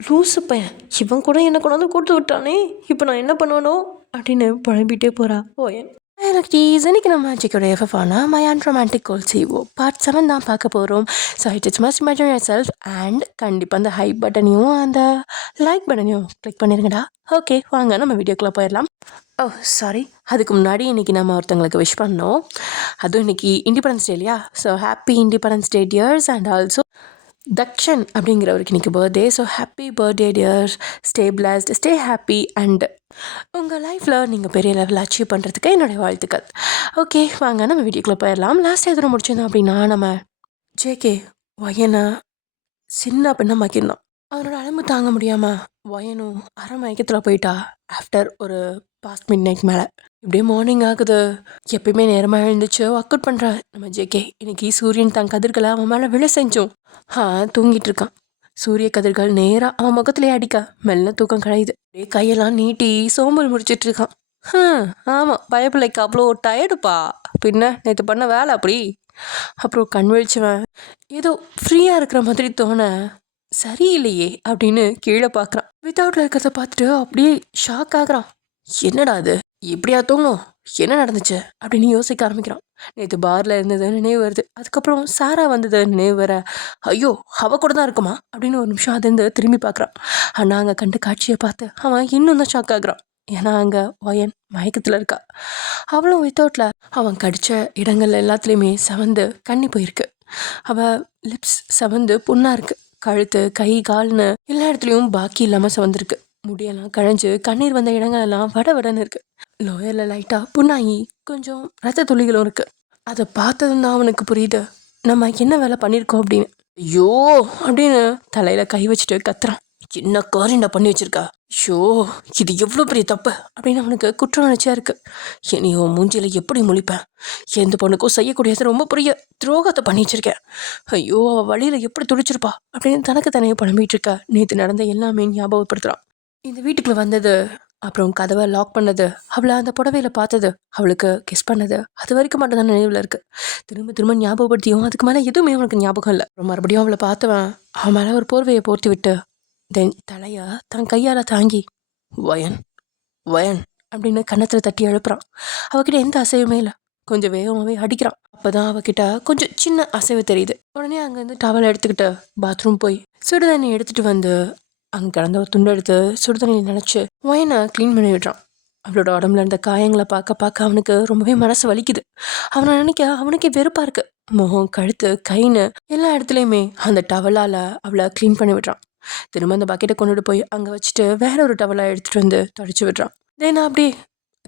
லூசு பையன் இவன் கூட என்ன கொண்டாந்து கொடுத்து விட்டானே, இப்போ நான் என்ன பண்ணணும் அப்படின்னு புலம்பிகிட்டே போகிறா ஓயன். எனக்கு இன்னைக்கு நம்ம மேஜிக்கோட எஃப்எஃப்னா my and romantic goal CO part 7 தான் பார்க்க போகிறோம். So it's must matter yourself and கண்டிப்பாக அந்த ஹைப் பட்டனையும் அந்த லைக் பட்டனையும் கிளிக் பண்ணிருங்கடா. ஓகே வாங்க நம்ம வீடியோக்குள்ளே போயிடலாம். ஓ சாரி, அதுக்கு முன்னாடி இன்றைக்கி நம்ம ஒருத்தங்களுக்கு விஷ் பண்ணோம். அதுவும் இன்றைக்கி இண்டிபெண்டன்ஸ் டே இல்லையா? So happy independence day dears. And also Dakshan அப்படிங்கிறவருக்கு இன்றைக்கி birthday. So happy birthday dears, stay blessed, stay happy and உங்கள் லைஃப்பில் நீங்கள் பெரிய லெவலில் அச்சீவ் பண்ணுறதுக்கு என்னுடைய வாழ்த்துக்கள். ஓகே வாங்க நம்ம வீடியோக்குள்ளே போயிடலாம். லாஸ்ட் எதிர முடிச்சிருந்தோம் அப்படின்னா நம்ம ஜேகே ஒயனை சின்ன பின்னமாக்கியிருந்தோம். அவனோட அலம்பு தாங்க முடியாமல் ஒயனும் அரை மயக்கத்தில் போயிட்டா ஆஃப்டர் ஒரு பாஸ்ட் மிட் நைட் மேலே. இப்படியே மார்னிங் ஆகுது. எப்பயுமே நேரமாக எழுந்துச்சு ஒர்க் அவுட் பண்ணுற நம்ம ஜேகே இன்னைக்கு சூரியன் தன் கதிர்களை அவன் மேலே விழ செஞ்சோம். தூங்கிட்டு இருக்கான். சூரிய கதிர்கள் நேராக அவன் முகத்திலே அடிக்க மெல்ல தூக்கம் கழையுது. அப்படியே கையெல்லாம் நீட்டி சோம்பல் முடிச்சிட்டு இருக்கான். ஆமாம், பயப்பிள்ளைக்கு அவ்வளோ டயர்டுப்பா. பின்ன நேற்று பண்ண வேலை அப்படி. அப்புறம் கண் விழிச்சுவன் ஏதோ ஃப்ரீயாக இருக்கிற மாதிரி தோண சரியில்லையே அப்படின்னு கீழே பார்க்குறான். வித்தவுட்ல இருக்கிறத பார்த்துட்டு அப்படியே ஷாக் ஆகுறான். என்னடா அது, எப்படியா தூங்கும், என்ன நடந்துச்சு அப்படின்னு யோசிக்க ஆரம்பிக்கிறான். நேற்று பாரில் இருந்தது நினைவு வருது. அதுக்கப்புறம் சாரா வந்தது நினைவு வர, ஐயோ அவ கூட தான் இருக்குமா அப்படின்னு ஒரு நிமிஷம் அதிர்ந்து திரும்பி பார்க்குறான். ஆனால் அங்கே கண்டு காட்சியை பார்த்து அவன் இன்னும் தான் ஷாக் ஆகுறான். ஏன்னா அங்கே ஒயன் மயக்கத்தில் இருக்கா. அவளும் வித்தவுட்ல அவன் கடித்த இடங்கள் எல்லாத்துலேயுமே செவந்து கண்ணி போயிருக்கு. அவள் லிப்ஸ் செவந்து புண்ணாக இருக்குது. கழுத்து, கை, கால்னு எல்லா இடத்துலையும் பாக்கி இல்லாமல் செவந்திருக்கு. முடியெல்லாம் கழிஞ்சு கண்ணீர் வந்த இடங்கள் எல்லாம் வடன்னு இருக்கு. லோயரில் லைட்டாக புண்ணாகி கொஞ்சம் ரத்த துளிகளும் இருக்கு. அதை பார்த்ததும் தான் அவனுக்கு புரியுது நம்ம என்ன வேலை பண்ணியிருக்கோம் அப்படின்னு. ஐயோ அப்படின்னு தலையில கை வச்சுட்டு கத்துறான். என்ன காரியண்டா பண்ணி வச்சிருக்கா, ஷோ இது எவ்வளோ பெரிய தப்பு அப்படின்னு அவனுக்கு குற்ற உணர்ச்சியா இருக்கு. என்னையோ மூஞ்சியில எப்படி முழிப்பேன், எந்த பொண்ணுக்கும் செய்யக்கூடியது ரொம்ப பெரிய துரோகத்தை பண்ணி வச்சிருக்கேன். ஐயோ அவள் வழியில எப்படி துடிச்சிருப்பா அப்படின்னு தனக்கு தனியாக புலம்பிட்டு இருக்கா. நேற்று நடந்த எல்லாமே ஞாபகப்படுத்துறான். இந்த வீட்டுக்குள்ள வந்தது, அப்புறம் கதவை லாக் பண்ணது, அவளை அந்த புடவையில பார்த்தது, அவளுக்கு கிஸ் பண்ணது, அது வரைக்கும் மட்டும்தான் நினைவில் இருக்கு. திரும்ப திரும்ப ஞாபகப்படுத்தியும் அதுக்கு மேலே எதுவுமே அவனுக்கு ஞாபகம் இல்லை. மறுபடியும் அவளை பார்த்தவன் அவன் மேலே ஒரு போர்வையை போர்த்தி விட்டு தென் தலையை தன் கையால் தாங்கி வயன் வயன் அப்படின்னு கன்னத்தில் தட்டி எழுப்புறான். அவகிட்ட எந்த அசைவுமே இல்லை. கொஞ்சம் வேகமாகவே அடிக்கிறான். அப்போதான் அவகிட்ட கொஞ்சம் சின்ன அசைவு தெரியுது. உடனே அங்கேருந்து டவலை எடுத்துக்கிட்டு பாத்ரூம் போய் சுடுதண்ணி எடுத்துகிட்டு வந்து அங்கே கிடந்த ஒரு துண்டு எடுத்து சுடுதண்ணியில் நினச்சி ஒயனை க்ளீன் பண்ணி விடுறான். அவளோட உடம்புல இருந்த காயங்களை பார்க்க அவனுக்கு ரொம்பவே மனசு வலிக்குது. அவனை நினைக்க அவனுக்கே வெறுப்பாக இருக்கு. முகம், கழுத்து, கைன்னு எல்லா இடத்துலையுமே அந்த டவலால் அவளை க்ளீன் பண்ணி விடுறான். திரும்ப அந்த பக்கெட்டை கொண்டுட்டு போய் அங்கே வச்சுட்டு வேற ஒரு டவலாக எடுத்துகிட்டு வந்து தொடச்சி விடுறான். தென் அப்படியே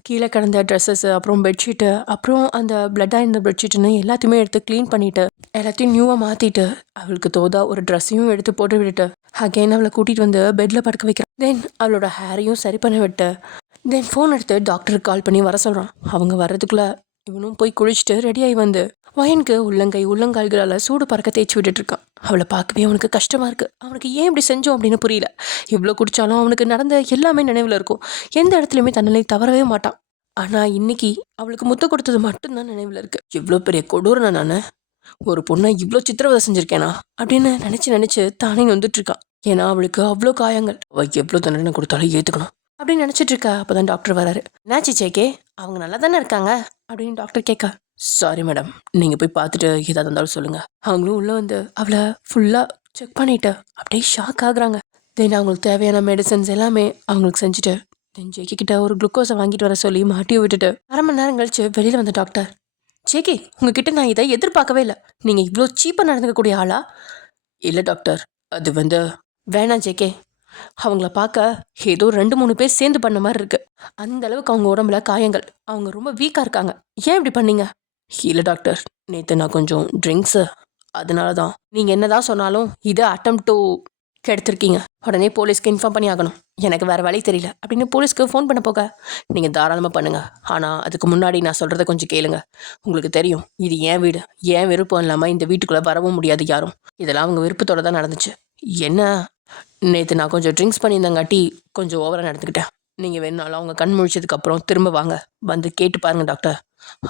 கீழே கிடந்த ட்ரெஸ்ஸஸ், அப்புறம் பெட்ஷீட்டு, அப்புறம் அந்த பிளட்டாக இருந்த பெட்ஷீட்டுன்னு எல்லாத்தையுமே எடுத்து க்ளீன் பண்ணிவிட்டு எல்லாத்தையும் நியூவாக மாற்றிட்டு அவளுக்கு தோதா ஒரு ட்ரெஸ்ஸையும் எடுத்து போட்டு விட்டுட்டு அகைன் அவளை கூட்டிகிட்டு வந்து பெட்டில் படுக்க வைக்கிறான். தென் அவளோட ஹேரையும் சரி பண்ண விட்டு தென் ஃபோன் எடுத்து டாக்டருக்கு கால் பண்ணி வர சொல்கிறான். அவங்க வர்றதுக்குள்ளே இவனும் போய் குளிச்சுட்டு ரெடியாகி வந்து வயனுக்கு உள்ளங்கை உள்ளங்கால்களால் சூடு பறக்க தேய்ச்சி விட்டுட்டு இருக்கான். அவளை பார்க்கவே அவனுக்கு கஷ்டமாக இருக்குது. அவனுக்கு ஏன் இப்படி செஞ்சோம் அப்படின்னு புரியல. எவ்வளோ குடித்தாலும் அவனுக்கு நடந்த எல்லாமே நினைவில் இருக்கும். எந்த இடத்துலையுமே தன்னிலை தவறவே மாட்டான். ஆனால் இன்னைக்கு அவளுக்கு முத்த கொடுத்தது மட்டும்தான் நினைவில் இருக்குது. எவ்வளோ பெரிய கொடூரனா நான், ஒரு பொண்ணை இவ்வளோ சித்திரவதை செஞ்சுருக்கேனா அப்படின்னு நினச்சி தானே வந்துட்டு இருக்கான். ஏன்னா அவளுக்கு அவ்வளோ காயங்கள். அவள் எவ்வளோ தண்டனை கொடுத்தாலும் ஏற்றுக்கணும் அப்படின்னு நினச்சிட்டு இருக்கா. அப்போ தான் டாக்டர் வராரு. என்னாச்சு சேகே, அவங்க நல்லா தானே இருக்காங்க அப்படின்னு டாக்டர் கேட்க, சாரி மேடம், நீங்கள் போய் பார்த்துட்டு ஏதாவது இருந்தாலும் சொல்லுங்கள். அவங்களும் உள்ளே வந்து அவளை ஃபுல்லாக செக் பண்ணிவிட்டு அப்படியே ஷாக் ஆகுறாங்க. தென் அவங்களுக்கு தேவையான மெடிசன்ஸ் எல்லாமே அவங்களுக்கு செஞ்சுட்டு தென் ஜேகே கிட்ட ஒரு குளுக்கோஸை வாங்கிட்டு வர சொல்லி மாட்டியும் விட்டுட்டு அரை மணி நேரம் கழிச்சு வெளியில் வந்த டாக்டர், ஜேகே உங்ககிட்ட நான் இதை எதிர்பார்க்கவே இல்லை. நீங்கள் இவ்வளோ சீப்பாக நடந்துக்கக்கூடிய ஆளா? இல்லை டாக்டர், அது வேணாம் ஜேகே, அவங்கள பார்க்க ஏதோ 2-3 பேர் சேர்ந்து பண்ண மாதிரி இருக்கு. அந்த அளவுக்கு அவங்க உடம்புல காயங்கள், அவங்க ரொம்ப வீக்காக இருக்காங்க. ஏன் இப்படி பண்ணீங்க? இல்லை டாக்டர், நேற்று நான் கொஞ்சம் ட்ரிங்க்ஸு, அதனால தான். நீங்கள் என்னதான் சொன்னாலும் இதை அட்டெம்ப்ட் டு கெடுத்துருக்கீங்க. உடனே போலீஸ்க்கு இன்ஃபார்ம் பண்ணி ஆகணும். எனக்கு வேறு வழி தெரியல அப்படின்னு போலீஸ்க்கு ஃபோன் பண்ண போக, நீங்கள் தாராளமாக பண்ணுங்கள். ஆனால் அதுக்கு முன்னாடி நான் சொல்கிறத கொஞ்சம் கேளுங்க. உங்களுக்கு தெரியும் இது ஏன் வீடு, ஏன் விருப்பம் இல்லாமல் இந்த வீட்டுக்குள்ளே வரவும் முடியாது யாரும். இதெல்லாம் அவங்க விருப்பத்தோடு தான் நடந்துச்சு. என்ன, நேற்று நான் கொஞ்சம் ட்ரிங்க்ஸ் பண்ணியிருந்தங்காட்டி கொஞ்சம் ஓவராக நடந்துக்கிட்டேன். நீங்கள் வேணுனாலும் அவங்க கண் முழிச்சதுக்கப்புறம் திரும்ப வாங்க, வந்து கேட்டு பாருங்கள் டாக்டர்.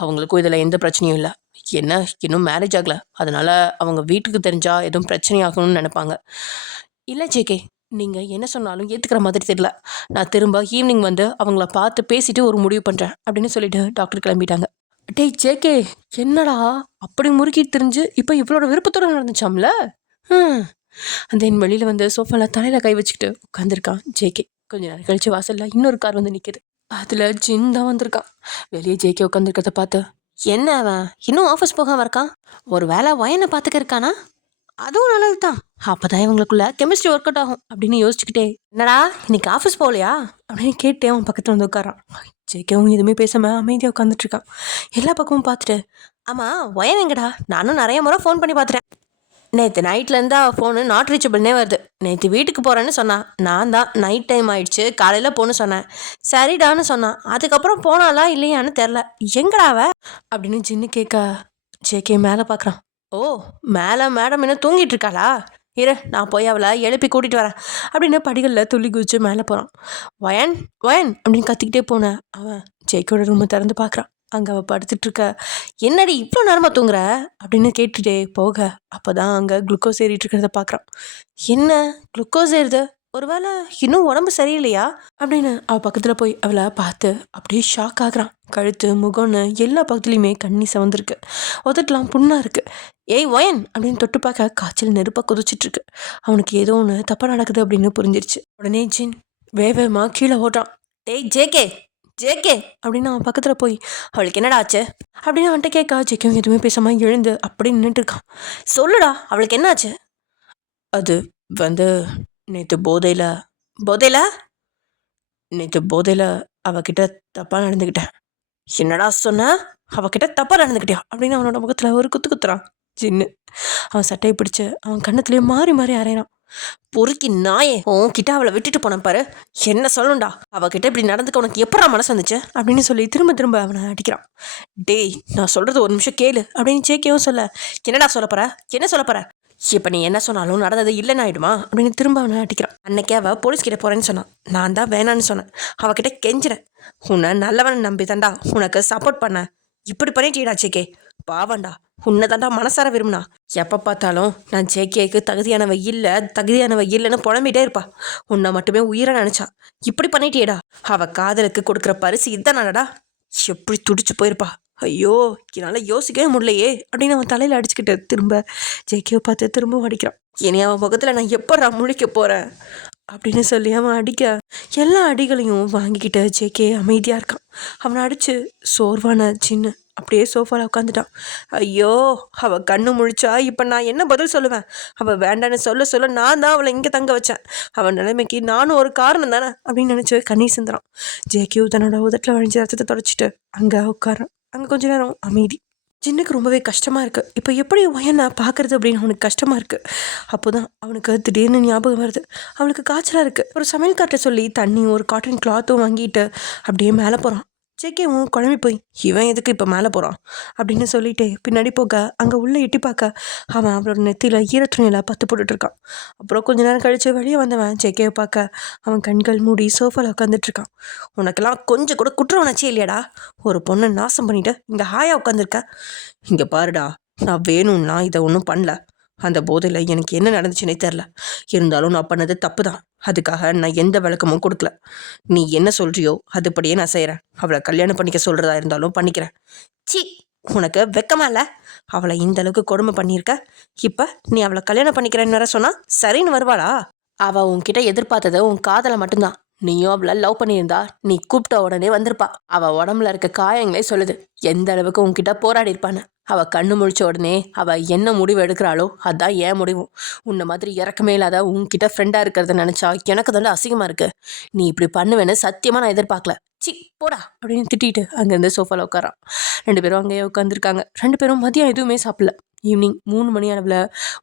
அவங்களுக்கும் இதில் எந்த பிரச்சனையும் இல்லை. என்ன, இன்னும் மேரேஜ் ஆகலை, அதனால் அவங்க வீட்டுக்கு தெரிஞ்சால் எதுவும் பிரச்சனை ஆகணும்னு நினைப்பாங்க. இல்லை ஜேகே, நீங்கள் என்ன சொன்னாலும் ஏற்றுக்கிற மாதிரி தெரியல. நான் திரும்ப ஈவினிங் வந்து அவங்கள பார்த்து பேசிட்டு ஒரு முடிவு பண்ணுறேன் அப்படின்னு சொல்லிட்டு டாக்டர் கிளம்பிட்டாங்க. டேய் ஜேகே, என்னடா அப்படி முறுக்கிட்டு தெரிஞ்சு இப்போ இவளோட விருப்பத்தோட நடந்துச்சாம்ல. அந்த என் வெளியில் வந்து சோஃபாவில் தலையில் கை வச்சுக்கிட்டு உட்காந்துருக்கான் ஜேகே. கொஞ்ச நேரம் கழிச்சு வாசலில் இன்னொரு கார் வந்து நிற்கிது. அதில் ஜின் தான் வந்திருக்கான். வெளியே ஜேகே உட்காந்துருக்கிறத பார்த்து, என்ன அவன் இன்னும் ஆஃபீஸ் போகாம இருக்கான்? ஒரு வேளை வயனை பார்த்துக்க இருக்கானா? அதுவும் நல்லது தான். அப்போதான் இவங்களுக்குள்ள கெமிஸ்ட்ரி ஒர்க் அவுட் ஆகும் அப்படின்னு யோசிச்சுக்கிட்டே, என்னடா இன்னைக்கு ஆஃபீஸ் போகலையா அப்படின்னு கேட்டே அவன் பக்கத்தில் வந்து உட்காரான். ஜேகேவும் எதுவுமே பேசாமல் அமைதியாக உட்காந்துட்டு இருக்கான். எல்லா பக்கமும் பார்த்துட்டு, ஆமாம் வயன் எங்கடா? நானும் நிறைய முறை ஃபோன் பண்ணி பார்த்துட்டேன். நேற்று நைட்லேருந்து அவள் ஃபோனு நாட் ரீச்சபிள்னே வருது. நேற்று வீட்டுக்கு போகிறேன்னு சொன்னான். நான் தான் நைட் டைம் ஆயிடுச்சு காலையில் போன்னு சொன்னேன். சரிடான்னு சொன்னான். அதுக்கப்புறம் போனாலா இல்லையான்னு தெரில. எங்கடா அவ அப்படின்னு ஜின்னு கேட்க, ஜேகே மேலே பார்க்குறான். ஓ, மேலே மேடம் என்ன தூங்கிட்டு இருக்காளா? இரு, நான் போய் அவளை எழுப்பி கூட்டிகிட்டு வரேன் அப்படின்னு படிகளில் துள்ளி குதிச்சு மேலே போகிறான். வயன் வயன் அப்படின்னு கத்திக்கிட்டே போனேன். அவன் ஜேகேயோட ரூமை திறந்து பார்க்குறான். அங்கே அவள் படுத்துட்ருக்க. என்னடி இவ்வளோ நேரமாக தூங்குற அப்படின்னு கேட்டுட்டே போக, அப்போ தான் அங்கே குளுக்கோஸ் ஏறிட்டு இருக்கிறத பார்க்குறான். என்ன குளுக்கோஸ் ஏறுது? ஒருவேளை இன்னும் உடம்பு சரியில்லையா அப்படின்னு அவள் பக்கத்தில் போய் அவளை பார்த்து அப்படியே ஷாக் ஆகுறான். கழுத்து முகம்னு எல்லா பக்கத்துலேயுமே கண்ணி சவந்திருக்கு. உதட்டலாம் புண்ணாக இருக்குது. ஏய் ஒயன் அப்படின்னு தொட்டு பார்க்க காய்ச்சல் நெருப்பாக குதிச்சிட்ருக்கு. அவனுக்கு ஏதோ ஒன்று தப்பாக நடக்குது அப்படின்னு புரிஞ்சிருச்சு. உடனே ஜின் வேகமாக கீழே ஓடுறான். டேய் ஜேகே ஜேகே அப்படின்னு அவன் பக்கத்தில் போய், அவளுக்கு என்னடா ஆச்சு அப்படின்னு அவன்கிட்ட கேட்க, ஜேகேவும் எதுவுமே பேசாமல் எழுந்து அப்படி நின்றுட்டு இருக்கான். சொல்லுடா அவளுக்கு என்ன ஆச்சு? அது வந்து நேற்று போதையில் அவகிட்ட தப்பாக நடந்துக்கிட்டேன். என்னடா சொன்ன? அவகிட்ட தப்பாக நடந்துக்கிட்டியா அப்படின்னு அவனோட முகத்தில் ஒரு குத்து குத்துறான் ஜின்னு. அவன் சட்டையை பிடிச்சு அவன் கண்ணத்துலேயே மாறி மாறி அரைகிறான். பொறுக்கி நாயே, உன்கிட்ட அவளை விட்டுட்டு போனேன் பாரு, என்ன சொல்லணும்டா? அவகிட்ட இப்படி நடந்துக்க உனக்கு எப்படா மனசு வந்துச்சு அப்படின்னு சொல்லி திரும்ப திரும்ப அவனை அடிக்கிறான். டேய் நான் சொல்கிறது ஒரு நிமிஷம் கேளு அப்படின்னு ஜேகேவும் சொல்ல, என்னடா சொல்லப்போற? என்ன சொல்லப்போற? இப்போ நீ என்ன சொன்னாலும் நடந்தது இல்லைன்னு ஆயிடுமா அப்படின்னு திரும்ப அவனை அடிக்கிறான். அன்னைக்கே அவள் போலீஸ்கிட்ட போகிறேன்னு சொன்னான். நான் தான் வேணான்னு சொன்னேன். அவகிட்ட கெஞ்சினேன். உன்னை நல்லவன் நம்பி தாண்டா உனக்கு சப்போர்ட் பண்ண. இப்படி பண்ணிட்டீடா ஜேகே, பாவண்டா. உன்னை தாண்டா மனசார விரும்பினா. எப்போ பார்த்தாலும் நான் ஜேகேக்கு தகுதியானவ இல்லைன்னு புலம்பிகிட்டே இருப்பா. உன்னை மட்டுமே உயிரை நினச்சா. இப்படி பண்ணிட்டியேடா. அவள் காதலுக்கு கொடுக்குற பரிசு இதுதானடா. எப்படி துடிச்சு போயிருப்பா. ஐயோ, என்னால் யோசிக்கவே முடியலையே அப்படின்னு அவன் தலையில் அடிச்சுக்கிட்டு திரும்ப ஜேகேவை பார்த்து திரும்பவும் அடிக்கிறான். இனி அவன் முகத்தில் நான் எப்போ முழிக்க போகிறேன் அப்படின்னு சொல்லி அவன் அடிக்க, எல்லா அடிகளையும் வாங்கிக்கிட்டு ஜேகே அமைதியாக இருக்கான். அவனை அடித்து சோர்வான சின்ன அப்படியே சோஃபாவில் உட்காந்துட்டான். ஐயோ, அவள் கண்ணு முழிச்சா இப்போ நான் என்ன பதில் சொல்லுவேன்? அவள் வேண்டான்னு சொல்ல நான் தான் அவளை இங்கே தங்க வச்சேன். அவன் நிலைமைக்கு நானும் ஒரு காரணம் தானே அப்படின்னு நினச்சி கண்ணீர் சிந்துறான். ஜேகே தன்னோட உதட்டில் வழிஞ்ச ரத்தத்தை தொடச்சிட்டு அங்கே உட்காரான். அங்கே கொஞ்ச நேரம் அமைதி. ஜின்னுக்கு ரொம்பவே கஷ்டமாக இருக்குது. இப்போ எப்படி ஒயனை பார்க்குறது அப்படின்னு அவனுக்கு கஷ்டமாக இருக்குது. அப்போ தான் அவனுக்கு திடீர்னு ஞாபகம் வருது. அவனுக்கு காய்ச்சலாக இருக்குது. ஒரு சமையல்கார்ட்ட சொல்லி தண்ணி ஒரு காட்டன் கிளாத்தும் வாங்கிட்டு அப்படியே மேலே போகிறான். ஜேகேவும் குழம்பி போய், இவன் எதுக்கு இப்போ மேலே போகிறான் அப்படின்னு சொல்லிட்டு பின்னாடி போக அங்கே உள்ளே எட்டி பார்க்க அவன் அவளோட நெத்தியில் ஈரத்துணியில் பத்து போட்டுட்ருக்கான். அப்புறம் கொஞ்ச நேரம் கழித்து வெளியே வந்தவன் ஜேகேவை பார்க்க அவன் கண்கள் மூடி சோஃபாவில் உட்காந்துட்ருக்கான். உனக்கெல்லாம் கொஞ்சம் கூட குற்ற உணர்ச்சி இல்லையாடா? ஒரு பொண்ணை நாசம் பண்ணிவிட்டு இங்கே ஹாயாக உட்காந்துருக்க. இங்கே பாருடா, நான் வேணும்னா இதை ஒன்றும் பண்ணல. அந்த போதையில் எனக்கு என்ன நடந்துச்சுன்னே தெரில. இருந்தாலும் நான் பண்ணது தப்பு தான். அதுக்காக நான் எந்த விளக்கமும் கொடுக்கல. நீ என்ன சொல்கிறியோ அதுபடியே நான் செய்கிறேன். அவளை கல்யாணம் பண்ணிக்க சொல்கிறதா இருந்தாலும் பண்ணிக்கிறேன். சி, உனக்கு வெக்கமா இல்லை? அவளை இந்த அளவுக்கு கொடுமை பண்ணியிருக்க. இப்போ நீ அவளை கல்யாணம் பண்ணிக்கிறேன்னு வேற சொன்னா சரின்னு வருவாளா? அவள் உன்கிட்ட எதிர்பார்த்தது உன் காதலை மட்டும்தான். நீயும் அவளை லவ் பண்ணியிருந்தா நீ கூப்பிட்ட உடனே வந்திருப்பா. அவள் உடம்புல இருக்க காயங்களே சொல்லுது எந்த அளவுக்கு உன்கிட்ட போராடி இருப்பான்னு. அவள் கண்ணு முழிச்ச உடனே அவள் என்ன முடிவு எடுக்கிறாளோ அதுதான் ஏன் முடிவும். உன்னை மாதிரி இறக்கமே இல்லாத உன்கிட்ட ஃப்ரெண்டாக இருக்கிறத நினச்சா எனக்கு தாண்டா அசிங்கமாக இருக்குது. நீ இப்படி பண்ணுவேன்னு சத்தியமாக நான் எதிர்பார்க்கல. சி போடா அப்படின்னு திட்டிட்டு அங்கேருந்து சோஃபாவில் உட்காரான். 2 பேரும் அங்கேயே உட்காந்துருக்காங்க. 2 பேரும் மதியம் எதுவுமே சாப்பிடல. ஈவினிங் 3 மணி அளவில்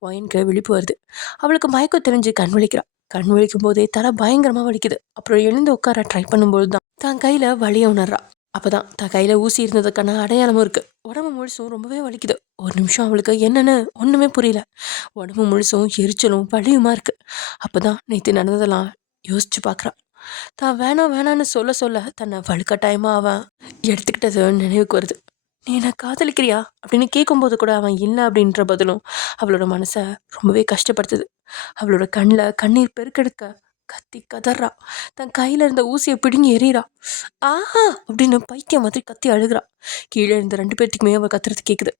ஒயனுக்கு விழிப்பு வருது. அவளுக்கு மயக்கம் தெரிஞ்சு கண் விழிக்கிறான். கண் விழிக்கும் போதே தலை பயங்கரமாக வலிக்குது. அப்புறம் எழுந்து உட்கார ட்ரை பண்ணும்போது தான் தான் கையில் வலியை உணர்றா. அப்போ தான் தான் கையில் ஊசி இருந்ததுக்கான அடையாளமும் இருக்குது. உடம்பு முழுசும் ரொம்பவே வலிக்குது. ஒரு நிமிஷம் அவளுக்கு என்னென்னு ஒன்றுமே புரியல. உடம்பு முழுசும் எரிச்சலும் வலியுமா இருக்குது. அப்போ தான் நேற்று நடந்ததெல்லாம் யோசிச்சு பார்க்குறான். தான் வேணான்னு சொல்ல தன்னை வலுக்கட்டாயமாக அவன் எடுத்துக்கிட்டது நினைவுக்கு வருது. நீ என்ன காதலிக்கிறியா அப்படின்னு கேட்கும்போது கூட அவன் இல்லை அப்படின்ற பதிலும் அவளோட மனசை ரொம்பவே கஷ்டப்படுத்துது. அவளோட கண்ணில் கண்ணீர் பெருக்கெடுக்க கத்தி கதறா. தன் கையில இருந்த ஊசியை பிடுங்கி எறிகிறா. ஆஹா அப்படின்னு பைத்தியம் மாதிரி கத்தி அழுகிறா. கீழே இருந்த 2 பேர்த்துக்குமே அவள் கத்துறது கேட்குது.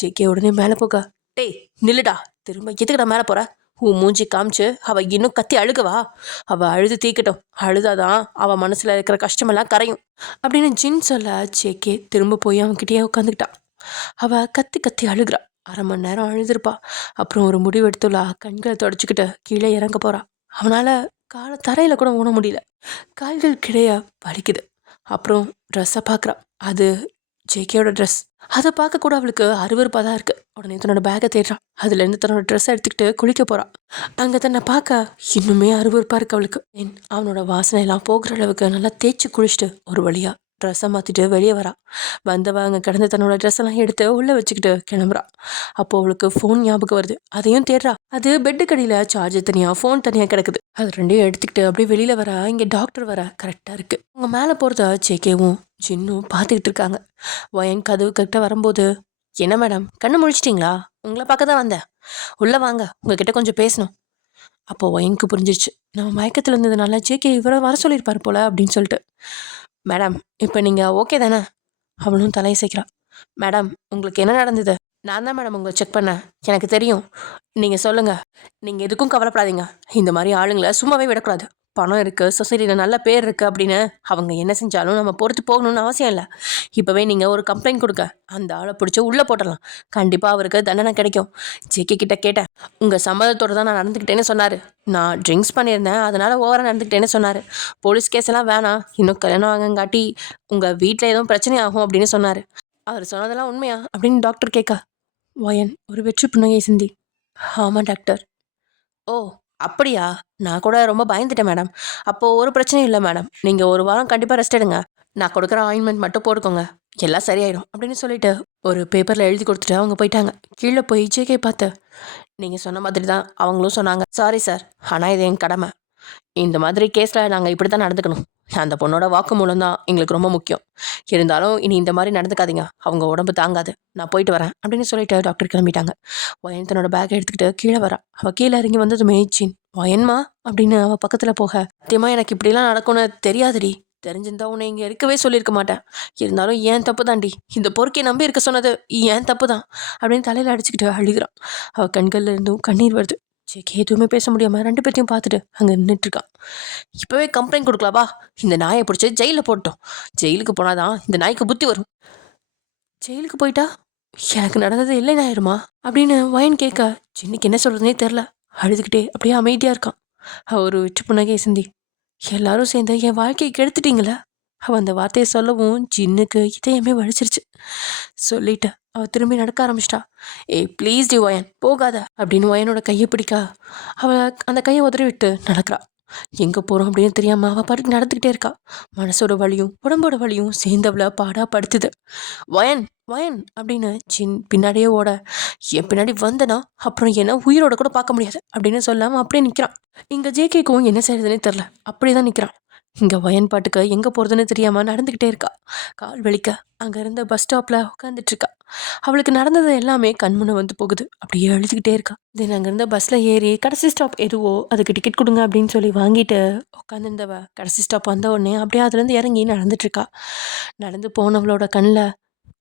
ஜேகே உடனே மேலே போக, டேய் நில்லுடா, திரும்ப எதுக்குடா மேலே போற? உன் மூஞ்சி காமிச்சு அவள் இன்னும் கத்தி அழுகவா? அவள் அழுது தீக்கட்டும், அழுதாதான் அவள் மனசில் இருக்கிற கஷ்டமெல்லாம் கரையும் அப்படின்னு ஜின் சொல்ல ஜேகே திரும்ப போய் அவன்கிட்டயே உட்காந்துக்கிட்டான். அவள் கத்தி கத்தி அழுகிறா. 1/2 மணி நேரம் அழுதுருப்பா. அப்புறம் ஒரு முடிவு எடுத்துலா கண்களை தொடச்சிக்கிட்டு கீழே இறங்க போறா. அவனால் காலை தரையில் கூட ஊன முடியல. கால்கள் கிடையா வலிக்குது. அப்புறம் ட்ரெஸ்ஸை பார்க்குறா. அது ஜேகேயோட ட்ரெஸ். அதை பார்க்க கூட அவளுக்கு அருவருப்பாக தான் இருக்குது. உடனே தன்னோட பேக்கை தேடுறா. அதுலேருந்து தன்னோட ட்ரெஸ்ஸை எடுத்துக்கிட்டு குளிக்க போகிறான். அங்கே தன்னை பார்க்க இன்னுமே அருவருப்பாக இருக்கு அவளுக்கு. அவனோட வாசனை எல்லாம் போகிற அளவுக்கு நல்லா தேய்ச்சி குளிச்சுட்டு ஒரு வழியாக ட்ரெஸ்ஸை மாற்றிட்டு வெளியே வரா. வந்தவ அங்கே கிடந்து தன்னோட ட்ரெஸ்ஸெல்லாம் எடுத்து உள்ளே வச்சுக்கிட்டு கிளம்புறா. அப்போது அவளுக்கு ஃபோன் ஞாபகம் வருது. அதையும் தேடுறா. அது பெட்டுக்கடியில் சார்ஜர் தனியாக ஃபோன் தனியாக கிடக்குது. அது 2ஐயும் எடுத்துக்கிட்டு அப்படியே வெளியில் வர இங்கே டாக்டர் வர கரெக்டாக இருக்குது. அவங்க மேலே போகிறத ஜேகேவும் ஜின்னும் பார்த்துக்கிட்டு இருக்காங்க. வயன் கதவு கிட்ட வரும்போது, என்ன மேடம் கண்ணு முழிச்சிட்டிங்களா? உங்களை பார்க்க தான் வந்தேன், உள்ளே வாங்க, உங்ககிட்ட கொஞ்சம் பேசணும். அப்போது வயனுக்கு புரிஞ்சிருச்சு, நம்ம மயக்கத்தில் இருந்ததுனால ஜேகே இவரை வர சொல்லியிருப்பார் போல அப்படின்னு சொல்லிட்டு. மேடம் இப்போ நீங்கள் ஓகே தானே? அவளும் தலையை சேர்க்கிறா. மேடம் உங்களுக்கு என்ன நடந்தது? நான் தான் மேடம் உங்களை செக் பண்ணேன், எனக்கு தெரியும். நீங்கள் சொல்லுங்கள், நீங்கள் எதுக்கும் கவலைப்படாதீங்க. இந்த மாதிரி ஆளுங்களை சும்மாவே விடக்கூடாது. பணம் இருக்குது, சொசைட்டியில் நல்ல பேர் இருக்குது அப்படின்னு அவங்க என்ன செஞ்சாலும் நம்ம பொறுத்து போகணுன்னு அவசியம் இல்லை. இப்போவே நீங்கள் ஒரு கம்ப்ளைண்ட் கொடுங்க, அந்த ஆளை பிடிச்சி உள்ளே போட்டலாம். கண்டிப்பாக அவருக்கு தண்டனை கிடைக்கும். ஜேகே கிட்ட கேட்டேன், உங்கள் சம்மதத்தோடு தான் நான் நடந்துக்கிட்டேன்னு சொன்னார். நான் ட்ரிங்க்ஸ் பண்ணியிருந்தேன், அதனால் ஓவராக நடந்துக்கிட்டேன்னு சொன்னார். போலீஸ் கேஸ் எல்லாம் வேணாம், இன்னும் கல்யாணம் ஆகங்காட்டி உங்கள் வீட்டில் எதுவும் பிரச்சனை ஆகும் அப்படின்னு சொன்னார். அவர் சொன்னதெல்லாம் உண்மையா அப்படின்னு டாக்டர் கேட்க, வயன் ஒரு வெற்றி புன்னகை சிந்தி, ஆமாம் டாக்டர். ஓ அப்படியா? நான் கூட ரொம்ப பயந்துட்டேன் மேடம். அப்போது ஒரு பிரச்சனையும் இல்லை மேடம். நீங்கள் ஒரு வாரம் கண்டிப்பாக ரெஸ்ட் எடுங்க. நான் கொடுக்குற ஆயின்மெண்ட் மட்டும் போட்டுக்கோங்க, எல்லாம் சரியாயிடும் அப்படின்னு சொல்லிட்டு ஒரு பேப்பரில் எழுதி கொடுத்துட்டு அவங்க போயிட்டாங்க. கீழே போய் ஜேகே பார்த்து, நீங்கள் சொன்ன மாதிரி தான் அவங்களும் சொன்னாங்க. சாரி சார், ஆனால் இது என் கடமை. இந்த மாதிரி கேஸில் நாங்கள் இப்படி தான் நடந்துக்கணும். அந்த பொண்ணோட வாக்கு மூலம் தான் எங்களுக்கு ரொம்ப முக்கியம். இருந்தாலும் இனி இந்த மாதிரி நடந்துக்காதீங்க, அவங்க உடம்பு தாங்காது. நான் போயிட்டு வரேன் அப்படின்னு சொல்லிட்டு டாக்டர் கிளம்பிட்டாங்க. வயன் தன்னோட பேக்கை எடுத்துக்கிட்டு கீழே வரா. அவள் கீழே இறங்கி வந்ததுமே ஜின், வயன்மா அப்படின்னு அவள் பக்கத்தில் போக, சத்தியமா எனக்கு இப்படிலாம் நடக்கும்னு தெரியாதுடி. தெரிஞ்சிருந்தா உன்னை இங்கே இருக்கவே சொல்லியிருக்க மாட்டேன். இருந்தாலும் ஏன் தப்பு தாண்டி, இந்த பொறுக்கையை நம்பி இருக்க சொன்னது ஏன் தப்பு தான் அப்படின்னு தலையில் அடிச்சுக்கிட்டு அழுகிறான். அவள் கண்கள்ல இருந்தும் கண்ணீர் வருது. ஜேகே எதுவுமே பேச முடியாமல் 2 பேர்த்தையும் பார்த்துட்டு அங்கே நின்றுட்டுருக்கான். இப்போவே கம்ப்ளைண்ட் கொடுக்கலாவா? இந்த நாயை பிடிச்சி ஜெயிலில் போட்டோம். ஜெயிலுக்கு போனாதான் இந்த நாய்க்கு புத்தி வரும். ஜெயிலுக்கு போயிட்டா எனக்கு நடந்தது இல்லை ஆயிருமா அப்படின்னு வயன் கேட்க, ஜின்னுக்கு என்ன சொல்கிறதுனே தெரில. அழுதுகிட்டே அப்படியே அமைதியாக இருக்கான். அவள் ஒரு வெற்றி புன்னகையை சிந்தி, எல்லாரும் சேர்ந்து என் வாழ்க்கையை கெடுத்துட்டீங்களே. அவள் அந்த வார்த்தையை சொல்லவும் ஜின்னுக்கு இதயமே வலிச்சிருச்சு. சொல்லிட்டு அவள் திரும்பி நடக்க ஆரம்பிச்சிட்டா. ஏய் ப்ளீஸ் டி வயன், போகாத அப்படின்னு வயனோட கையை பிடிக்க அவள் அந்த கையை உதறி விட்டு நடக்கிறா. எங்கே போகிறோம் அப்படின்னு தெரியாமல் அவள் பாட்டுக்கு நடந்துக்கிட்டே இருக்கா. மனசோட வலியும் உடம்போட வலியும் சேர்ந்தவளை பாடா படுத்துது. வயன் வயன் அப்படின்னு ஜின் பின்னாடியே ஓட, என் பின்னாடி வந்தனா அப்புறம் என்ன உயிரோட கூட பார்க்க முடியாது அப்படின்னு சொல்லாமல் அப்படியே நிற்கிறான். இங்கே ஜேகேக்கும் என்ன செய்யறதுன்னே தெரில, அப்படியே தான் நிற்கிறான். இங்கே வயன் பாட்டுக்கு எங்கே போகிறதுன்னு தெரியாமல் நடந்துக்கிட்டே இருக்கா. கால் வலிக்க அங்கே இருந்த பஸ் ஸ்டாப்பில் உட்காந்துட்ருக்கா. அவளுக்கு நடந்தது எல்லாமே கண்முனை வந்து போகுது. அப்படியே எழுதிக்கிட்டே இருக்கா. தென் அங்கேருந்து பஸ்ஸில் ஏறி கடைசி ஸ்டாப் எதுவோ அதுக்கு டிக்கெட் கொடுங்க அப்படின்னு சொல்லி வாங்கிட்டு உட்காந்துருந்தவ கடைசி ஸ்டாப் வந்த உடனே அப்படியே அதுலேருந்து இறங்கி நடந்துட்டுருக்கா. நடந்து போனவளோட கண்ணில்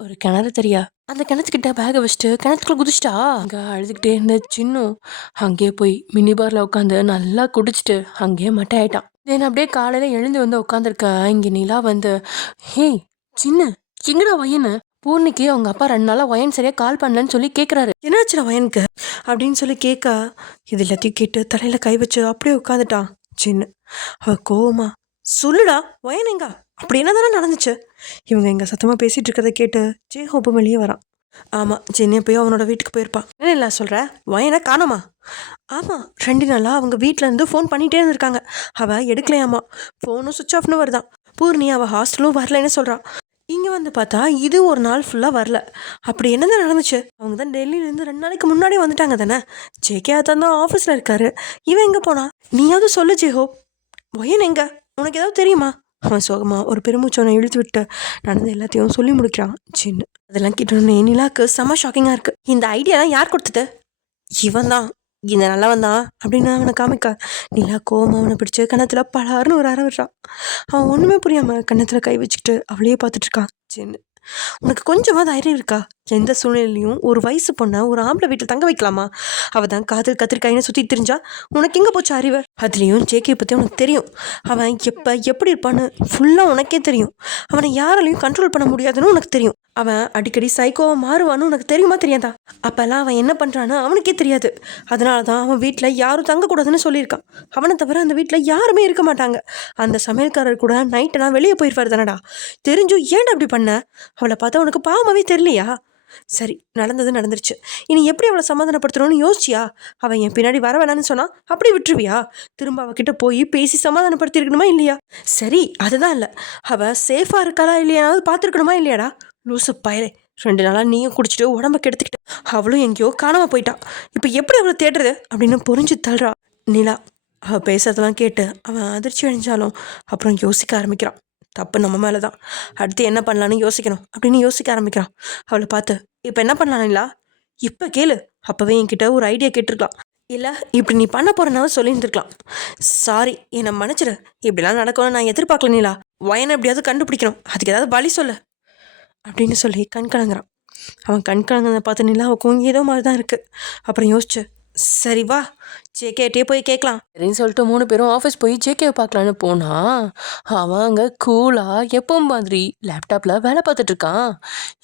ஒரு கிணறு தெரியா. அந்த கிணத்துக்கிட்ட பேகை வச்சுட்டு கிணத்துக்குள்ள குதிச்சிட்டா. அங்கே அழுதுகிட்டே இருந்த சின்னும் அங்கேயே போய் மினி பாரில் உட்காந்து நல்லா குடிச்சிட்டு அங்கேயே மட்டை ஆயிட்டான். தென் அப்படியே காலையில் எழுந்து வந்து உட்காந்துருக்க இங்கே நிலா வந்து, ஹே சின்ன எங்கடா வயனு? பூர்ணிக்கு அவங்க அப்பா 2 நாளாக வயன் சரியாக கால் பண்ணலன்னு சொல்லி கேட்குறாரு. என்னாச்சுடா வயனுக்கு அப்படின்னு சொல்லி கேட்க, இது எல்லாத்தையும் கேட்டு தலையில் கை வச்சு அப்படியே உட்காந்துட்டான் சின்ன. அவ கோவமா, சொல்லுடா வயன் எங்க? அப்படி என்ன தானே நடந்துச்சு? இவங்க எங்க சத்தமாக பேசிகிட்டு இருக்கிறத கேட்டு ஜே ஹோப்பும் வெளியே வரான். ஆமாம், சின்ன போய் அவனோட வீட்டுக்கு போயிருப்பான். என்ன இல்லை சொல்கிற, வயனை காணோமா? ஆமாம், 2 நாளாக அவங்க வீட்டிலேருந்து ஃபோன் பண்ணிகிட்டே இருந்திருக்காங்க. அவள் எடுக்கலையாமா, ஃபோனும் சுவிட்ச் ஆஃப்னு வருதான். பூர்ணி அவள் ஹாஸ்டலும் வரலைன்னு சொல்கிறான். இங்கே வந்து பார்த்தா இது ஒரு நாள் ஃபுல்லாக வரல. அப்படி என்னதான் நடந்துச்சு? அவங்க தான் டெல்லியிலேருந்து 2 நாளைக்கு முன்னாடி வந்துட்டாங்க தானே. ஜேகே தான் ஆஃபீஸில் இருக்காரு. இவன் எங்கே போனா? நீயாவது சொல்லு ஜே ஹோப். வயன் எங்க? உனக்கு ஏதாவது தெரியுமா அவன் சோகமாக ஒரு பெருமூச்சவனை இழுத்து விட்டு நடந்த எல்லாத்தையும் சொல்லி முடிக்கிறான் சின்னு. அதெல்லாம் கேட்டோன்னே நிலாக்கு செம்ம ஷாக்கிங்காக இருக்குது. இந்த ஐடியாலாம் யார் கொடுத்தது? இவன் தான், இந்த நல்லவன் தான் அப்படின்னு அவனை காமிக்க நிலா கோவம் அவனை பிடிச்சி கன்னத்தில் பலாருன்னு ஒரு அரை விடுறான். அவன் ஒன்றுமே புரியாமல் கன்னத்தில் கை வச்சுக்கிட்டு அவளையே பார்த்துட்டு இருக்கான் சின்னு. உனக்கு கொஞ்சமாக தைரியம் இருக்கா? எந்த சூழ்நிலையிலையும் ஒரு வயசு பொண்ணை ஒரு ஆம்பளை வீட்டில் தங்க வைக்கலாமா? அவள் தான் காதல் கத்திரிக்காயின்னு சுற்றி தெரிஞ்சா உனக்கு எங்கே போச்சு அறிவு? அதுலேயும் ஜேகே பற்றி உனக்கு தெரியும். அவன் எப்படி இருப்பான்னு ஃபுல்லாக உனக்கே தெரியும். அவனை யாராலையும் கண்ட்ரோல் பண்ண முடியாதுன்னு உனக்கு தெரியும். அவன் அடிக்கடி சைக்கோவாக மாறுவான்னு உனக்கு தெரியுமா தெரியாதா? அப்போல்லாம் அவன் என்ன பண்ணுறான்னு அவனுக்கே தெரியாது. அதனால தான் அவன் வீட்டில் யாரும் தங்கக்கூடாதுன்னு சொல்லியிருக்கான். அவனை தவிர அந்த வீட்டில் யாருமே இருக்க மாட்டாங்க. அந்த சமையல்காரர் கூட நைட்டெல்லாம் வெளியே போயிருப்பார் தானடா. தெரிஞ்சும் ஏன்டா அப்படி பண்ண? அவளை பார்த்தா உனக்கு பாவமாகவே தெரியலையா? சரி, நடந்தது நடந்துருச்சு. இனி எப்படி அவளை சமாதானப்படுத்தணும்னு யோசிச்சியா? அவன் என் பின்னாடி வர வேணான்னு சொன்னா அப்படி விட்டுருவியா? திரும்ப அவகிட்ட போய் பேசி சமாதானப்படுத்திருக்கணுமா இல்லையா? சரி, அதுதான் இல்லை, அவள் சேஃபாக இருக்காளா இல்லையாவது பார்த்துருக்கணுமா இல்லையாடா? லூசு பயலே, 2 நாளாக நீயும் குடிச்சிட்டு உடம்ப கெடுத்துக்கிட்ட. அவளும் எங்கேயோ காணாமல் போயிட்டான். இப்போ எப்படி அவளை தேடுறது அப்படின்னு புரிஞ்சு தள்ளுறா நிலா. அவள் பேசுறதெல்லாம் கேட்டு அவன் அதிர்ச்சி அடைஞ்சாலும் அப்புறம் யோசிக்க ஆரம்பிக்கிறான். தப்பு நம்ம மேலே தான். அடுத்து என்ன பண்ணலான்னு யோசிக்கணும் அப்படின்னு யோசிக்க ஆரம்பிக்கிறான். அவளை பார்த்து, இப்போ என்ன பண்ணலாம் நிலா? இப்போ கேளு. அப்போவே என்கிட்ட ஒரு ஐடியா கேட்டிருக்கலாம். இல்லை இப்படி நீ பண்ண போகிறனால சொல்லியிருந்துருக்கலாம். சாரி, என்னை மன்னிச்சிடு. இப்படிலாம் நடக்கணும்னு நான் எதிர்பார்க்கல நிலா. வயனை எப்படியாவது கண்டுபிடிக்கணும். அதுக்கு ஏதாவது வழி சொல்லு அப்படின்னு சொல்லி கண் கலங்குறான். அவன் கண் கலங்குறதை பார்த்து நிலாவுக்கும் ஏதோ மாதிரி தான் இருக்குது. அப்புறம் யோசிச்சு, சரி வா ஜேகேட்டே போய் கேட்கலாம் சரின்னு சொல்லிட்டு 3 பேரும் ஆஃபீஸ் போய் ஜேகேவை பார்க்கலான்னு போனா அவன் அங்கே கூலாக எப்பவும் மாதிரி லேப்டாப்பில் வேலை பார்த்துட்டு இருக்கான்.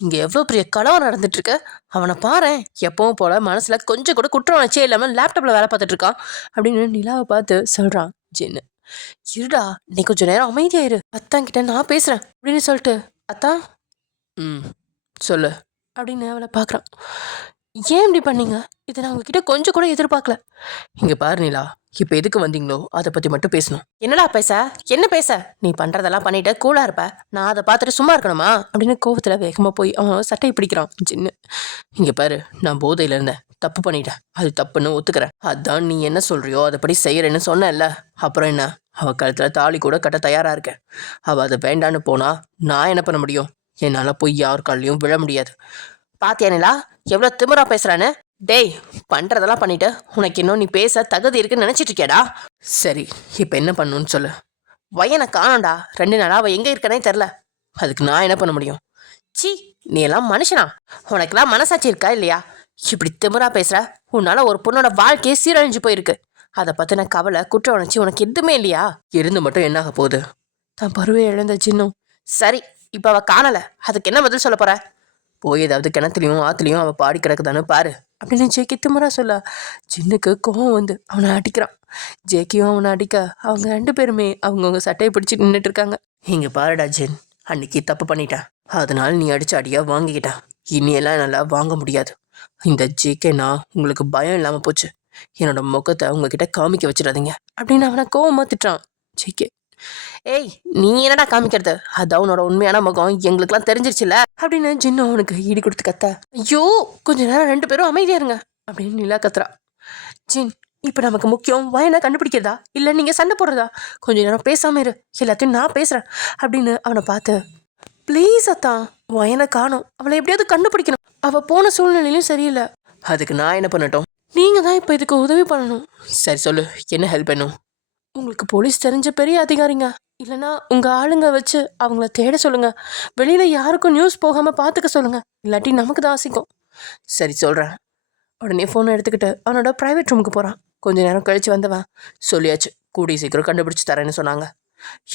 இங்கே எவ்வளோ பெரிய கலவரம் நடந்துட்டு இருக்கு. அவனை பாரேன், எப்பவும் போல மனசில் கொஞ்சம் கூட குற்ற உணர்ச்சியே இல்லாமல் லேப்டாப்பில் வேலை பார்த்துட்டு இருக்கான் அப்படின்னு நிலாவை பார்த்து சொல்கிறான் ஜின்னு. இருடா, நீ கொஞ்சம் நேரம் அமைதியாயிரு, அத்தான்கிட்ட நான் பேசுகிறேன் அப்படின்னு சொல்லிட்டு, அத்தா சொல்லு அப்படின்னு அவளை பார்க்குறான். ஏன் இப்படி பண்ணீங்க? இதை நான் உங்ககிட்ட கொஞ்சம் கூட எதிர்பார்க்கல. இங்கே பாரு நிலா, இப்போ எதுக்கு வந்தீங்களோ அதை பற்றி மட்டும் பேசணும். என்னடா பேச? என்ன பேச? நீ பண்ணுறதெல்லாம் பண்ணிட்டு கூலாக இருப்ப, நான் அதை பார்த்துட்டு சும்மா இருக்கணுமா அப்படின்னு கோவத்தில் வேகமாக போய் அவன் சட்டையை பிடிக்கிறான் ஜின்னு. இங்கே பாரு, நான் போதையில் இருந்தேன், தப்பு பண்ணிட்டேன், அது தப்புன்னு ஒத்துக்கிறேன். அதான் நீ என்ன சொல்கிறியோ அதைப்படி செய்கிறேன்னு சொன்னேன்ல, அப்புறம் என்ன? அவள் கழுத்தில் தாலி கூட கட்ட தயாராக இருக்கேன். அவள் அதை வேண்டான்னு போனா நான் என்ன பண்ண முடியும்? என்னால் போய் யார் காலையும் விழ முடியாது. பாத்தியா நிலா, எவ்வளோ திமிரா பேசுறான்னு? டேய், பண்ணுறதெல்லாம் பண்ணிட்டு உனக்கு இன்னும் நீ பேச தகுதி இருக்குன்னு நினச்சிட்டு இருக்கியாடா? சரி, இப்போ என்ன பண்ணணும்னு சொல்லு. வயனை காணோண்டா, 2 நாளாக அவள் எங்கே இருக்கனே தெரில. அதுக்கு நான் என்ன பண்ண முடியும்? சி, நீ எல்லாம் மனுஷனா? உனக்கெல்லாம் மனசாட்சி இருக்கா இல்லையா? இப்படி திமிரா பேசுகிற. உன்னால் ஒரு பொண்ணோட வாழ்க்கையே சீரழிஞ்சு போயிருக்கு. அதை பற்றின கவலை குற்ற உணர்ச்சி உனக்கு எதுவுமே இல்லையா? இருந்து மட்டும் என்னாக போகுது? தான் பருவே இழந்த சின்னும். சரி, இப்போ அவள் காணலை, அதுக்கு என்ன பதில் சொல்ல போகிற? போய் ஏதாவது கிணத்துலையும் ஆற்றுலையும் அவள் பாடி கிடக்குதான்னு பாரு அப்படின்னு ஜேகே திமுறா சொல்ல சின்னுக்கு கோவம் வந்து அவனை அடிக்கிறான். ஜேக்கியும் அவனை அடிக்க அவங்க 2 பேருமே அவங்கவுங்க சட்டையை பிடிச்சி நின்றுட்டு இருக்காங்க. இங்கே பாருடா ஜென், அன்னைக்கு தப்பு பண்ணிட்டேன், அதனால நீ அடிச்ச அடியாக வாங்கிக்கிட்டேன். இனியெல்லாம் நல்லா வாங்க முடியாது. இந்த ஜேகேனா உங்களுக்கு பயம் இல்லாமல் போச்சு. என்னோட முகத்தை உங்ககிட்ட காமிக்க வச்சிடாதீங்க அப்படின்னு அவனை கோவமாக திட்டுறான் ஜேகே. ஏய், நீ என்னடா காமிக்கிறது? அதான் உன்னோட உண்மையான முகம் எங்களுக்குலாம் தெரிஞ்சிருச்சுல அப்படின்னு ஜின்னு அவனுக்கு ஈடு கொடுத்து கத்த. ஐயோ, கொஞ்ச நேரம் 2 பேரும் அமைதியா இருங்க அப்படின்னு நிலா கத்துறா. ஜின், இப்போ நமக்கு முக்கியம் வயனை கண்டுபிடிக்கிறதா இல்லை நீங்கள் சண்டை போடுறதா? கொஞ்ச நேரம் பேசாம இரு, எல்லாத்தையும் நான் பேசுகிறேன் அப்படின்னு அவனை பார்த்து. ப்ளீஸ் அத்தா, வயனை காணும், அவளை எப்படியாவது கண்டுபிடிக்கணும். அவள் போன சூழ்நிலையிலும் சரியில்லை. அதுக்கு நான் என்ன பண்ணட்டும்? நீங்கள் தான் இப்போ இதுக்கு உதவி பண்ணணும். சரி சொல்லு, என்ன ஹெல்ப் பண்ணும்? உங்களுக்கு போலீஸ் தெரிஞ்ச பெரிய அதிகாரிங்க, இல்லைனா உங்கள் ஆளுங்க வச்சு அவங்கள தேட சொல்லுங்கள். வெளியில் யாருக்கும் நியூஸ் போகாமல் பார்த்துக்க சொல்லுங்கள், இல்லாட்டி நமக்கு தான் ஆசிக்கும். சரி சொல்கிறேன். உடனே ஃபோனை எடுத்துக்கிட்டு அவனோட ப்ரைவேட் ரூமுக்கு போகிறான். கொஞ்ச நேரம் கழித்து வந்தவன் சொல்லியாச்சு, கூடிய சீக்கிரம் கண்டுபிடிச்சி தரேன்னு சொன்னாங்க.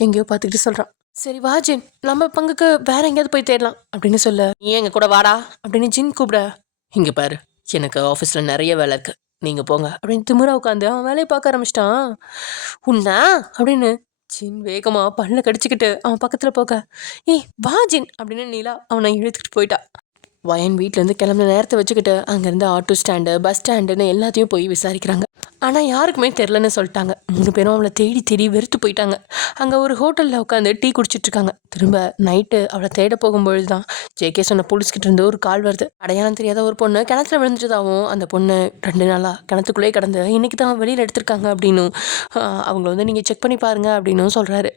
எங்கேயோ பார்த்துக்கிட்டு சொல்கிறான். சரி வா ஜின், நம்ம பங்குக்கு வேற எங்கேயாவது போய் தேடலாம் அப்படின்னு சொல்ல. நீ எங்கள் கூட வாடா அப்படின்னு ஜின் கூப்பிட. இங்கே பாரு, எனக்கு ஆஃபீஸில் நிறைய வேலை இருக்குது, நீங்கள் போங்க அப்படின்னு திமுறா உட்காந்து அவன் வேலையை பார்க்க ஆரம்பிச்சிட்டான். உன்னா அப்படின்னு ஜின் வேகமாக பல்ல கடிச்சிக்கிட்டு அவன் பக்கத்தில் போக, ஏய் வா ஜின் அப்படின்னு நீலா அவனை இழுத்துக்கிட்டு போயிட்டா. வயன் வீட்டிலேருந்து கிளம்புன நேரத்தை வச்சுக்கிட்டு அங்கேருந்து ஆட்டோ ஸ்டாண்டு பஸ் ஸ்டாண்டுன்னு எல்லாத்தையும் போய் விசாரிக்கிறாங்க. ஆனால் யாருக்குமே தெரிலன்னு சொல்லிட்டாங்க. 3 பேரும் அவளை தேடி தேடி வெறுத்து போயிட்டாங்க. அங்கே ஒரு ஹோட்டலில் உட்காந்து டீ குடிச்சிட்ருக்காங்க. திரும்ப நைட்டு அவளை தேட போகும்பொழுது தான் ஜேகே சொன்ன போலீஸ்கிட்ட இருந்து ஒரு கால் வருது. அடையாளம் தெரியாத ஒரு பொண்ணு கிணத்துல விழுந்துட்டுதாகவும் அந்த பொண்ணு 2 நாளாக கிணத்துக்குள்ளேயே கிடந்து இன்றைக்கி தான் வெளியில் எடுத்திருக்காங்க அப்படின்னும் அவங்கள வந்து நீங்கள் செக் பண்ணி பாருங்கள் அப்படின்னும் சொல்கிறாரு.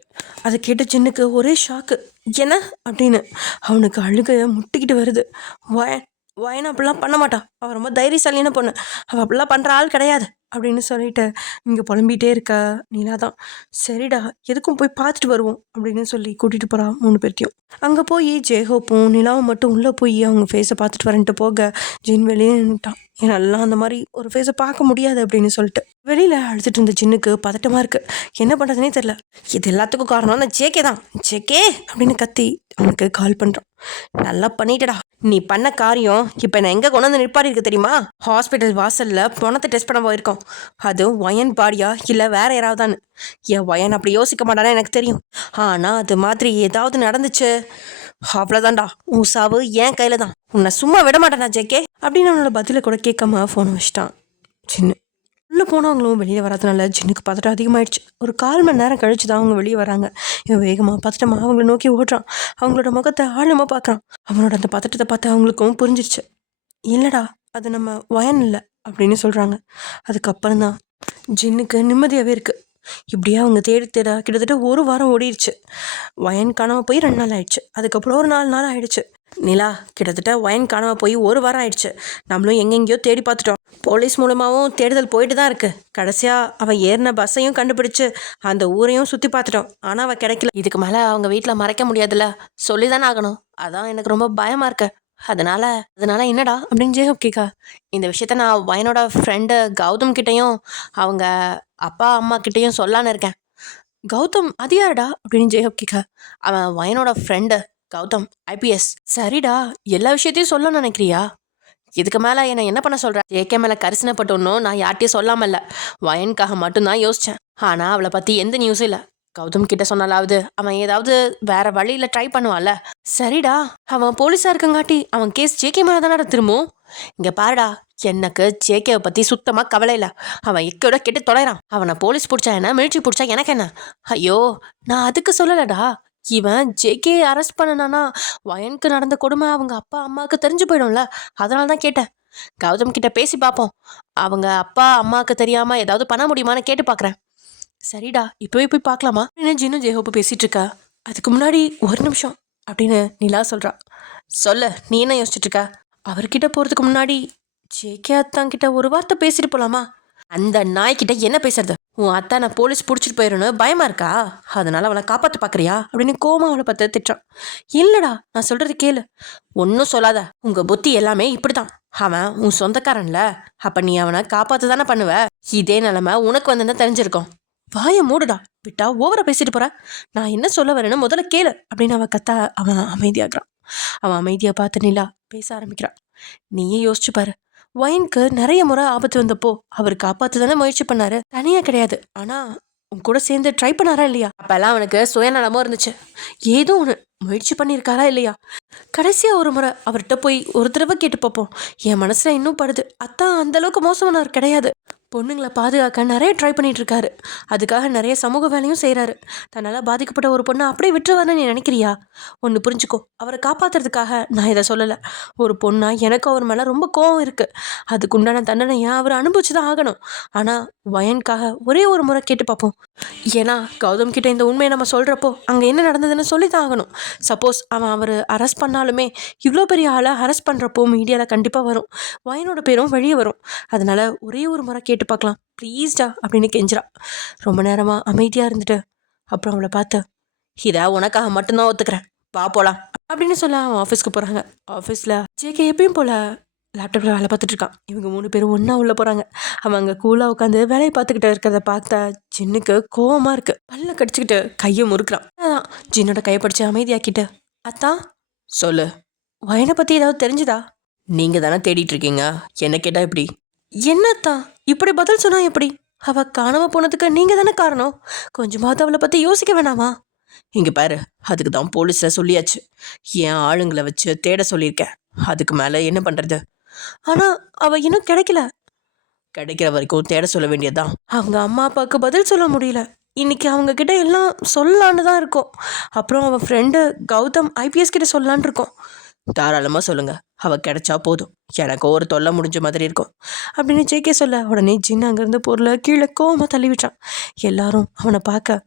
அதை கேட்ட சின்னுக்கு ஒரே ஷாக்கு. என்ன அப்படின்னு அவனுக்கு அழுக முட்டிக்கிட்டு வருது. வயன் அப்படிலாம் பண்ண மாட்டான், அவள் ரொம்ப தைரியசாலியான பொண்ணு, அவள் அப்படிலாம் பண்ணுற ஆள் கிடையாது அப்படின்னு சொல்லிட்டு இங்கே புலம்பிகிட்டே இருக்கா நீலா தான். சரிடா எதுக்கும் போய் பார்த்துட்டு வருவோம் அப்படின்னு சொல்லி கூட்டிகிட்டு போகிறான் 3 பேர்த்தையும். அங்கே போய் ஜெயஹோப்பும் நிலாவும் மட்டும் உள்ளே போய் அவங்க ஃபேஸை பார்த்துட்டு வரன்ட்டு போக ஜின் வெளியே நின்றுட்டான். என்னாலாம் அந்த மாதிரி ஒரு ஃபேஸை பார்க்க முடியாது அப்படின்னு சொல்லிட்டு வெளியில் அழுதுட்டு இருந்த ஜின்னுக்கு பதட்டமாக இருக்குது. என்ன பண்ணுறதுனே தெரில. இது எல்லாத்துக்கும் காரணம் அந்த ஜேகே தான். ஜேகே அப்படின்னு கத்தி அவனுக்கு கால் பண்ணுறான். நல்லா பண்ணிட்டடா, நீ பண்ண காரியம் இப்போ நான் எங்கே கொண்டு வந்து நிற்பாடி இருக்கு தெரியுமா? ஹாஸ்பிட்டல் வாசலில் பணத்தை டெஸ்ட் பண்ண போயிருக்கோம். அது ஒயன் பாடியா இல்லை வேற யாராவதான்னு. என் ஒயன் அப்படி யோசிக்க மாட்டானா எனக்கு தெரியும். ஆனால் அது மாதிரி ஏதாவது நடந்துச்சு அவ்வளோதான்டா, உன் சாவு என் கையில் தான். உன்னை சும்மா விட மாட்டேனா ஜேகே அப்படின்னு அவனோட பதிலை கூட கேட்காம ஃபோனை வச்சிட்டான் சின்ன. உள்ளே போனவங்களும் வெளியே வராதனால ஜின்னுக்கு பதட்டம் அதிகமாகிடுச்சு. ஒரு 1/4 மணி நேரம் கழிச்சு தான் அவங்க வெளியே வராங்க. இவன் வேகமாக பதட்டமாக அவங்கள நோக்கி ஓடுறான். அவங்களோட முகத்தை ஆழமாக பார்க்குறான். அவனோட அந்த பதட்டத்தை பார்த்து அவங்களுக்கும் புரிஞ்சிருச்சு. இல்லைடா அது நம்ம வயன் இல்லை அப்படின்னு சொல்கிறாங்க. அதுக்கப்புறம் தான் ஜின்னுக்கு நிம்மதியாகவே இருக்குது. இப்படியே அவங்க தேட கிட்டத்தட்ட 1 வாரம் ஓடிடுச்சு. வயன் காணாமல் போய் 2 நாள் ஆயிடுச்சு. அதுக்கப்புறம் ஒரு 4 நாள் ஆயிடுச்சு. நிலா கிட்டத்தட்ட வயன் காணாமல் போய் 1 வாரம் ஆயிடுச்சு. நம்மளும் எங்கெங்கேயோ தேடி பார்த்துட்டோம். போலீஸ் மூலமாகவும் தேடுதல் போயிட்டு தான் இருக்குது. கடைசியாக அவள் ஏறின பஸ்ஸையும் கண்டுபிடிச்சு அந்த ஊரையும் சுற்றி பார்த்துட்டோம். ஆனால் அவள் கிடைக்கல. இதுக்கு மேலே அவங்க வீட்டில் மறைக்க முடியாதுல்ல, சொல்லி தானே ஆகணும். அதான் எனக்கு ரொம்ப பயமாக இருக்கு. அதனால என்னடா அப்படின்னு ஜெயஹோப் கேட்கா. இந்த விஷயத்த நான் வயனோட ஃப்ரெண்டு கௌதம் கிட்டேயும் அவங்க அப்பா அம்மா கிட்டேயும் சொல்லான்னு இருக்கேன். கௌதம் அது யாருடா அப்படின்னு ஜெயஹோப் கேட்கா. அவன் வயனோட ஃப்ரெண்டு கௌதம் IPS. சரிடா, எல்லா விஷயத்தையும் சொல்லணும்னு நினைக்கிறியா? இதுக்கு மேலே என்ன பண்ண சொல்கிறேன்? ஜேகே மேலே கரிசனைப்பட்டோன்னும் நான் யார்ட்டையும் சொல்லாமல் இல்லை, வயனுக்காக மட்டும்தான் யோசித்தேன். ஆனால் அவளை பற்றி எந்த நியூஸும் இல்லை. கௌதம் கிட்ட சொன்னாலாவது அவன் ஏதாவது வேற வழியில் ட்ரை பண்ணுவான்ல. சரிடா, அவன் போலீஸாக இருக்கங்காட்டி அவன் கேஸ் ஜேகே மேலே தானடா திரும்பும். இங்கே பாருடா, எனக்கு ஜேகேவை பற்றி சுத்தமாக கவலை இல்லை. அவன் எக்கோட கெட்டு தொலைறான். அவனை போலீஸ் பிடிச்சா என்ன, மிலிட்ரி பிடிச்சா எனக்கு என்ன? ஐயோ, நான் அதுக்கு சொல்லலடா. இவன் ஜேகே அரெஸ்ட் பண்ணனானா வயனுக்கு நடந்த கொடுமை அவங்க அப்பா அம்மாவுக்கு தெரிஞ்சு போயிடும்ல, அதனால தான் கேட்டேன். கௌதம் கிட்ட பேசி பார்ப்போம். அவங்க அப்பா அம்மாவுக்கு தெரியாமல் ஏதாவது பண்ண முடியுமான்னு கேட்டு பார்க்குறேன். சரிடா, இப்போவே போய் பார்க்கலாமா அப்படின்னு ஜின்னு ஜெயஹோப்பு பேசிகிட்டு இருக்கா. அதுக்கு முன்னாடி 1 நிமிஷம் அப்படின்னு நிலா சொல்கிறா. சொல்ல, நீ என்ன யோசிச்சுட்டு இருக்கா? அவர்கிட்ட போகிறதுக்கு முன்னாடி ஜேகே அத்தாங்கிட்ட ஒரு வார்த்தை பேசிட்டு போகலாமா? அந்த நாய்கிட்ட என்ன பேசுறது? உன் அத்தானை போலீஸ் பிடிச்சிட்டு போயிடும்னு பயமா இருக்கா? அதனால அவளை காப்பாற்ற பார்க்குறியா அப்படின்னு கோமா அவளை பார்த்து திட்டுறான். இல்லைடா, நான் சொல்கிறது கேளு. ஒன்றும் சொல்லாத, உங்கள் புத்தி எல்லாமே இப்படி தான். அவன் உன் சொந்தக்காரன்ல, அப்போ நீ அவனை காப்பாற்ற தானே பண்ணுவ. இதே நிலைமை உனக்கு வந்து தெரிஞ்சிருக்கும். வாயை மூடுடா, விட்டா ஓவரா பேசிட்டு போற. நான் என்ன சொல்ல வரேன்னு முதல்ல கேளு அப்படின்னு அவன் கத்தா அவன் அமைதியாகிறான். அவன் அமைதியை பார்த்து நிலா பேச ஆரம்பிக்கிறான். நீயே யோசிச்சு பாரு, வயனுக்கு நிறைய முறை ஆபத்து வந்தப்போ அவர் காப்பாற்ற தானே முயற்சி பண்ணாரு, தனியா கிடையாது. ஆனா உன் கூட சேர்ந்து ட்ரை பண்ணாரா இல்லையா? அப்பெல்லாம் அவனுக்கு சுயநலமும் இருந்துச்சு. ஏதோ ஒன்று முயற்சி பண்ணியிருக்காரா இல்லையா? கடைசியா ஒரு முறை அவர்கிட்ட போய் ஒரு தடவை கேட்டு பார்ப்போம். என் மனசுல இன்னும் படுது, அத்தான் அந்த அளவுக்கு மோசமானவர் கிடையாது. பொண்ணுங்களை பாதுகாக்க நிறைய ட்ரை பண்ணிட்டு இருக்காரு. அதுக்காக நிறைய சமூக வேலையும் செய்கிறாரு. தன்னால் பாதிக்கப்பட்ட ஒரு பொண்ணை அப்படியே விட்டுருவாருன்னு நீ நினைக்கிறியா? ஒன்று புரிஞ்சுக்கோ, அவரை காப்பாற்றுறதுக்காக நான் இதை சொல்லலை. ஒரு பொண்ணா எனக்கு அவர் மேலே ரொம்ப கோவம் இருக்குது. அதுக்குண்டான தண்டனையை அவர் அனுபவிச்சு தான் ஆகணும். ஆனால் வயனுக்காக ஒரே ஒரு முறை கேட்டு பார்ப்போம். ஏன்னா கௌதம் கிட்ட இந்த உண்மையை நம்ம சொல்கிறப்போ அங்கே என்ன நடந்ததுன்னு சொல்லி தான் ஆகணும். சப்போஸ் அவர் அரெஸ்ட் பண்ணாலுமே இவ்வளோ பெரிய ஆளை அரெஸ்ட் பண்ணுறப்போ மீடியாவில் கண்டிப்பாக வரும், வயனோட பேரும் வெளியே வரும். அதனால் ஒரே ஒரு முறை கேட்டு பார்க்கலாம் ப்ளீஸ்டா அப்படின்னு கெஞ்சிரா. ரொம்ப நேரமாக அமைதியாக இருந்துட்டு அப்புறம் அவளை பார்த்து, இதை உனக்காக மட்டும்தான் ஒத்துக்கிறேன், வா போகலாம் அப்படின்னு சொல்ல அவன் ஆஃபீஸ்க்கு போகிறாங்க. ஆஃபீஸில் ஜேகே எப்பயும் போல் லேப்டாப்பில் வேலை பார்த்துட்டு இருக்கான். இவங்க 3 பேரும் ஒன்றா உள்ளே போகிறாங்க. அவன் அங்கே கூலாக உட்காந்து வேலையை பார்த்துக்கிட்டு இருக்கிறத பார்த்தா ஜின்னுக்கு கோவமாக இருக்குது. பல்ல கடிச்சிக்கிட்டு கையை முறுக்குறான். அதான் ஜின்னோட கையை படித்து அமைதியாக்கிட்டு, அத்தான் சொல்லு, வயனை பற்றி ஏதாவது தெரிஞ்சுதா? நீங்கள் தானே தேடிட்டு இருக்கீங்க, என்ன கேட்டால் எப்படி? என்னத்தான் இப்படி பதில் சொன்னா எப்படி? அவள் காணாமல் போனதுக்கு நீங்கள் தானே காரணம். கொஞ்சமாவது அவளை பற்றி யோசிக்க வேணாமா? இங்கே பாரு, அதுக்கு தான் போலீஸில் சொல்லியாச்சு. என் ஆளுங்களை வச்சு தேட சொல்லியிருக்கேன். அதுக்கு மேலே என்ன பண்ணுறது? ஆனால் அவள் இன்னும் கிடைக்கிற வரைக்கும் தேட சொல்ல வேண்டியதுதான். அவங்க அம்மா அப்பாவுக்கு பதில் சொல்ல முடியல. இன்னைக்கு அவங்க கிட்ட எல்லாம் சொல்லலான்னு தான் இருக்கோம். அப்புறம் அவள் ஃப்ரெண்டு கௌதம் IPS கிட்ட சொல்லலான் இருக்கோம். தாராளமாக சொல்லுங்கள், அவள் கிடைச்சா போதும், எனக்கு ஒரு தொல்லை முடிஞ்ச மாதிரி இருக்கும் அப்படின்னு ஜேகே சொல்ல உடனே ஜின் அங்கேருந்து பொருளை கீழே கோவமாக தள்ளி விட்டான். எல்லாரும் அவனை பார்க்க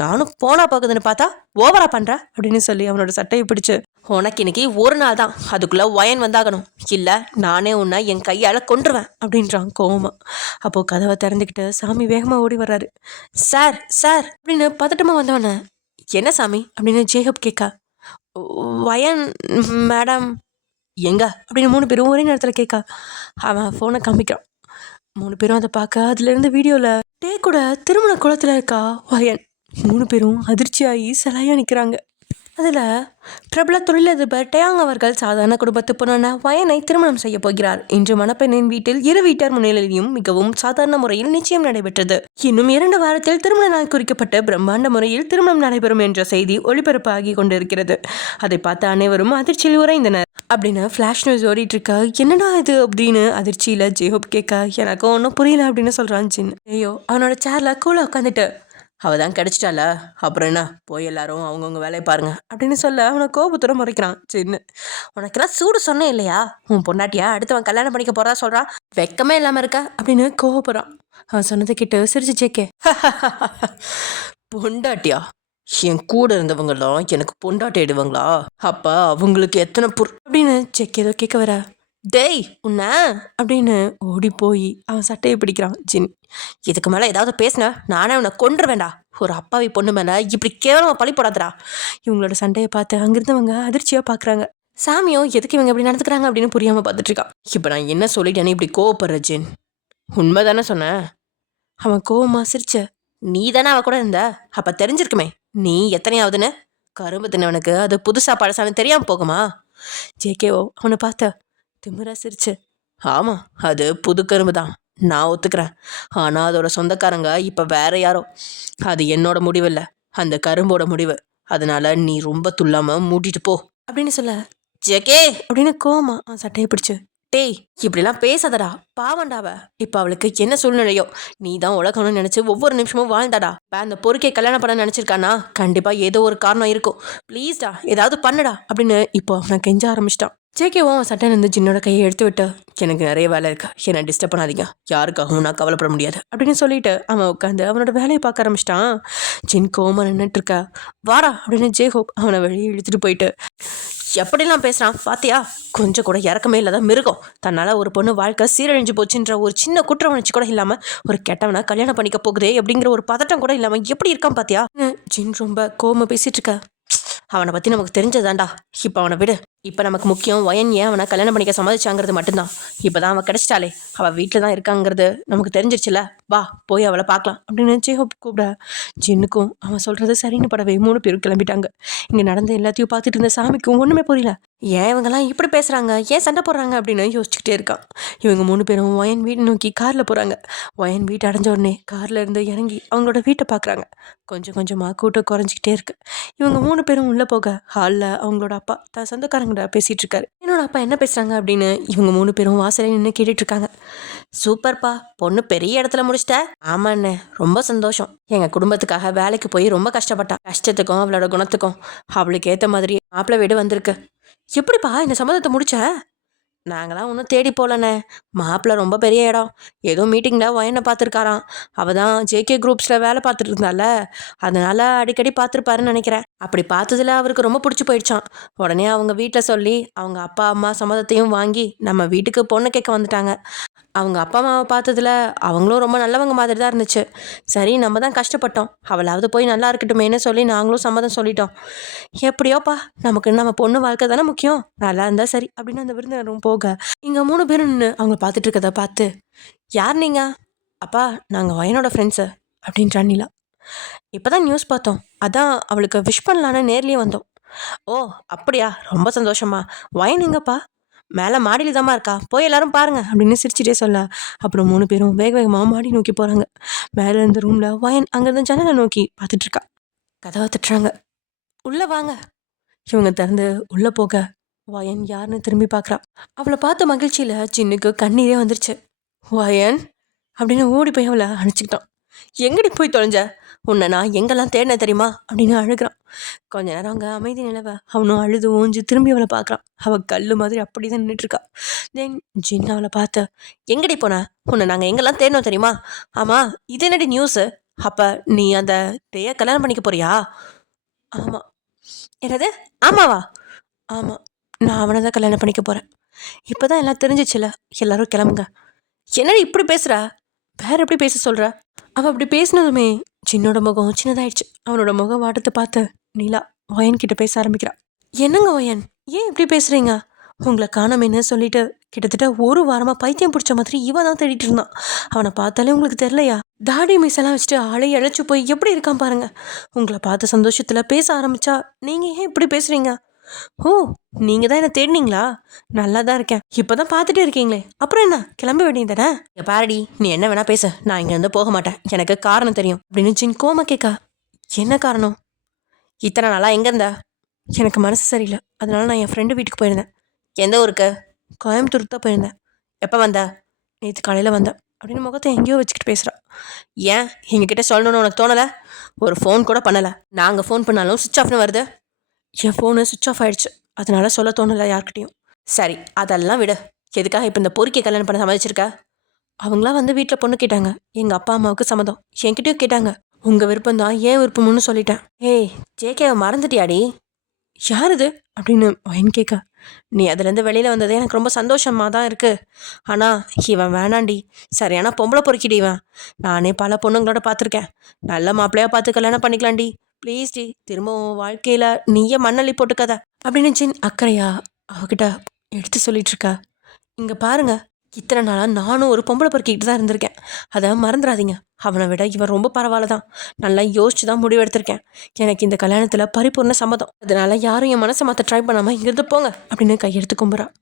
நானும் போனா போகுதுன்னு பார்த்தா ஓவரா பண்ற அப்படின்னு சொல்லி அவனோட சட்டையை பிடிச்சு, உனக்கு இன்னைக்கு ஒரு நாள் தான், அதுக்குள்ள ஒயன் வந்தாகணும், இல்ல நானே உன்னை என் கையால கொன்றுவேன் அப்படின்றான் கோவமா. அப்போ கதவை திறந்துக்கிட்டு சாமி வேகமா ஓடி வர்றாரு. சார் சார் அப்படின்னு பதட்டமா வந்தவன, என்ன சாமி அப்படின்னு ஜேகப் கேட்க, வயன் மேடம் எங்க அப்படின்னு 3 பேரும் ஒரே நேரத்தில் கேட்க அவன் ஃபோனை காமிக்கிறான். 3 பேரும் அதை பார்க்க அதுலேருந்து வீடியோவில் டே கூட திருமண குளத்தில் இருக்கா வயன். 3 பேரும் அதிர்ச்சியாகி சிலையாக நிற்கிறாங்க. அதில் பிரபல தொழிலதிபர் டயாங் அவர்கள் சாதாரண குடும்பத்து பொண்ணான வயனை திருமணம் செய்ய போகிறார். இன்று மணப்பெண்ணின் வீட்டில் இரு வீட்டார் முன்னிலையிலும் மிகவும் சாதாரண முறையில் நிச்சயம் நடைபெற்றது. இன்னும் 2 வாரத்தில் திருமண நாள் குறிக்கப்பட்ட பிரம்மாண்ட முறையில் திருமணம் நடைபெறும் என்ற செய்தி ஒளிபரப்பாகி கொண்டிருக்கிறது. அதை பார்த்த அனைவரும் அதிர்ச்சியில் உறைந்தனர் அப்படின்னு ஃப்ளாஷ் நியூஸ் ஓடிட்டு இருக்கா. என்னடா இது அப்படின்னு அதிர்ச்சியில் ஜேஹோப் கேட்க, எனக்கு ஒன்றும் புரியல அப்படின்னு சொல்கிறான் ஜின். ஐயோ அவனோட சேர்ல கூல உட்காந்துட்டு, அவள் தான் கிடச்சிட்டால, அப்புறம் என்ன, போய் எல்லாரும் அவங்கவுங்க வேலையை பாருங்க அப்படின்னு சொல்ல அவனை கோபத்துடன் முறைக்கிறான் சின்ன. உனக்கெல்லாம் சூடு சொன்னே இல்லையா, உன் பொண்டாட்டியா அடுத்தவன் கல்யாணம் பண்ணிக்க போறதா சொல்கிறான், வெக்கமே இல்லாமல் இருக்க அப்படின்னு கோவப்படுறான். அவன் சொன்னதை கேட்டு சிரிச்சு ஜேக்கே, பொண்டாட்டியா, என் கூட இருந்தவங்களாம் எனக்கு பொண்டாட்டி ஆயிடுவாங்களா, அப்ப அவங்களுக்கு எத்தனை அப்படின்னு ஜெக் ஏதோ கேட்க வர, டேய் உன்ன அப்படின்னு ஓடி போய் அவன் சட்டையை பிடிக்கிறான் ஜின். இதுக்கு மேலே ஏதாவது பேசின நானே உன்னை கொன்று வேண்டா, ஒரு அப்பாவி பொண்ணு மேலே இப்படி கேவலமாக பழி போடாதடா. இவங்களோட சண்டையை பார்த்து அங்கிருந்தவங்க அதிர்ச்சியாக பார்க்குறாங்க. சாமியோ எதுக்கு இவங்க இப்படி நடந்துக்கிறாங்க அப்படின்னு புரியாமல் பார்த்துட்டு இருக்கான். இப்போ நான் என்ன சொல்லிட்டேன்னு இப்படி கோவப்படுற ஜின், உண்மை தானே சொன்னேன். அவன் கோவமா சிரிச்ச, நீ தானே அவ கூட இருந்த, அப்போ தெரிஞ்சிருக்குமே நீ எத்தனையாவதுன்னு. கரும்பு தின்னவனுக்கு அது புதுசா பழசான்னு தெரியாமல் போகுமா. ஜேகேஓ அவனை பார்த்த திமிரா சிரிச்சு, ஆமாம் அது புது கரும்பு தான், நான் ஒத்துக்கிறேன். ஆனால் அதோட சொந்தக்காரங்க இப்போ வேற யாரோ, அது என்னோட முடிவு இல்லை, அந்த கரும்போட முடிவு. அதனால நீ ரொம்ப துள்ளாம மூடிட்டு போ அப்படின்னு சொல்ல, ஜேகே அப்படின்னு கோமா சட்டையை பிடிச்சு, டேய் இப்படிலாம் பேசாதடா, பாவண்டாவ, இப்போ அவளுக்கு என்ன சூழ்நிலையோ, நீ தான் உலகம்னு நினச்சி ஒவ்வொரு நிமிஷமும் வாழ்ந்தாடா. அந்த பொறுக்கை கல்யாணம் பண்ண நினச்சிருக்கானா, கண்டிப்பாக ஏதோ ஒரு காரணம் இருக்கும், ப்ளீஸ்டா ஏதாவது பண்ணுடா அப்படின்னு இப்போ அவனை கெஞ்ச ஆரம்பிச்சிட்டான். ஜேகேவும் சட்டன் வந்து ஜின்னோட கையை எடுத்து விட்டு, எனக்கு நிறைய வேலை இருக்கா, என்னை டிஸ்டர்ப் பண்ணாதீங்க, யாருக்காகவும் நான் கவலைப்பட முடியாது அப்படின்னு சொல்லிட்டு அவன் உட்காந்து அவனோட வேலையை பார்க்க ஆரம்பிச்சிட்டான். ஜின் கோமா நின்றுட்டு இருக்கா. வாடா அப்படின்னு ஜேஹோப் அவனை வெளியே இழுத்துட்டு போயிட்டு, எப்படிலாம் பேசுகிறான் பாத்தியா, கொஞ்சம் கூட இறக்கமே இல்லாத மிருகம், தன்னால் ஒரு பொண்ணு வாழ்க்கை சீரழிஞ்சு போச்சுன்ற ஒரு சின்ன குற்ற உணர்ச்சி கூட இல்லாமல் ஒரு கெட்டவனை கல்யாணம் பண்ணிக்க போகுதே அப்படிங்கிற ஒரு பதட்டம் கூட இல்லாமல் எப்படி இருக்கான் பாத்தியா. ஜின் ரொம்ப கோமா பேசிட்டு இருக்க. அவனை பற்றி நமக்கு தெரிஞ்சதாண்டா, இப்போ அவனை விடு, இப்போ நமக்கு முக்கியம் வயன் ஏன் அவனை கல்யாணம் பண்ணிக்க சம்மதிச்சாங்கிறது மட்டும்தான். இப்போ தான் அவன் கிடச்சிட்டாலே, அவள் வீட்டில் தான் இருக்காங்கிறது நமக்கு தெரிஞ்சிருச்சுல, வா போய் அவளை பார்க்கலாம் அப்படின்னு ஜேஹோப் கூப்பிட. ஜின்னுக்கும் அவன் சொல்கிறது சரின்னு படவே 3 பேரும் கிளம்பிட்டாங்க. இங்கே நடந்த எல்லாத்தையும் பார்த்துட்டு இருந்த சாமிக்கும் ஒன்றுமே புரியல. ஏன் இவங்கெல்லாம் இப்படி பேசுகிறாங்க, ஏன் சண்டை போடுறாங்க அப்படின்னு யோசிச்சுக்கிட்டே இருக்கான். இவங்க 3 பேரும் வயன் வீடு நோக்கி காரில் போகிறாங்க. வயன் வீட்டை அடைஞ்ச உடனே காரில் இருந்து இறங்கி அவங்களோட வீட்டை பார்க்குறாங்க. கொஞ்சம் கொஞ்சமாக கூட்டம் குறைஞ்சிக்கிட்டே இருக்கு. இவங்க 3 பேரும் உள்ளே போக ஹாலில் அவங்களோட அப்பா தான் சொந்தக்காரங்க பேசிட்டு இருக்காரு. என்னோட அப்பா என்ன பேசுறாங்க அப்படின்னு இவங்க 3 பேரும் வாசலே நின்று கேட்டுட்டு இருக்காங்க. சூப்பர்ப்பா, பொண்ணு பெரிய இடத்துல முடிச்சிட்ட. ஆமாண்ணே, ரொம்ப சந்தோஷம். எங்க குடும்பத்துக்காக வேலைக்கு போய் ரொம்ப கஷ்டப்பட்டா, கஷ்டத்துக்கும் அவளோட குணத்துக்கும் அவளுக்கு ஏற்ற மாதிரி மாப்பிள்ளை வீடு வந்திருக்கு. எப்படிப்பா இந்த சம்மதத்தை முடிச்ச. நாங்களாம் ஒன்றும் தேடி போகலண்ணே, மாப்பிள்ளை ரொம்ப பெரிய இடம், ஏதோ மீட்டிங்கில் வயனை பார்த்துருக்காராம், அவள் தான் ஜேகே குரூப்ஸில் வேலை பார்த்துட்டு இருந்தால, அதனால் அடிக்கடி பார்த்துருப்பாருன்னு நினைக்கிறேன். அப்படி பார்த்ததுல அவருக்கு ரொம்ப பிடிச்சி போயிடுச்சான். உடனே அவங்க வீட்டில் சொல்லி அவங்க அப்பா அம்மா சம்மதத்தையும் வாங்கி நம்ம வீட்டுக்கு பொண்ணு கேட்க வந்துட்டாங்க. அவங்க அப்பா அம்மாவை பார்த்ததுல அவங்களும் ரொம்ப நல்லவங்க மாதிரி தான் இருந்துச்சு. சரி நம்ம தான் கஷ்டப்பட்டோம், அவளாவது போய் நல்லா இருக்கட்டுமேன்னு சொல்லி நாங்களும் சம்மதம் சொல்லிட்டோம். எப்படியோப்பா, நமக்கு நம்ம பொண்ணு வாழ்க்கை தானே முக்கியம், நல்லா இருந்தால் சரி அப்படின்னு அந்த விருந்தினரும் போக இங்கே 3 பேரும் நின்று அவங்க பார்த்துட்டு இருக்கதை பார்த்து, யார் நீங்கள்? அப்பா நாங்கள் வயனோட ஃப்ரெண்ட்ஸு அப்படின்றா நிலா. இப்போ தான் நியூஸ் பார்த்தோம், அதான் அவளுக்கு விஷ் பண்ணலான்னு நேர்லேயே வந்தோம். ஓ அப்படியா, ரொம்ப சந்தோஷமா. வயன் எங்கப்பா? மேலே மாடியில் தாம்மா இருக்கா, போய் எல்லாரும் பாருங்க அப்படின்னு சிரிச்சிட்டே சொல்ல. அப்புறம் 3 பேரும் வேக வேகமாக மாடி நோக்கி போகிறாங்க. மேலே இருந்த ரூமில் வயன் அங்கேருந்து ஜன்னலை நோக்கி பார்த்துட்டு இருக்கா. கதவை தட்டுறாங்க. உள்ளே வாங்க. இவங்க திறந்து உள்ளே போக வயன் யாருன்னு திரும்பி பார்க்குறா. அவளை பார்த்த மகிழ்ச்சியில் ஜின்னுக்கு கண்ணீரே வந்துருச்சு. வயன் அப்படின்னு ஓடி போய் அவளை அணைச்சிக்கிட்டான். எங்கடி போய் தொலைஞ்ச, உன்னை நான் எங்கெல்லாம் தேடின தெரியுமா அப்படின்னு அழுகிறான். கொஞ்ச நேரம் அங்கே அமைதி நிலவ அவனும் அழுது ஓஞ்சு திரும்பி அவளை பார்க்குறான். அவள் கல் மாதிரி அப்படி தான் நின்றுட்டுருக்கா. தென் ஜின் அவளை பார்த்த, எங்கடி போன, உன்னை நாங்கள் எங்கெல்லாம் தேடினோம் தெரியுமா. ஆமாம் இது என்னடி நியூஸு, அப்போ நீ அந்த டேயை கல்யாணம் பண்ணிக்க போறியா? ஆமாம். என்னது? ஆமாவா? ஆமாம், நான் அவனை தான் கல்யாணம் பண்ணிக்க போகிறேன். இப்போ தான் எல்லாம் தெரிஞ்சிச்சுல, எல்லாரும் கிளம்புங்க. என்னடி இப்படி பேசுகிறா? வேற எப்படி பேச சொல்கிற? அவள் அப்படி பேசினதுமே சின்னோட முகம் சின்னதாயிடுச்சு. அவனோட முகம் வாட்டத்தை பார்த்து நீலா ஒயன் கிட்ட பேச ஆரம்பிக்கிறா. என்னங்க ஒயன், ஏன் இப்படி பேசுகிறீங்க? உங்களை காணாமன்னு சொல்லிட்டு கிட்டத்தட்ட ஒரு வாரமாக பைத்தியம் பிடிச்ச மாதிரி இவன் தான் தேடிட்டு இருந்தான். அவனை பார்த்தாலே உங்களுக்கு தெரியலையா? தாடி மீசெல்லாம் வச்சுட்டு ஆளை இழைச்சி போய் எப்படி இருக்கான் பாருங்க. உங்களை பார்த்த சந்தோஷத்தில் பேச ஆரம்பிச்சா நீங்கள் ஏன் இப்படி பேசுகிறீங்க? ஓ, நீங்கள் தான் என்ன தேடினீங்களா? நல்லா தான் இருக்கேன். இப்போ தான் பார்த்துட்டே இருக்கீங்களே, அப்புறம் என்ன கிளம்ப வேண்டியதானே? பாரடி, நீ என்ன வேணா பேச, நான் இங்கேருந்து போக மாட்டேன். எனக்கு காரணம் தெரியும் அப்படின்னு ஜின் கோமா கேட்கா. என்ன காரணம்? இத்தனை நாளா எங்கே இருந்தா? எனக்கு மனசு சரியில்லை, அதனால நான் என் ஃப்ரெண்டு வீட்டுக்கு போயிருந்தேன். எந்த ஊருக்கு? கோயம்புத்தூருக்கு தான் போயிருந்தேன். எப்போ வந்த? நேற்று காலையில் வந்தேன் அப்படின்னு முகத்தை எங்கேயோ வச்சுக்கிட்டு பேசுகிறா. ஏன் எங்ககிட்ட சொல்லணும்னு உனக்கு தோணலை? ஒரு ஃபோன் கூட பண்ணலை. நாங்கள் ஃபோன் பண்ணாலும் சுவிட்ச் ஆஃப்னு வருது. என் ஃபோனு சுவிட்ச் ஆஃப் ஆகிடுச்சு, அதனால சொல்ல தோணலை யார்கிட்டையும். சரி, அதெல்லாம் விடு. எதுக்காக இப்போ இந்த பொறுக்கை கல்யாணம் பண்ண சம்மதிச்சிருக்க? அவங்களாம் வந்து வீட்டில் பொண்ணு கேட்டாங்க. எங்கள் அப்பா அம்மாவுக்கு சம்மதம். என்கிட்டயும் கேட்டாங்க. உங்கள் விருப்பம் தான், ஏன் விருப்பம்னு சொல்லிட்டேன். ஏய், ஜேகேவை மறந்துட்டியாடி? யார் இது அப்படின்னு ஒயன் கேட்க. நீ அதுலேருந்து வெளியில் வந்ததே எனக்கு ரொம்ப சந்தோஷமாக தான் இருக்குது. ஆனால் இவன் வேணாண்டி, சரியான பொம்பளை பொறுக்கிடி இவன். நானே பல பொண்ணுங்களோட பார்த்துருக்கேன். நல்ல மாப்பிள்ளையாக பார்த்து கல்யாணம் பண்ணிக்கலாண்டி. ப்ளீஸ் டி, திரும்பவும் வாழ்க்கையில் நீயே மண்ணள்ளி போட்டுக்காத அப்படின்னு ஜின் அக்கறையா அவகிட்ட எடுத்து சொல்லிட்டு இருக்கா. இங்கே பாருங்க, இத்தனை நாளாக நானும் ஒரு பொம்பளை பொறுக்கிக்கிட்டு தான் இருந்திருக்கேன். அதை மறந்துடாதீங்க. அவனை விட இவன் ரொம்ப பரவாயில்ல தான். நல்லா யோசிச்சு தான் முடிவெடுத்திருக்கேன். எனக்கு இந்த கல்யாணத்தில் பரிபூர்ண சம்மதம். அதனால யாரும் என் மனசை மாற்ற ட்ரை பண்ணாமல் இங்கிருந்து போங்க அப்படின்னு கையெடுத்து கும்புறான்.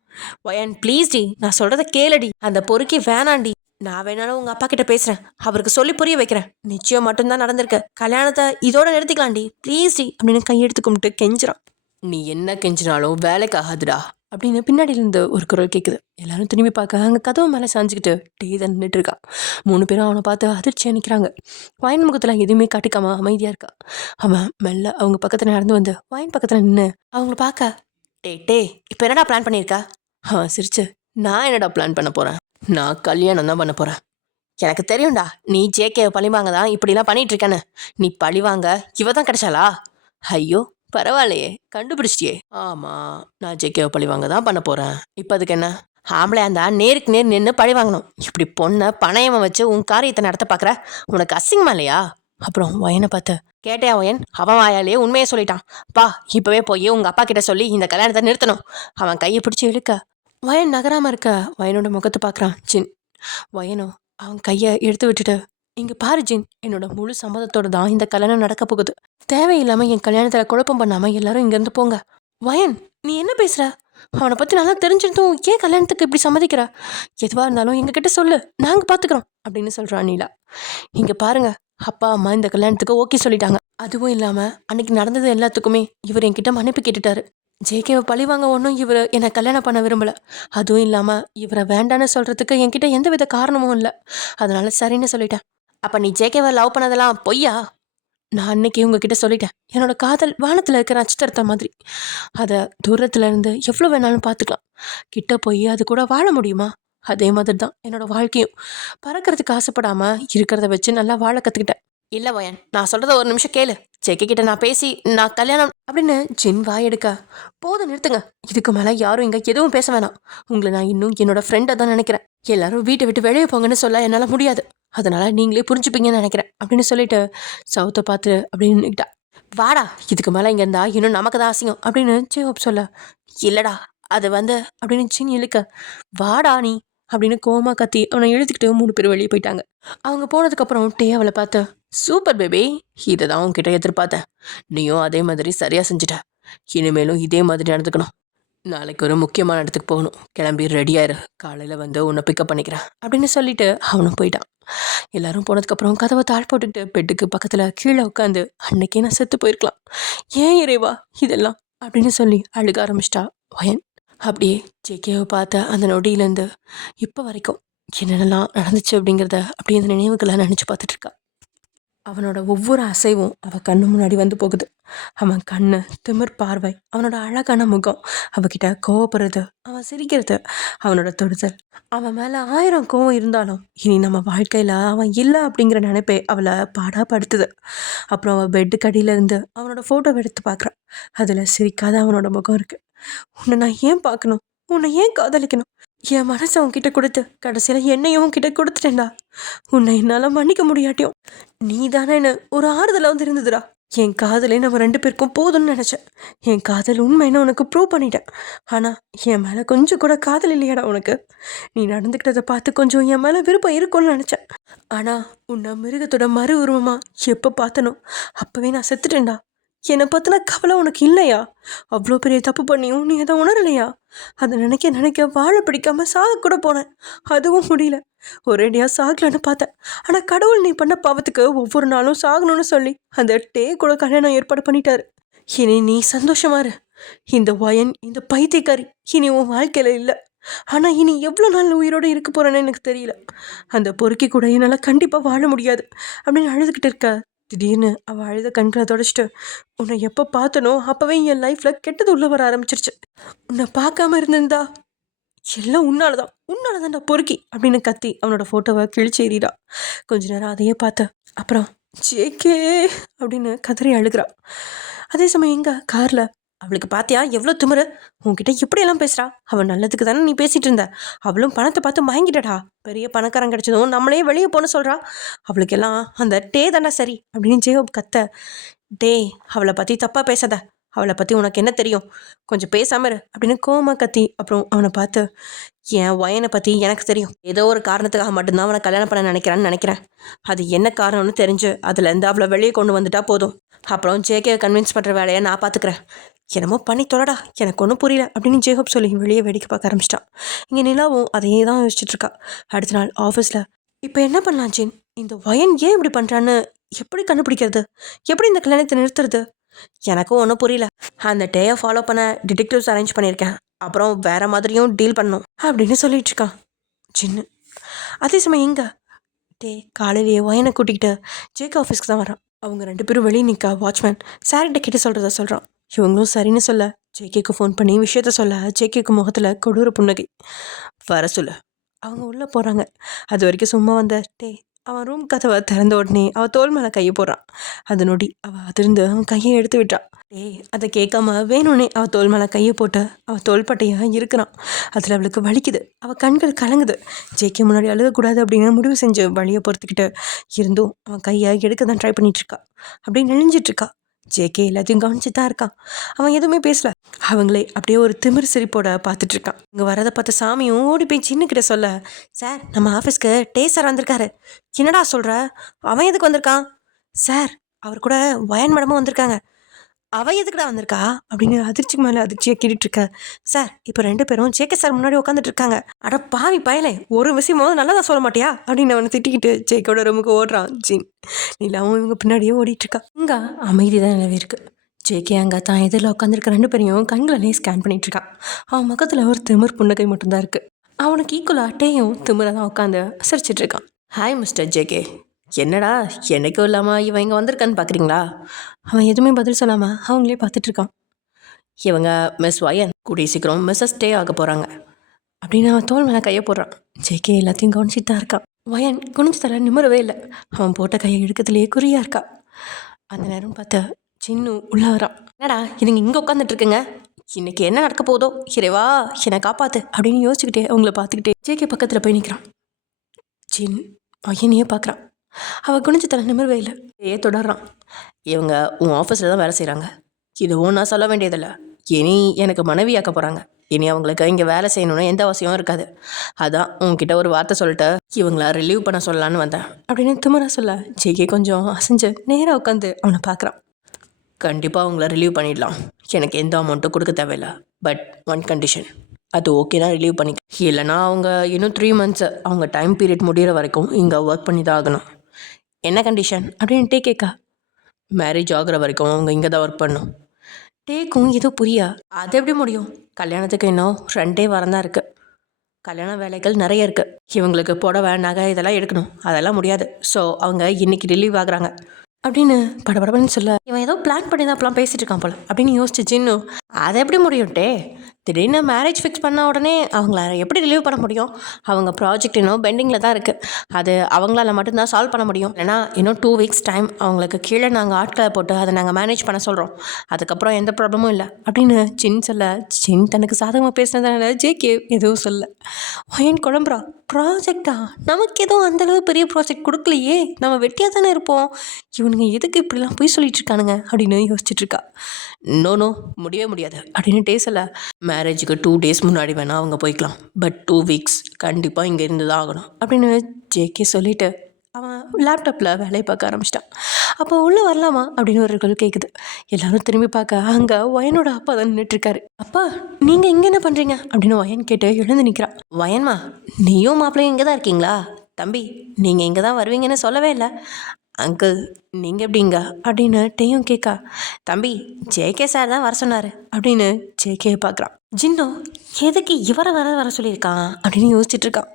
ஒயன் ப்ளீஸ் டி, நான் சொல்கிறத கேளடி. அந்த பொறுக்கி வேணாண்டி. நான் வேணாலும் உங்கள் அப்பா கிட்ட பேசுகிறேன், அவருக்கு சொல்லி புரிய வைக்கிறேன். நிச்சயம் மட்டும்தான் நடந்திருக்கு, கல்யாணத்தை இதோட நிறுத்திக்கலாண்டி ப்ளீஸ் டி அப்படின்னு கையெடுத்து கும்பிட்டு கெஞ்சுறான். நீ என்ன கெஞ்சினாலும் வேலைக்கு ஆகாதுடா அப்படின்னு பின்னாடியிலேருந்து ஒரு குரல் கேட்குது. எல்லாரும் திரும்பி பார்க்க அங்கே கதவு மேலே சாஞ்சிக்கிட்டு டீ தான் நின்றுட்டு இருக்கான். 3 பேரும் அவனை பார்த்து அதிர்ச்சியாக நிற்கிறாங்க. வயன் முகத்தில் எதுவுமே காட்டிக்காம அமைதியாக இருக்கா. அவன் மெல்ல அவங்க பக்கத்தில் நடந்து வந்து வயன் பக்கத்தில் நின்று அவங்கள பார்க்க, டே இப்போ என்னடா பிளான் பண்ணியிருக்கா? அவன் சிரிச்சு, நான் என்னடா பிளான் பண்ண போகிறேன், நான் கல்யாணம் தான் பண்ண போகிறேன். எனக்கு தெரியும்டா, நீ ஜேகே பழிவாங்க தான் இப்படிலாம் பண்ணிட்டு இருக்கேன்னு. நீ பழிவாங்க இவ தான் கிடைச்சாளா? ஐயோ பரவாயில்லையே, கண்டுபிடிச்சிட்டியே. ஆமாம், நான் ஜேகேவை பழிவாங்க தான் பண்ண போகிறேன். இப்போ அதுக்கு என்ன? ஆம்பளை அந்த நேருக்கு நேர் நின்று பழி வாங்கணும். இப்படி பொண்ணை பணையமை வச்சு உன் காரியத்தை நடத்த பார்க்குற, உனக்கு அசிங்கமா இல்லையா? அப்புறம் ஒயனை பார்த்து, கேட்டையா ஒயன், அவன் வாயாலேயே உண்மையை சொல்லிட்டான். பா, இப்போவே போய் உங்கள் அப்பா கிட்ட சொல்லி இந்த கல்யாணத்தை நிறுத்தணும். அவன் கையை பிடிச்சி இழுக்க வயன் நகராமல் இருக்க வயனோட முகத்தை பார்க்குறான் ஜின். வயனோ அவன் கையை எடுத்து விட்டுட்டு, இங்கே பாரு ஜின், என்னோட முழு சம்மதத்தோடு தான் இந்த கல்யாணம் நடக்க போகுது. தேவையில்லாமல் என் கல்யாணத்தில் குழப்பம் பண்ணாமல் எல்லாரும் இங்கேருந்து போங்க. வயன், நீ என்ன பேசுகிற? அவனை பற்றி நல்லா தெரிஞ்சிருந்தும் ஏன் கல்யாணத்துக்கு இப்படி சம்மதிக்கிற? எதுவாக இருந்தாலும் எங்ககிட்ட சொல்லு, நாங்கள் பார்த்துக்குறோம் அப்படின்னு சொல்கிறான் நீலா. இங்கே பாருங்க, அப்பா அம்மா இந்த கல்யாணத்துக்கு ஓகே சொல்லிட்டாங்க. அதுவும் இல்லாமல் அன்னைக்கு நடந்தது எல்லாத்துக்குமே இவர் என்கிட்ட மன்னிப்பு கேட்டுட்டாரு. ஜேகேவை பழி வாங்க ஒன்றும் இவர் என்னை கல்யாணம் பண்ண விரும்பலை. அதுவும் இல்லாமல் இவரை வேண்டான்னு சொல்கிறதுக்கு என்கிட்ட எந்த வித காரணமும் இல்லை. அதனால சரின்னு சொல்லிட்டேன். அப்போ நீ ஜேகேவை லவ் பண்ணதெல்லாம் பொய்யா? நான் அன்னைக்கு உங்ககிட்ட சொல்லிட்டேன், என்னோட காதல் வானத்தில் இருக்கிற நட்சத்திரத்தை மாதிரி. அதை தூரத்துல இருந்து எவ்வளோ வேணாலும் பார்த்துக்கலாம். கிட்ட போய் அது கூட வாழ முடியுமா? அதே மாதிரி தான் என்னோட வாழ்க்கையும். பறக்கிறதுக்கு ஆசைப்படாமல் இருக்கிறத வச்சு நல்லா வாழ கற்றுக்கிட்டேன். இல்லை வயன், நான் சொல்கிறத ஒரு நிமிஷம் கேளு. ஜேகே கிட்ட நான் பேசி நான் கல்யாணம் அப்படின்னு ஜின் வாய் எடுக்க, போதும் நிறுத்துங்க. இதுக்கு மேலே யாரும் இங்கே எதுவும் பேச வேணாம். உங்களை நான் இன்னும் என்னோட ஃப்ரெண்டை தான் நினைக்கிறேன். எல்லாரும் வீட்டை விட்டு வெளியே போங்கன்னு சொல்ல என்னால் முடியாது. அதனால நீங்களே புரிஞ்சுப்பீங்கன்னு நினைக்கிறேன் அப்படின்னு சொல்லிட்டு சவுத்தை பார்த்து அப்படின்னு நின்றுக்கிட்டா. வாடா, இதுக்கு மேலே இங்கே இருந்தா இன்னும் நமக்கு தான் அசிங்கம் அப்படின்னு ஜேஹோப் சொல்ல, இல்லைடா அது வந்து அப்படின்னு ஜின் இழுக்க, வாடா நீ அப்படின்னு கோமா கத்தி அவனை இழுத்துக்கிட்டு 3 பேர் வெளியே போயிட்டாங்க. அவங்க போனதுக்கப்புறம் டே அவளை பார்த்து, சூப்பர் பேபி, இதை தான் உன்கிட்ட எதிர்பார்த்தேன். நீயும் அதே மாதிரி சரியாக செஞ்சுட்ட. இனிமேலும் இதே மாதிரி நடந்துக்கணும். நாளைக்கு ஒரு முக்கியமான இடத்துக்கு போகணும், கிளம்பி ரெடியாயிரு. காலையில் வந்து உன்னை பிக்கப் பண்ணிக்கிறேன் அப்படின்னு சொல்லிட்டு அவனும் போயிட்டான். எல்லாரும் போனதுக்கப்புறம் கதவை தாழ் போட்டுக்கிட்டு பெட்டுக்கு பக்கத்தில் கீழே உட்காந்து, அன்னைக்கே நான் செத்து போயிருக்கலாம், ஏன் இறைவா இதெல்லாம் அப்படின்னு சொல்லி அழுக ஆரம்பிச்சிட்டா வயன். அப்படியே ஜேகேவை பார்த்த அந்த நொடியிலேருந்து இப்போ வரைக்கும் என்னென்னலாம் நடந்துச்சு அப்படிங்கிறத அப்படியே அந்த நினைவுகளை நினச்சி பார்த்துட்ருக்கா. அவனோட ஒவ்வொரு அசைவும் அவள் கண்ணு முன்னாடி வந்து போகுது. அவன் கண்ணு, திமிர் பார்வை, அவனோட அழகான முகம், அவகிட்ட கோவப்படுறது, அவன் சிரிக்கிறது, அவனோட தொடுதல். அவன் மேலே 1000 கோவம் இருந்தாலும் இனி நம்ம வாழ்க்கையில் அவன் இல்லை அப்படிங்கிற நினைப்பே அவளை பாடாப்படுத்துது. அப்புறம் அவள் பெட்டுக்கு அடியிலேருந்து அவனோட ஃபோட்டோவை எடுத்து பார்க்குறான். அதில் சிரிக்காத அவனோட முகம் இருக்குது. உன்னை நான் ஏன் பார்க்கணும்? உன்னை ஏன் காதலிக்கணும்? என் மனசை உன்கிட்ட கொடுத்து கடைசியில் என்னையும் உன்கிட்ட கொடுத்துட்டேன்டா. உன்னை என்னால் மன்னிக்க முடியாட்டியும் நீ தானே என்ன ஒரு ஆறுதலாக வந்து இருந்ததுடா. என் காதலே நம்ம 2 பேருக்கும் போதும்னு நினச்சேன். என் காதல் உண்மைன்னு உனக்கு ப்ரூவ் பண்ணிட்டேன். ஆனால் என் மேலே கொஞ்சம் கூட காதல் இல்லையாடா உனக்கு. நீ நடந்துக்கிட்டதை பார்த்து கொஞ்சம் என் மேலே விருப்பம் இருக்கும்னு நினச்சேன். ஆனால் உன்னை மிருகத்தோட மறு உருவமாக எப்போ பார்த்தனோ அப்போவே நான் செத்துட்டேன்டா. என்னை பற்றின கவலை உனக்கு இல்லையா? அவ்வளோ பெரிய தப்பு பண்ணியும் நீ அதை உணரலையா? அதை நினைக்க வாழ பிடிக்காம சாக கூட போனேன். அதுவும் முடியல. ஒரேடியாக சாகலன்னு பார்த்தேன். ஆனால் கடவுள் நீ பண்ண பாவத்துக்கு ஒவ்வொரு நாளும் சாகணும்னு சொல்லி அந்த டே கூட கல்யாணம் ஏற்பாடு பண்ணிட்டாரு. இனி நீ சந்தோஷமா இரு. இந்த வயன், இந்த பைத்தியக்காரி இனி உன் வாழ்க்கையில் இல்லை. ஆனால் இனி எவ்வளோ நாள் உயிரோடு இருக்க போகிறேன்னு எனக்கு தெரியல. அந்த பொறுக்கி கூட என்னால் கண்டிப்பாக வாழ முடியாது அப்படின்னு அழுதுகிட்டு இருக்க திடீர்னு அவள் அழுத கண்களை தொடச்சிட்டு, உன்னை எப்போ பார்த்தனோ அப்போவே என் லைஃப்பில் கெட்டது உள்ள வர ஆரம்பிச்சிருச்சு. உன்னை பார்க்காம இருந்திருந்தா எல்லாம் உன்னாலதான்டா பொறுக்கி அப்படின்னு கத்தி அவனோட ஃபோட்டோவை கிழிச்சு எறிடா. கொஞ்ச நேரம் அதையே பார்த்த அப்புறம் ஜேகே அப்படின்னு கதறி அழுகிறா. அதே சமயம் எங்க காரில் அவளுக்கு பார்த்தியா எவ்வளோ திமிரு? உன்கிட்ட இப்படியெல்லாம் பேசுகிறா. அவள் நல்லதுக்கு தானே நீ பேசிகிட்டு இருந்த. அவளும் பணத்தை பார்த்து வாங்கிட்டடா. பெரிய பணக்காரன் கிடச்சதும் நம்மளே வெளியே போன சொல்கிறா. அவளுக்கெல்லாம் அந்த டே தானே சரி அப்படின்னு ஜேகப் கத்த. டே, அவளை பற்றி தப்பாக பேசாத. அவளை பற்றி உனக்கு என்ன தெரியும்? கொஞ்சம் பேசாமல் இரு அப்படின்னு கோமா கத்தி அப்புறம் அவனை பார்த்து, என் வயனை பற்றி எனக்கு தெரியும். ஏதோ ஒரு காரணத்துக்காக மட்டும்தான் அவனை கல்யாணம் பண்ண நினைக்கிறேன். அது என்ன காரணம்னு தெரிஞ்சு அதுலேருந்து அவளை வெளியே கொண்டு வந்துட்டா போதும். அப்புறம் ஜேகே கன்வின்ஸ் பண்ணுற வேலையை நான் பார்த்துக்கிறேன். என்னமோ பண்ணி தொலைடா, எனக்கு ஒன்றும் புரியல அப்படின்னு ஜேகப் சொல்லி வெளியே வேடிக்கை பார்க்க ஆரம்பிச்சிட்டான். இங்கே நிலாவும் அதையே தான் யோசிச்சுட்ருக்கா. அடுத்த நாள் ஆஃபீஸில், இப்போ என்ன பண்ணலாம் ஜீன்? இந்த வயன் ஏன் இப்படி பண்ணுறான்னு எப்படி கண்டுபிடிக்கிறது? எப்படி இந்த கல்யாணத்தை நிறுத்துறது? எனக்கும் ஒன்றும் புரியல. அந்த டேயை ஃபாலோ பண்ண டிடெக்டிவ்ஸ் அரேஞ்ச் பண்ணியிருக்கேன். அப்புறம் வேறு மாதிரியும் டீல் பண்ணணும் அப்படின்னு சொல்லிட்டு இருக்கான் சின்ன. அதே சமயம் எங்க டே காலையிலேயே வயனை கூட்டிக்கிட்டு ஜேகே ஆஃபீஸ்க்கு தான் வரான். அவங்க 2 பேரும் வெளியே நிற்க வாட்ச்மேன் சார்கிட்ட கிட்ட சொல்கிறத சொல்கிறான். இவங்களும் சரின்னு சொல்ல ஜேகேக்கு ஃபோன் பண்ணி விஷயத்த சொல்ல ஜேகேக்கு முகத்தில் கொடூர புன்னகை. வர சொல்ல அவங்க உள்ளே போகிறாங்க. அது வரைக்கும் சும்மா வந்த டே அவன் ரூம் கதவை திறந்த உடனே அவள் தோல் மேலே கையை போடுறான். அது நொடி அவள் அதிர்ந்து அவன் கையை எடுத்து விட்டான். அதை கேட்காம வேணும்னே அவள் தோல் மேலே கையை போட்டு அவள் தோள்பட்டையாக இருக்கிறான். அதில் அவளுக்கு வலிக்குது. அவள் கண்கள் கலங்குது. ஜேகே முன்னாடி அழுகக்கூடாது அப்படின்னு முடிவு செஞ்சு வழியை பொறுத்துக்கிட்டு இருந்தும் அவன் கையை எடுக்க தான் ட்ரை பண்ணிகிட்ருக்கா. அப்படியே நெளிஞ்சிட்ருக்கா. ஜேகே எல்லாத்தையும் கவனிச்சு தான் இருக்கான். அவன் எதுவுமே பேசல. அவங்களே அப்படியே ஒரு திமிர் சிரிப்போட பார்த்துட்டு இருக்கான். இங்கே வரதை பார்த்த சாமியும் ஓடி போய் சின்னக்கிட்ட சொல்ல, சார் நம்ம ஆஃபீஸ்க்கு டே சார் வந்திருக்காரு. என்னடா சொல்கிற? அவன் எதுக்கு வந்திருக்கான்? சார் அவர் கூட வயன் மேடமும் வந்திருக்காங்க. அவள் எதுக்குடா வந்திருக்கா அப்படின்னு அதிர்ச்சிக்கு மேலே அதிர்ச்சியாக கேட்டுட்ருக்க. சார் இப்போ 2 பேரும் ஜேகே சார் முன்னாடி உட்காந்துட்டு இருக்காங்க. அட பாவி பயலே, ஒரு விஷயமாவது நல்லா தான் சொல்ல மாட்டியா அப்படின்னு அவனை திட்டிக்கிட்டு ஜேகோட ரூமுக்கு ஓடுறான் ஜீன். நீலாவும் இவங்க பின்னாடியே ஓடிட்டுருக்கா. இங்கே அமைதி தான் நிலவி இருக்கு. ஜேகே அங்கே தான் எதிரில் உட்காந்துருக்க 2 பேரையும் கண்களே ஸ்கேன் பண்ணிகிட்ருக்கான். அவன் முகத்தில் ஒரு திமிர் புன்னகை மட்டும்தான் இருக்குது. அவனுக்கு ஈக்குவலாக டேயும் திமிரை தான் உட்காந்து சிரிச்சிட்ருக்கான். Hi mister JK. என்னடா என்னைக்கும் இல்லாமல் இவன் இங்கே வந்திருக்கான்னு பார்க்குறீங்களா? அவன் எதுவுமே பதில் சொல்லாமல் அவங்களே பார்த்துட்ருக்கான். இவங்க மிஸ் வயன், கூடிய சீக்கிரம் மிஸ்ஸஸ் டே ஆக போகிறாங்க அப்படின்னு அவன் தோல் மேலே கையை போடுறான். ஜேகே எல்லாத்தையும் கவனிச்சிட்டு தான் இருக்கான். வயன் குனிஞ்சு தலை நிம்மறவே இல்லை. அவன் போட்ட கையை எடுக்கிறதுலேயே குறியா இருக்கா. அந்த நேரம் பார்த்து சின்னு உள்ளே வரான். என்னடா இதுங்க இங்கே உட்காந்துட்ருக்குங்க, இன்னைக்கு என்ன நடக்க போதோ, இறைவா என்னை காப்பாற்று அப்படின்னு யோசிச்சுக்கிட்டே அவங்கள பார்த்துக்கிட்டே ஜேகே பக்கத்தில் போய் நிற்கிறான். சின் வயனையே பார்க்குறான். அவள் குனிஞ்சு தலை நிமிர்வே இல்லை. தொடர்றான். இவங்க உன் ஆஃபீஸில் தான் வேலை செய்கிறாங்க. இதுவும் நான் சொல்ல வேண்டியதில்லை. இனி எனக்கு மனைவியாக்க போகிறாங்க. இனி அவங்களுக்கு இங்கே வேலை செய்யணுன்னு எந்த அவசியமும் இருக்காது. அதான் உங்ககிட்ட ஒரு வார்த்தை சொல்லிட்டு இவங்கள ரிலீவ் பண்ண சொல்லலான்னு வந்தேன் அப்படின்னு திமிரா சொல்ல ஜேகே கொஞ்சம் அசைஞ்சு நேராக உட்காந்து அவனை பார்க்குறான். கண்டிப்பாக அவங்கள ரிலீவ் பண்ணிடலாம். எனக்கு எந்த அமௌண்ட்டும் கொடுக்க தேவையில்லை. பட் ஒன் கண்டிஷன், அது ஓகேனா ரிலீவ் பண்ணிக்க. இல்லைனா அவங்க இன்னும் 3 months அவங்க டைம் பீரியட் முடிகிற வரைக்கும் இங்கே ஒர்க் பண்ணி தான் ஆகணும். என்ன கண்டிஷன் அப்படின்னு டே கேட்கா. மேரேஜ் ஆகிற வரைக்கும் அவங்க இங்கே தான் ஒர்க் பண்ணணும். டேக்கும் ஏதோ புரியா. அது எப்படி முடியும்? கல்யாணத்துக்கு இன்னும் 2 வாரம் தான் இருக்குது. கல்யாண வேலைகள் நிறைய இருக்குது, இவங்களுக்கு புடவை நகை இதெல்லாம் எடுக்கணும், அதெல்லாம் முடியாது. ஸோ அவங்க இன்னைக்கு ரிலீவ் ஆகுறாங்க அப்படின்னு படபடன்னு சொல்ல, இவன் ஏதோ பிளான் பண்ணி தான் அப்பெல்லாம் பேசிட்டு இருக்கான் போல அப்படின்னு யோசிச்சு ஜின்னு, அது எப்படி முடியும்ட்டே, திடீர்னு மேரேஜ் ஃபிக்ஸ் பண்ண உடனே அவங்கள எப்படி ரிலீவ் பண்ண முடியும்? அவங்க ப்ராஜெக்ட் இன்னும் பெண்டிங்கில் தான் இருக்குது, அது அவங்களால மட்டும்தான் சால்வ் பண்ண முடியும். ஏன்னா இன்னும் 2 வீக்ஸ் டைம், அவங்களுக்கு கீழே நாங்கள் ஆட்களை போட்டு அதை நாங்கள் மேனேஜ் பண்ண சொல்கிறோம், அதுக்கப்புறம் எந்த ப்ராப்ளமும் இல்லை அப்படின்னு ஜின் சொல்ல, ஜின் தனக்கு சாதகமாக பேசினதுனால ஜேகே எதுவும் சொல்ல. வயன் குழம்புறா, ப்ராஜெக்டா? நமக்கு எதுவும் அந்தளவு பெரிய ப்ராஜெக்ட் கொடுக்கலையே, நம்ம வெட்டியாக தானே இருப்போம், இவனுங்க எதுக்கு இப்படிலாம் போய் சொல்லிட்டு இருக்கானுங்க அப்படின்னு யோசிச்சுட்டு இருக்கா. நோ முடியவே முடியாது அப்படின்னு டேசல, மேரேஜுக்கு 2 டேஸ் முன்னாடி வேணால் அவங்க போய்க்கலாம், பட் 2 வீக்ஸ் கண்டிப்பாக இங்கே இருந்து தான் ஆகணும் அப்படின்னு ஜேகே சொல்லிவிட்டு அவன் லேப்டாப்பில் வேலையை பார்க்க ஆரம்பிச்சிட்டான். அப்போ உள்ளே வரலாமா அப்படின்னு ஒரு குரல் கேட்குது. எல்லாரும் திரும்பி பார்க்க அங்கே வயனோட அப்பா தான் நின்றுட்டுருக்காரு. அப்பா நீங்கள் இங்கே என்ன பண்ணுறீங்க அப்படின்னு வயன் கேட்டு எழுந்து நிற்கிறான். வயன்மா, நீயும் மாப்பிள்ளையும் இங்கே தான் இருக்கீங்களா? தம்பி நீங்கள் இங்கே தான் வருவீங்கன்னு சொல்லவே இல்லை. அங்கிள் நீங்கள் எப்படிங்க அப்படின்னு டேயும் கேட்கா. தம்பி ஜேகே சார் தான் வர சொன்னார் அப்படின்னு ஜேகே பார்க்குறான். ஜின்னோ எதுக்கு இவரை வர சொல்லியிருக்கான் அப்படின்னு யோசிச்சுட்டு இருக்கான்.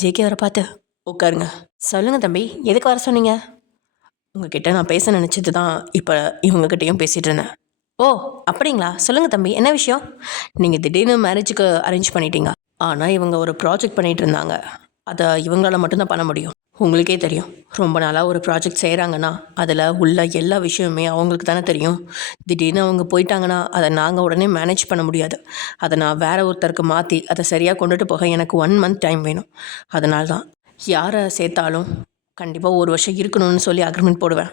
ஜேகே வர பார்த்து, உட்காருங்க. சொல்லுங்கள் தம்பி, எதுக்கு வர சொன்னீங்க? உங்ககிட்ட நான் பேச நினச்சது தான் இப்போ இவங்ககிட்டையும் பேசிகிட்டு இருந்தேன். ஓ அப்படிங்களா, சொல்லுங்கள் தம்பி, என்ன விஷயம்? நீங்கள் திடீர்னு மேரேஜுக்கு அரேஞ்ச் பண்ணிட்டீங்க, ஆனால் இவங்க ஒரு ப்ராஜெக்ட் பண்ணிகிட்டு இருந்தாங்க, அதை இவங்களால மட்டும்தான் பண்ண முடியும். உங்களுக்கே தெரியும், ரொம்ப நாளாக ஒரு ப்ராஜெக்ட் செய்கிறாங்கன்னா அதில் உள்ள எல்லா விஷயமுமே அவங்களுக்கு தானே தெரியும். திடீர்னு அவங்க போயிட்டாங்கன்னா அதை நாங்கள் உடனே மேனேஜ் பண்ண முடியாது. அதை நான் வேறு ஒருத்தருக்கு மாற்றி அதை சரியாக கொண்டுட்டு போக எனக்கு 1 மந்த் டைம் வேணும். அதனால தான் யாரை சேர்த்தாலும் கண்டிப்பாக 1 வருஷம் இருக்கணும்னு சொல்லி அக்ரிமெண்ட் போடுவேன்.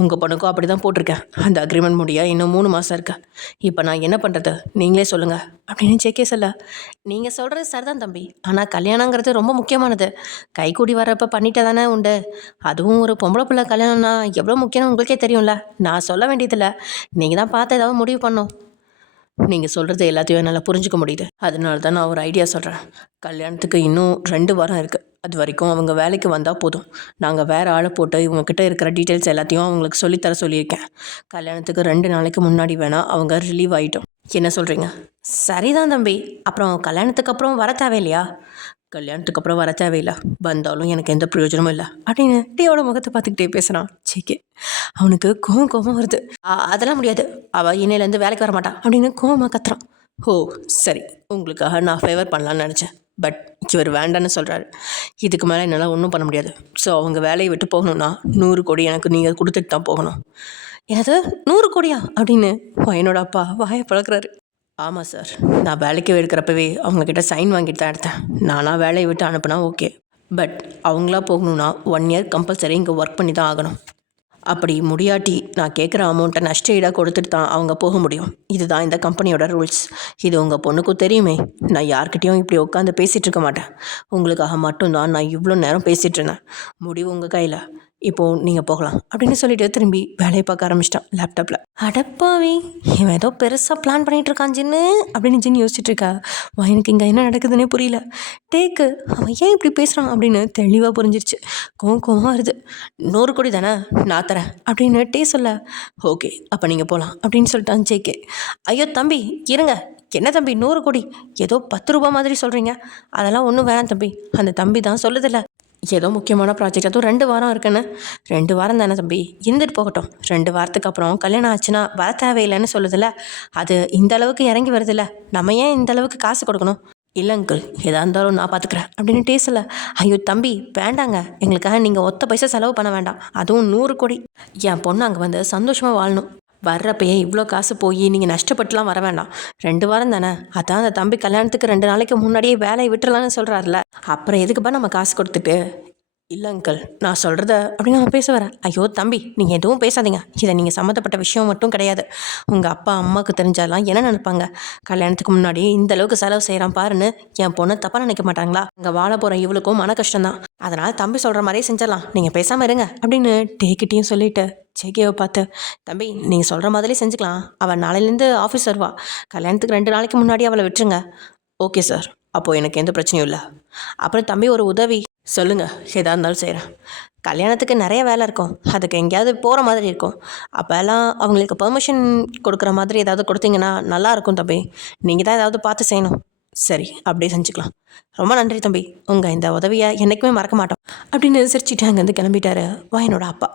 உங்கள் பொண்ணுக்கும் அப்படி தான் போட்டிருக்கேன். அந்த அக்ரிமெண்ட் முடிய இன்னும் 3 மாதம் இருக்கு. இப்போ நான் என்ன பண்ணுறது, நீங்களே சொல்லுங்கள் அப்படின்னு ஜேகே சொல்ல. நீங்கள் சொல்கிறது சரிதான் தம்பி, ஆனால் கல்யாணங்கிறது ரொம்ப முக்கியமானது. கைக்கூடி வரப்போ பண்ணிட்டே தானே உண்டு. அதுவும் ஒரு பொம்பளை பிள்ளை கல்யாணம்னா எவ்வளோ முக்கியம்னு உங்களுக்கே தெரியும்ல. நான் சொல்ல வேண்டியதில்லை, நீங்கள் தான் பார்த்து ஏதாவது முடிவு பண்ணணும். நீங்கள் சொல்கிறது எல்லாத்தையும் என்னால் புரிஞ்சுக்க முடியுது. அதனால தான் நான் ஒரு ஐடியா சொல்கிறேன். கல்யாணத்துக்கு இன்னும் 2 வாரம் இருக்குது. அது வரைக்கும் அவங்க வேலைக்கு வந்தால் போதும். நாங்கள் வேறு ஆளை போட்டு இவங்கக்கிட்ட இருக்கிற டீட்டெயில்ஸ் எல்லாத்தையும் அவங்களுக்கு சொல்லித்தர சொல்லியிருக்கேன். கல்யாணத்துக்கு 2 நாளைக்கு முன்னாடி வேணால் அவங்க ரிலீவ் ஆகிட்டோம். என்ன சொல்கிறீங்க? சரிதான் தம்பி, அப்புறம் கல்யாணத்துக்கு அப்புறம் வர தேவையில்லையா? கல்யாணத்துக்கு அப்புறம் வர தேவையில்லை, வந்தாலும் எனக்கு எந்த பிரயோஜனமும் இல்லை அப்படின்னு டீயோட முகத்தை பார்த்துக்கிட்டே பேசுகிறான் ஜேகே. அவனுக்கு கோவம் வருது. அதெல்லாம் முடியாது, அவள் இன்னையிலேருந்து வேலைக்கு வர மாட்டான் அப்படின்னு கோவமாக கத்துறான். ஓ சரி, உங்களுக்காக நான் ஃபேவர் பண்ணலான்னு நினச்சேன், பட் இவர் வேண்டான்னு சொல்கிறாரு. இதுக்கு மேலே என்னால் ஒன்றும் பண்ண முடியாது. ஸோ அவங்க வேலையை விட்டு போகணுன்னா 100 கோடி எனக்கு நீங்கள் கொடுத்துட்டு தான் போகணும். எனது 100 கோடியா அப்படின்னு என்னோட அப்பா வாயை பழக்கிறாரு. ஆமாம் சார், நான் வேலைக்கு எடுக்கிறப்பவே அவங்கக்கிட்ட சைன் வாங்கிட்டு தான் எடுத்தேன். நானாக வேலையை விட்டு அனுப்புனா ஓகே, பட் அவங்களா போகணுன்னா 1 இயர் கம்பல்சரி இங்கே ஒர்க் பண்ணி தான் ஆகணும். அப்படி முடியாட்டி நான் கேட்குற அமௌண்ட்டை நஷ்ட ஈடாக கொடுத்துட்டு தான் அவங்க போக முடியும். இதுதான் இந்த கம்பெனியோட ரூல்ஸ். இது உங்கள் பொண்ணுக்கும் தெரியுமே. நான் யார்கிட்டையும் இப்படி உட்காந்து பேசிகிட்டு இருக்க மாட்டேன். உங்களுக்காக மட்டும்தான் நான் இவ்வளோ நேரம் பேசிகிட்டு இருந்தேன். முடிவு உங்கள் கையில். இப்போது நீங்கள் போகலாம் அப்படின்னு சொல்லிட்டு திரும்பி வேலையை பார்க்க ஆரம்பிச்சிட்டான் லேப்டாப்பில். அடப்பாவே, இவன் ஏதோ பெருசாக பிளான் பண்ணிகிட்டு இருக்கான் ஜின்னு அப்படின்னு ஜின்னு யோசிச்சுட்டு இருக்கா. எனக்கு இங்கே என்ன நடக்குதுன்னே புரியல. டேக்கு அவன் ஏன் இப்படி பேசுகிறான் அப்படின்னு தெளிவாக புரிஞ்சிருச்சு. கோவமாக வருது. 100 கோடி தானே, நான் தரேன் அப்படின்னு டே சொல்ல. ஓகே அப்போ நீங்கள் போகலாம் அப்படின்னு சொல்லிட்டான் ஜேகே. ஐயோ தம்பி இருங்க, என்ன தம்பி 100 கோடி, ஏதோ 10 ரூபா மாதிரி சொல்கிறீங்க. அதெல்லாம் ஒன்றும் வேணாம் தம்பி, அந்த தம்பி தான் சொல்லுதில்ல, ஏதோ முக்கியமான ப்ராஜெக்ட், அதுவும் 2 வாரம் இருக்குன்னு. 2 வாரம் தானே தம்பி, இருந்துட்டு போகட்டும். 2 வாரத்துக்கு அப்புறம் கல்யாணம் ஆச்சுன்னா வர தேவையில்லைன்னு சொல்லுதில்ல, அது இந்த அளவுக்கு இறங்கி வருதில்ல, நம்ம ஏன் இந்த அளவுக்கு காசு கொடுக்கணும்? இல்லை அங்கிள், எதாக இருந்தாலும் நான் பார்த்துக்கிறேன் அப்படின்னு டேசல. ஐயோ தம்பி வேண்டாங்க, எங்களுக்காக நீங்கள் ஒத்த பைசா செலவு பண்ண வேண்டாம். அதுவும் 100 கோடி. என் பொண்ணு அங்கே வந்து சந்தோஷமாக வாழணும். வர்றப்பயே இவ்வளோ காசு போய் நீங்கள் நஷ்டப்பட்டுலாம் வர வேண்டாம். 2 வாரம் தானே, அதான் அந்த தம்பி கல்யாணத்துக்கு 2 நாளைக்கு முன்னாடியே வேலையை விட்டுறலான்னு சொல்கிறாருல, அப்புறம் எதுக்குப்பா நம்ம காசு கொடுத்துட்டு? இல்லை அங்கிள், நான் சொல்கிறத அப்படின்னு நான் பேச வரேன். ஐயோ தம்பி நீங்கள் எதுவும் பேசாதீங்க, இதை நீங்கள் சம்மந்தப்பட்ட விஷயம் மட்டும் கிடையாது. உங்கள் அப்பா அம்மாவுக்கு தெரிஞ்சாலாம் என்ன நினைப்பாங்க? கல்யாணத்துக்கு முன்னாடி இந்த அளவுக்கு செலவு செய்கிறான் பாருன்னு என் பொண்ணை தப்பாக நினைக்க மாட்டாங்களா? அங்கே வாழ போகிற இவளுக்கும் மன கஷ்டம்தான். அதனால் தம்பி சொல்கிற மாதிரியே செஞ்சிடலாம், நீங்கள் பேசாமல் இருங்க அப்படின்னு டேக்கிட்டையும் சொல்லிவிட்டு ஜேகேவை பார்த்து, தம்பி நீங்கள் சொல்கிற மாதிரியே செஞ்சுக்கலாம், அவள் நாளையிலேருந்து ஆஃபீஸ் வருவா. கல்யாணத்துக்கு 2 நாளைக்கு முன்னாடி அவளை விட்டுருங்க. ஓகே சார், அப்போது எனக்கு எந்த பிரச்சனையும் இல்லை. அப்புறம் தம்பி ஒரு உதவி சொல்லுங்கள், எதாக இருந்தாலும் செய்கிறேன். கல்யாணத்துக்கு நிறைய வேலை இருக்கும், அதுக்கு எங்கேயாவது போகிற மாதிரி இருக்கும். அப்போல்லாம் அவங்களுக்கு பெர்மிஷன் கொடுக்குற மாதிரி ஏதாவது கொடுத்தீங்கன்னா நல்லாயிருக்கும் தம்பி. நீங்கள் தான் ஏதாவது பார்த்து செய்யணும். சரி அப்படியே செஞ்சுக்கலாம். ரொம்ப நன்றி தம்பி, உங்கள் இந்த உதவியை என்றைக்குமே மறக்க மாட்டோம் அப்படின்னு சிரிச்சுட்டு அங்கேருந்து கிளம்பிட்டாரு வாயனோட அப்பா.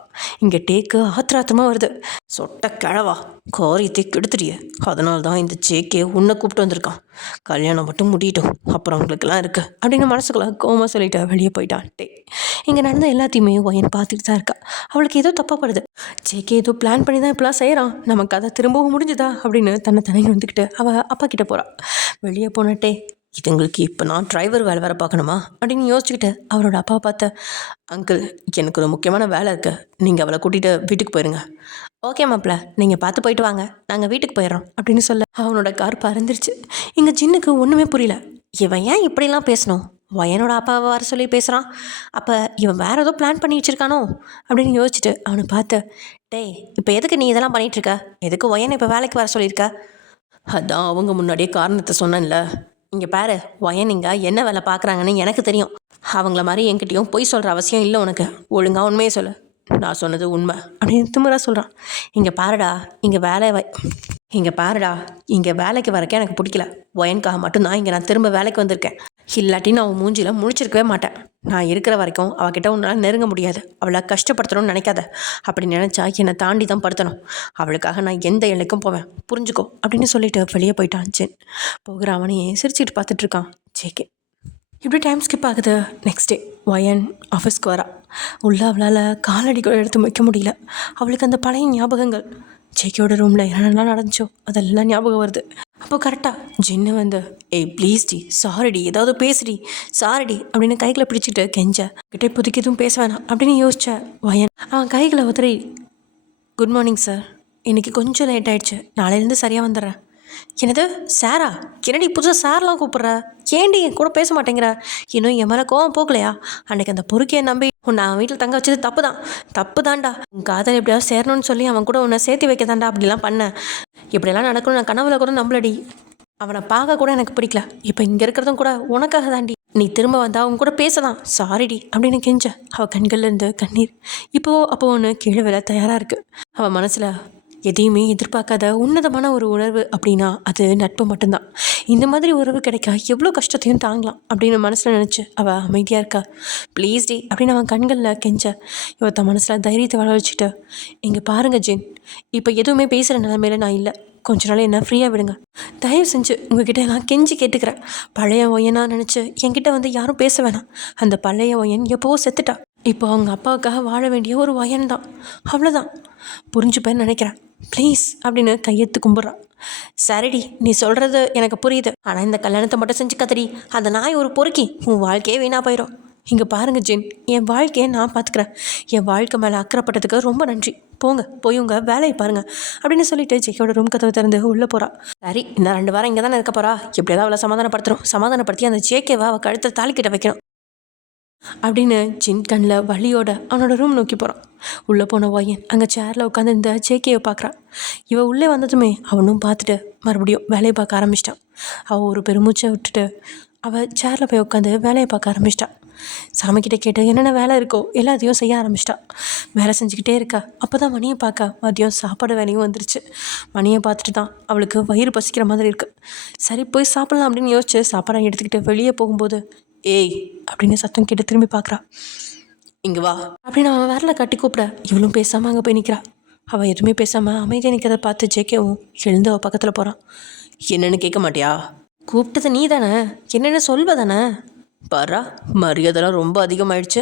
இங்கே டேக்கு ஆத்திராத்திரமாக வருது. சொட்ட கிழவா, காரியத்தை கெடுத்துட்டிய. அதனால தான் இந்த ஜேக்கே உன்னை கூப்பிட்டு வந்திருக்கான். கல்யாணம் மட்டும் முடியட்டும், அப்புறம் அவங்களுக்கெல்லாம் இருக்குது அப்படின்னு மனசுக்குள்ள கோமா சொல்லிட்டு வெளியே போயிட்டான் டே. இங்கே நடந்த எல்லாத்தையுமே ஒயன் பார்த்துட்டு தான் இருக்கா. அவளுக்கு ஏதோ தப்பாப்படுது. ஜேக்கே ஏதோ பிளான் பண்ணி தான் இப்பெல்லாம் செய்கிறான், நம்ம கதை திரும்பவும் முடிஞ்சுதா அப்படின்னு தன்னை தனி வந்துக்கிட்டு அவள் அப்பா கிட்டே போகிறாள். வெளியே போனட்டே, இதுங்களுக்கு இப்போ நான் டிரைவர் வேலை வேறு பார்க்கணுமா அப்படின்னு யோசிச்சுக்கிட்டு அவரோட அப்பாவை பார்த்த, அங்கிள் எனக்கு ஒரு முக்கியமான வேலை இருக்குது, நீங்கள் அவளை கூட்டிகிட்டு வீட்டுக்கு போயிருங்க. ஓகே மாப்பிள்ள, நீங்கள் பார்த்து போயிட்டு வாங்க, நாங்கள் வீட்டுக்கு போயிடுறோம் அப்படின்னு சொல்ல அவனோட கார் பறந்துருச்சு. இங்கே ஜின்னுக்கு ஒன்றுமே புரியல. இவன் ஏன் இப்படிலாம் பேசணும்? வயனோட அப்பாவை வர சொல்லி பேசுகிறான். அப்போ இவன் வேறு ஏதோ பிளான் பண்ணி வச்சுருக்கானோ அப்படின்னு யோசிச்சுட்டு அவனை பார்த்து, டேய் இப்போ எதுக்கு நீ இதெல்லாம் பண்ணிகிட்ருக்க? எதுக்கு ஒயனை இப்போ வேலைக்கு வர சொல்லியிருக்க? அதான் அவங்க முன்னாடியே காரணத்தை சொன்னேன்ல. இங்கே பாரு, ஒயன் இங்கே என்ன வேலை பார்க்குறாங்கன்னு எனக்கு தெரியும். அவங்கள மாதிரி என்கிட்டையும் பொய் சொல்கிற அவசியம் இல்லை உனக்கு. ஒழுங்காக உண்மையை சொல்லு. நான் சொன்னது உண்மை அப்படின்னு திமிரா சொல்கிறான். இங்கே பாருடா, இங்கே வேலைக்கு வரக்கே எனக்கு பிடிக்கல. ஒயனுக்காக மட்டும்தான் இங்கே நான் திரும்ப வேலைக்கு வந்திருக்கேன். இல்லாட்டி நான் அவன் மூஞ்சியில் முழிச்சிருக்கவே மாட்டேன். நான் இருக்கிற வரைக்கும் அவகிட்ட உன்னால் நெருங்க முடியாது. அவளை கஷ்டப்படுத்தணும்னு நினைக்காத. அப்படி நினச்சா என்னை தாண்டி தான் படுத்தணும். அவளுக்காக நான் எந்த எல்லைக்கும் போவேன், புரிஞ்சுக்கோ அப்படின்னு சொல்லிட்டு வெளியே போயிட்டான் ஜென். போகிற அவனையே சிரிச்சுட்டு பார்த்துட்ருக்கான் ஜேகே. இப்படி டைம் ஸ்கிப் ஆகுது. நெக்ஸ்ட் டே ஒயன் ஆஃபீஸ்க்கு வரா. உள்ள அவளால் காலடி கூட எடுத்து வைக்க முடியல. அவளுக்கு அந்த பழைய ஞாபகங்கள், ஜேகேயோட ரூமில் என்னென்னலாம் நடந்துச்சோ அதெல்லாம் ஞாபகம் வருது. அப்போ கரெக்டாக ஜின்னு வந்து, ஏய் ப்ளீஸ் டி, சாரிடி, ஏதாவது பேசுடி, சாரிடி அப்படின்னு கைகளை பிடிச்சிட்டு கெஞ்ச கிட்டே இப்போதைக்கு எதுவும் பேச வேணாம் அப்படின்னு யோசிச்ச வயன் அவன் கைகளை உதறி, குட் மார்னிங் சார், இன்றைக்கி கொஞ்சம் லேட் ஆகிடுச்சு, நாளையிலேருந்து சரியாக வந்துடுறேன். என்னது சாரா? என்னடி புதுசாக சார்லாம் கூப்பிட்ற? ஏண்டி என் கூட பேச மாட்டேங்கிற? இன்னும் என் மேலே கோவம் போகலையா? அன்றைக்கி அந்த பொறுக்கையை நம்பி உன்னை அவன் வீட்டில் தங்க வச்சது தப்பு தான்டா. உன் காதல் எப்படியாவது சேரணும்னு சொல்லி அவன் கூட உன்னை சேர்த்து வைக்க தாண்டா அப்படிலாம் பண்ணேன். இப்படியெல்லாம் நடக்கணும் நான் கனவுல கூட நம்பலடி. அவனை பார்க்க கூட எனக்கு பிடிக்கல. இப்போ இங்கே இருக்கிறதும் கூட உனக்காக தாண்டி. நீ திரும்ப வந்தால் அவங்க கூட பேசலாம், சாரிடி அப்படின்னு கெஞ்ச அவள் கண்கள்லேருந்து கண்ணீர் அப்போ ஒன்று கீழே விழ தயாராக இருக்குது. அவள் மனசில் எதையுமே எதிர்பார்க்காத உன்னதமான ஒரு உணர்வு அப்படின்னா அது நட்பு மட்டும்தான். இந்த மாதிரி உறவு கிடைக்க எவ்வளோ கஷ்டத்தையும் தாங்கலாம் அப்படின்னு மனசில் நினச்சி அவள் அமைதியாக இருக்கா. ப்ளீஸ் டி அப்படின்னு அவன் கண்களில் கெஞ்ச இவத்த மனசில் தைரியத்தை வள வச்சுட்டு, இங்கே பாருங்கள் ஜென், இப்போ எதுவுமே பேசுகிற நிலைமையில நான் இல்லை. கொஞ்ச நாள் என்ன ஃப்ரீயாக விடுங்க. தயவு செஞ்சு உங்ககிட்ட நான் கெஞ்சி கேட்டுக்கிறேன். பழைய ஒயனா நினச்சி என்கிட்ட வந்து யாரும் பேச வேணாம். அந்த பழைய ஒயன் எப்போவோ செத்துட்டா. இப்போ அவங்க அப்பாவுக்காக வாழ வேண்டிய ஒரு ஒயன் தான். அவ்வளோதான், புரிஞ்சுப்பேன்னு நினைக்கிறேன். ப்ளீஸ் அப்படின்னு கையெழுத்து கும்பிட்றான். சரிடி, நீ சொல்கிறது எனக்கு புரியுது. ஆனால் இந்த கல்யாணத்தை மட்டும் செஞ்சு கத்தடி. அந்த நாய் ஒரு பொறுக்கி உன் வாழ்க்கையே வீணாக போயிடும். இங்கே பாருங்கள் ஜென், என் வாழ்க்கையை நான் பார்த்துக்கிறேன். என் வாழ்க்கை மேலே அக்கறைப்பட்டதுக்கு ரொம்ப நன்றி. போங்க, போய் உங்கள் வேலையை பாருங்கள் அப்படின்னு சொல்லிட்டு ஜெக்கியோட ரூம் கதவை திறந்து உள்ளே போகிறா. சரி, இந்த 2 வாரம் இங்கே தானே இருக்க போகிறா. எப்படியாவது அவளை சமாதானப்படுத்தி அந்த ஜேகேவை அவள் கழுத்தை தாலிக்கிட்ட வைக்கணும் அப்படின்னு ஜின் கண்ணில் வலியோட அவனோட ரூம் நோக்கி போகிறான். உள்ளே போன ஒயன் அங்கே சேரில் உட்காந்து இந்த ஜேகேவை பார்க்குறான். இவள் உள்ளே வந்ததுமே அவனும் பார்த்துட்டு மறுபடியும் வேலையை பார்க்க ஆரம்பிச்சிட்டான். அவள் ஒரு பெருமூச்சை விட்டுட்டு அவள் சேரில் போய் உட்காந்து வேலையை பார்க்க ஆரம்பிச்சிட்டான். சாமிக்கிட்ட கேட்டு என்னென்ன வேலை இருக்கோ எல்லாத்தையும் செய்ய ஆரம்பிச்சிட்டான். வேலை செஞ்சுக்கிட்டே இருக்கா. அப்போ தான் மணியை பார்க்க மதியம் சாப்பாடு வேலையும் வந்துருச்சு. மணியை பார்த்துட்டு தான் அவளுக்கு வயிறு பசிக்கிற மாதிரி இருக்குது. சரி போய் சாப்பிட்லாம் அப்படின்னு யோசிச்சு சாப்பாடை எடுத்துக்கிட்டு வெளியே போகும்போது, ஏய் அப்படின்னு சத்தம் கேட்டு திரும்பி பார்க்குறா. இங்கே வா அப்படின்னு அவன் விரலை கட்டி கூப்பிட இவளும் பேசாமல் அங்கே போய் நிற்கிறா. அவள் எதுவுமே பேசாமல் அமைதியாக நிற்கிறத பார்த்து ஜெயிக்கவும் எழுந்து அவள் பக்கத்தில் போகிறான். என்னென்னு கேட்க மாட்டியா? கூப்பிட்டது நீ தானே, என்னென்னு சொல்வதானே? பாரா, மரியாதைலாம் ரொம்ப அதிகமாகிடுச்சு.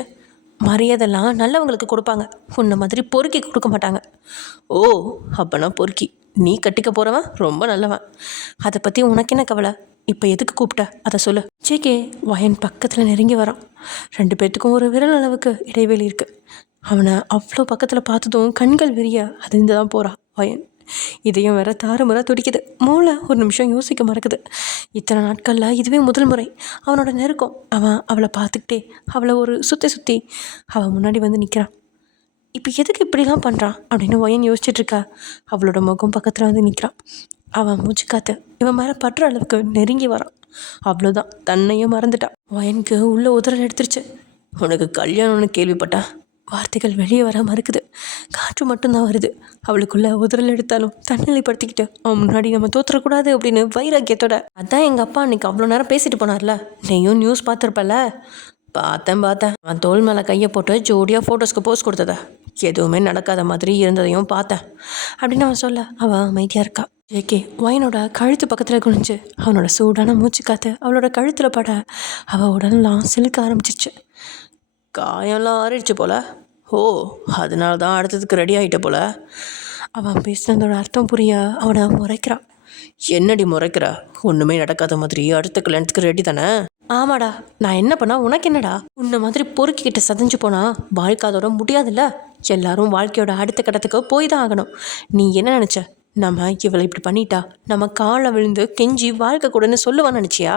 மரியாதைலாம் நல்லவங்களுக்கு கொடுப்பாங்க, உன்னை மாதிரி பொறுக்கி கொடுக்க மாட்டாங்க. ஓ, அப்போனா பொறுக்கி நீ கட்டிக்க போகிறவன் ரொம்ப நல்லவன். அதை பற்றி உனக்கு என்ன கவலை? இப்போ எதுக்கு கூப்பிட்ட அதை சொல்லு. ஜேகே வயன் பக்கத்தில் நெருங்கி வரான். 2 பேர்த்துக்கும் ஒரு விரல் அளவுக்கு இடைவெளி இருக்குது. அவனை அவ்வளோ பக்கத்தில் பார்த்ததும் கண்கள் விரிய அதிர்ந்து தான் போகிறான் வயன். இதையும் வேற தாறுமுறை துடிக்குது. மூளை ஒரு நிமிஷம் யோசிக்க மறக்குது. இத்தனை நாட்களில் இதுவே முதல் முறை அவனோட நெருக்கம். அவன் அவளை பார்த்துக்கிட்டே அவளை ஒரு சுற்றி அவள் முன்னாடி வந்து நிற்கிறான். இப்போ எதுக்கு இப்படிலாம் பண்ணுறான் அப்படின்னு ஒயன் யோசிச்சுட்ருக்கா. அவளோட முகம் பக்கத்தில் வந்து நிற்கிறான். அவன் மூச்சு காத்து இவன் மேலே பற்ற அளவுக்கு நெருங்கி வரான். அவ்வளோதான், தன்னையும் மறந்துட்டான். ஒயனுக்கு உள்ள உதறல் எடுத்துருச்சு. உனக்கு கல்யாணம்னு கேள்விப்பட்டா வார்த்தைகள் வெளியே வர மறுக்குது. காற்று மட்டும்தான் வருது. அவளுக்குள்ள உதறல் எடுத்தாலும் தன்னிலை படுத்திக்கிட்டு அவன் முன்னாடி நம்ம தோத்துறக்கூடாது அப்படின்னு வைராக்கியத்தோட. அதான் எங்கள் அப்பா அன்னைக்கு அவ்வளோ நேரம் பேசிட்டு போனார்ல, நீயும் நியூஸ் பார்த்துருப்பல. பார்த்தேன். அவன் தோல் மேலே கையை போட்டு ஜோடியாக ஃபோட்டோஸ்க்கு போஸ்ட் கொடுத்தத எதுவுமே நடக்காத மாதிரி இருந்ததையும் பார்த்தேன் அப்படின்னு அவன் சொல்ல அவள் அமைதியாக இருக்கா. ஜேகே ஒயனோட கழுத்து பக்கத்தில் குனிஞ்சு அவனோட சூடான மூச்சு காற்று அவளோட கழுத்தில் பட அவள் உடனெல்லாம் சிலுக்க ஆரம்பிச்சிருச்சு. காயம்லாம் ஆறிடுச்சு போல. ஓ, அதனால தான் அடுத்ததுக்கு ரெடி ஆகிட்ட போல. அவன் பேசுனதோட அர்த்தம் புரிய அவனை முறைக்கிறான். என்னடி முறைக்கிற? ஒன்றுமே நடக்காத மாதிரி அடுத்த கல்யாணத்துக்கு ரெடி தானே? ஆமாடா, நான் என்ன பண்ணா உனக்கு என்னடா? உன்னை மாதிரி பொறுக்கிக்கிட்ட சதைஞ்சு போனா வாழ்க்கை அதோட முடியாதுல்ல. எல்லாரும் வாழ்க்கையோட அடுத்த கட்டத்துக்கு போய் தான் ஆகணும். நீ என்ன நினச்ச? நம்ம இவளை இப்படி பண்ணிட்டா நம்ம காலை விழுந்து கெஞ்சி வாழ்க்கை கூடன்னு சொல்லுவான்னு நினச்சியா?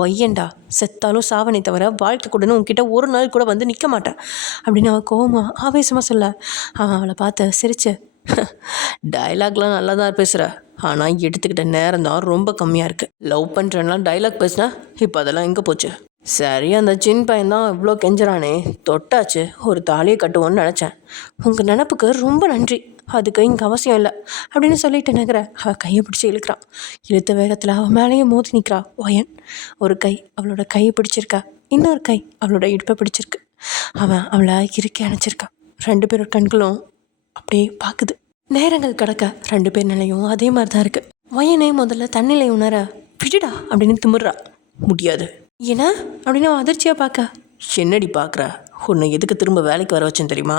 ஒய்யண்டா, செத்தாலும் சாவனை தவிர வாழ்க்கை கூடன்னு உன்கிட்ட ஒரு நாள் கூட வந்து நிற்க மாட்டேன் அப்படின்னு அவன் கோவமாக ஆவேசமாக சொல்ல அவன் அவளை பார்த்து சிரிச்சு, டைலாக்லாம் நல்லா தான் பேசுகிற, ஆனால் எடுத்துக்கிட்ட நேரம் தான் ரொம்ப கம்மியாக இருக்குது. லவ் பண்ணுறேன்னா டைலாக் பேசுனா இப்போ அதெல்லாம் எங்கே போச்சு? சரி, அந்த சின்ன பையன் தான் இவ்வளோ கெஞ்சுறானே, தொட்டாச்சு ஒரு தாலியை கட்டுவோன்னு நினச்சேன். உங்கள் நினப்புக்கு ரொம்ப நன்றி, அதுக்கு இங்கே அவசியம் இல்லை அப்படின்னு சொல்லிட்டு நகர அவள் கையை பிடிச்சி இழுக்கிறான். இழுத்த வேகத்தில் அவன் மேலேயே மோதி நிற்கிறா ஒயன். ஒரு கை அவளோட கையை பிடிச்சிருக்கா, இன்னொரு கை அவளோட இடுப்பை பிடிச்சிருக்கு. அவன் அவளை இறுக்கி அணைச்சிருக்கான். 2 பேரோட கண்களும் அப்படியே பார்க்குது. நேரங்கள் கிடக்க 2 பேர் நிலையும் அதே மாதிரி தான் இருக்குது. ஒயனே முதல்ல தண்ணிலை உணர விடுடா அப்படின்னு திமிர்றா. முடியாது. ஏன்னா அப்படின்னு அவன் அதிர்ச்சியாக பார்க்க, என்னடி பார்க்குற? உன்னை எதுக்கு திரும்ப வேலைக்கு வர வச்சேன்னு தெரியுமா?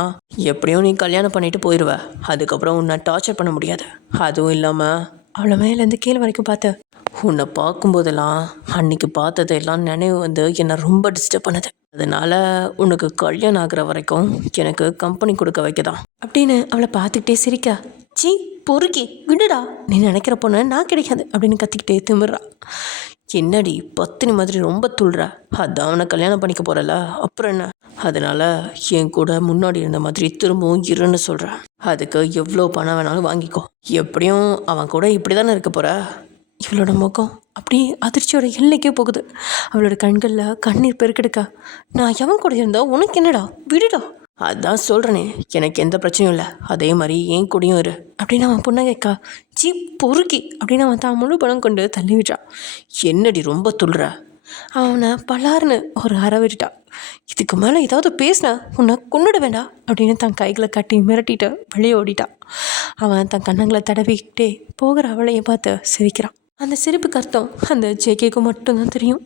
எப்படியும் நீ கல்யாணம் பண்ணிட்டு போயிடுவ, அதுக்கப்புறம் உன்னை டார்ச்சர் பண்ண முடியாது. அதுவும் இல்லாமல் அவளை மேலேருந்து கீழே வரைக்கும் பார்த்து, உன்னை பார்க்கும்போதெல்லாம் அன்னைக்கு பார்த்ததெல்லாம் நினைவு வந்து என்னை ரொம்ப டிஸ்டர்ப் பண்ணுது. அதனால் உனக்கு கல்யாணம் ஆகிற வரைக்கும் எனக்கு கம்பெனி கொடுக்க வைக்கதான் அப்படின்னு அவளை பார்த்துக்கிட்டே சிரிக்கா. சீ பொறுக்கி விடுடா, நீ நினைக்கிற பொண்ணு நான் கிடைக்காது அப்படின்னு கத்திக்கிட்டே திமிர்றா. என்னடி பத்தினி மாதிரி ரொம்ப துள்ளுற? அதான் அவனை கல்யாணம் பண்ணிக்க போகிறல, அப்புறம் என்ன? அதனால் என் கூட முன்னாடி இருந்த மாதிரி திரும்பவும் இருன்னு சொல்கிறேன். அதுக்கு எவ்வளோ பணம் வேணாலும் வாங்கிக்கோ. எப்படியும் அவன் கூட இப்படி தானே இருக்க போகிற. இவளோட முகம் அப்படி அதிர்ச்சியோட எல்லைக்கே போகுது. அவளோட கண்களில் கண்ணீர் பெருக்கெடுக்க, நான் எவன் கூட இருந்தா உனக்கு என்னடா, விடுடா. அதான் சொல்கிறேனே, எனக்கு எந்த பிரச்சனையும் இல்லை, அதே மாதிரி என் கூடயும் இரு அப்படின்னு அவன் புன்னகைக்கா. சீ பொறுக்கி அப்படின்னு அவன் தான் முழு பலம் கொண்டு தள்ளி விட்டான். என்னடி ரொம்ப துள்ளுற? அவனை பலார்னு ஒரு அற விட்டுட்டான். இதுக்கு மேலே ஏதாவது பேசினா உன்னை கொண்டுட வேண்டாம் அப்படின்னு தன் கைகளை கட்டி மிரட்டிட்டு வெளியே ஓடிட்டான். அவன் தன் கண்ணங்களை தடவிக்கிட்டே போகிற அவளையை பார்த்து சிரிக்கிறான். அந்த சிரிப்புக்கு அர்த்தம் அந்த ஜேகேக்கு மட்டும்தான் தெரியும்.